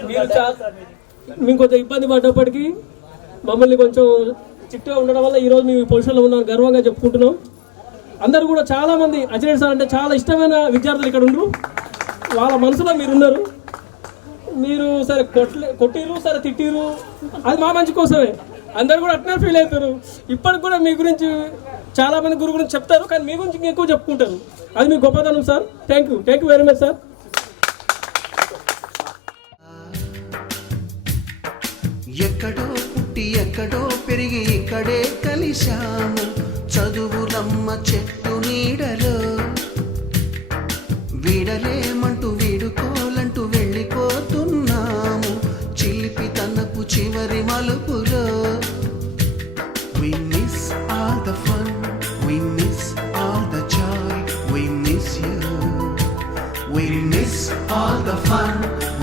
మీరు మేము కొంచెం ఇబ్బంది పడ్డప్పటికీ మమ్మల్ని కొంచెం చిట్టుగా ఉండడం వల్ల ఈరోజు మేము ఈ పొజిషన్లో ఉన్నాం, గర్వంగా చెప్పుకుంటున్నాం. అందరూ కూడా చాలామంది అజయ్ సార్ అంటే చాలా ఇష్టమైన విద్యార్థులు ఇక్కడ ఉండరు. వాళ్ళ మనసులో మీరు ఉన్నారు. మీరు సరే కొట్టిరు, సరే తిట్టిరు, అది మా మంచి కోసమే. అందరు కూడా అట్నే ఫీల్ అవుతారు. ఇప్పటికి కూడా మీ గురించి చాలామంది గురు గురించి చెప్తారు, కానీ మీ గురించి ఎక్కువ చెప్పుకుంటారు. అది మీ గొప్పతనం sir. Thank you very much sir. ఎక్కడో పుట్టి ఎక్కడో పెరిగి ఇక్కడే కలిశాము, చదువులమ్మ చెట్టు నీడలో. వీడలేమంటూ వీడుకోలంటూ వెళ్ళిపోతున్నాము, చిలిపి తనపు చివరి మలుపులో. We miss all the fun, we miss all the joy, we miss you. We miss all the fun,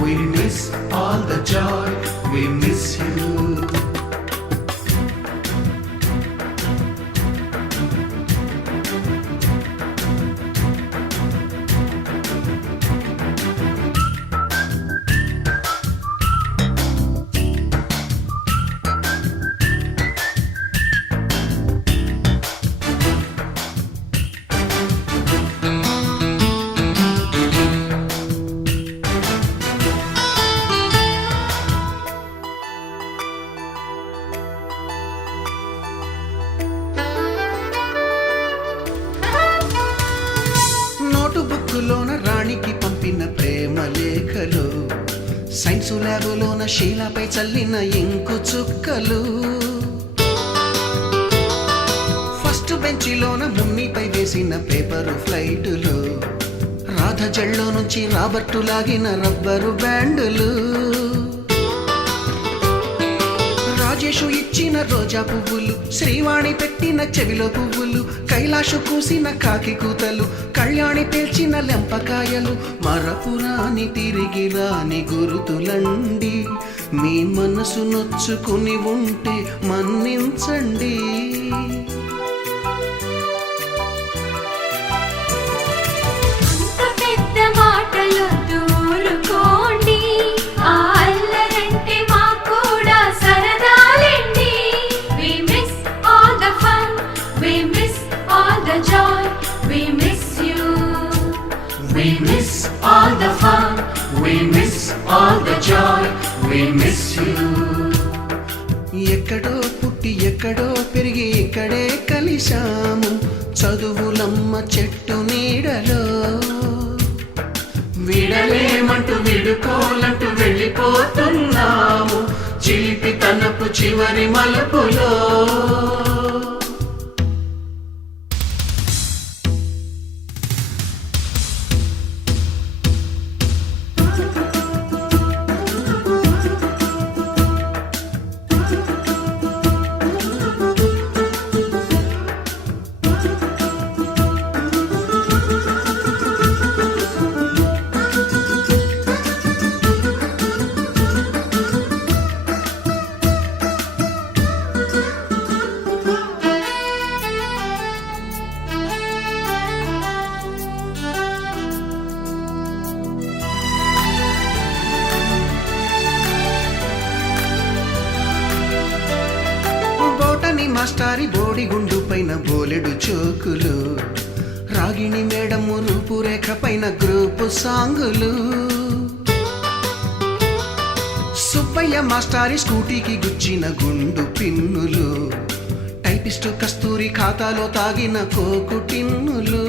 we miss all the joy, we miss you. నోటుబుక్కులోన రాణికి పంపిన ప్రేమ లేఖలు, సైన్సు ల్యాబులోన శీలపై చల్లిన ఇంకు చుక్కలు, ఫస్ట్ బెంచిలోన మున్నిపై వేసిన పేపరు ఫ్లైటులు, రాధ జల్లో నుంచి రాబర్టు లాగిన rubber బ్యాండులు, Rajesh ఇచ్చిన రోజా పువ్వులు, శ్రీవాణి పెట్టిన చెవిలో పువ్వులు, కైలాషు కూసిన కాకి కూతలు, కళ్యాణి పేల్చిన లెంపకాయలు, మరపురాని తిరిగి రాని గురుతులండి. మీ మనసు నొచ్చుకుని ఉంటే మన్నించండి. We miss all the fun, we miss all the joy, we miss you. ఎక్కడో పుట్టి ఎక్కడో పెరిగి ఇక్కడే కలిశాము, చదువులమ్మ చెట్టు నీడలో. వీడలేమంటూ విడుకోలంటూ వెళ్ళిపోతున్నాము, చిలిపి తనపు చివరి మలుపులో. మాస్టారి బోడిగుండు పైన బోలెడు చోకులు, రాగిణి మేడము రూపురేఖ పైన గ్రూపు సాంగులు, సుబ్బయ్య మాస్టారి స్కూటీకి గుచ్చిన గుండు పిన్నులు, టైపిస్టు కస్తూరి ఖాతాలో తాగిన కోకు టిన్నులు,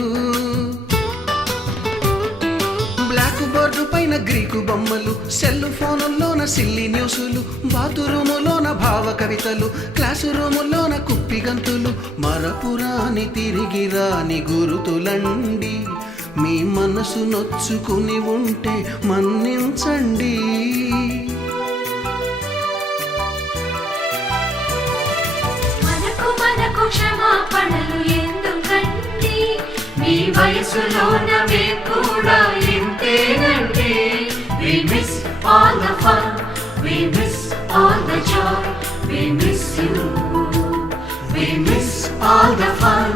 బ్లాక్ బోర్డు పైన గ్రీకు బొమ్మలు, సెల్ ఫోనుల్లోన సిల్లి న్యూసులు, బాతురూములోన భావ కవితలు, క్లాసు రూములోన కుప్పి గంతులు, మరపురాని తిరిగి రాని గురుతులండి. మీ మనసు నొచ్చుకుని ఉంటే మన్నించండి. మనకు క్షమాపణలు ఎందుకండి, మీ వయసులోనవే కూడా ఇంతేనండి. We miss all the fun, all the joy. We miss you. We miss all the fun.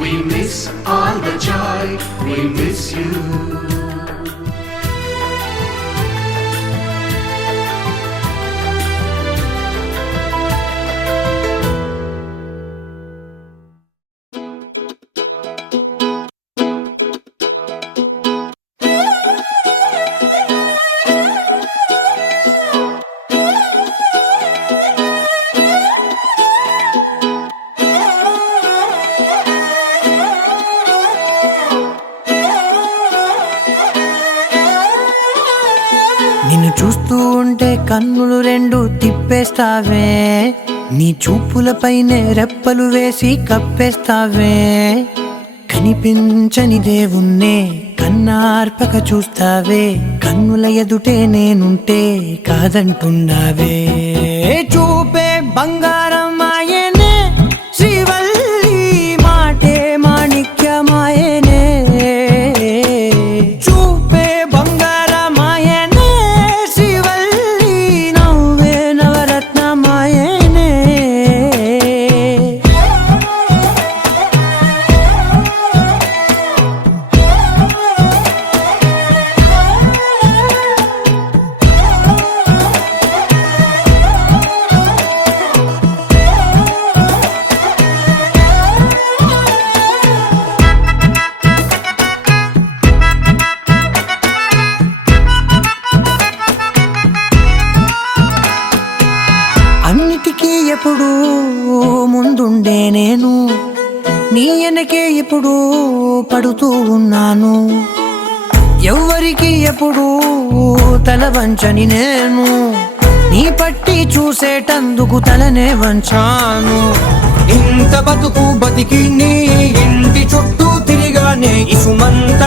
We miss all the joy. We miss you. నిన్ను చూస్తూ ఉంటే కన్నులు రెండు తిప్పేస్తావే, నీ చూపులపైనే రెప్పలు వేసి కప్పేస్తావే. కనిపించని దేవుణ్ణే కన్నార్పక చూస్తావే, కన్నుల ఎదుటే నేనుంటే కాదంటున్నావే. చూపే బంగారం ఆయనే, శ్రీవల్లి మాటే మాణిక్యమాయనే. చూపే బంగారమాయనే, శ్రీవల్లి నవ్వే నవరత్నమాయనే. అన్నిటికీ ఎప్పుడూ ముందుండే నేను, నీ వెనకే ఎప్పుడూ పడుతూ ఉన్నాను. ఎవ్వరికి ఎప్పుడూ తల వంచని నేను, నీ పట్టి చూసేటందుకు తలనే వంచాను. ఇంత బతుకు బతికి నీ ఇంటి చుట్టూ తిరిగానే ఇసుమంత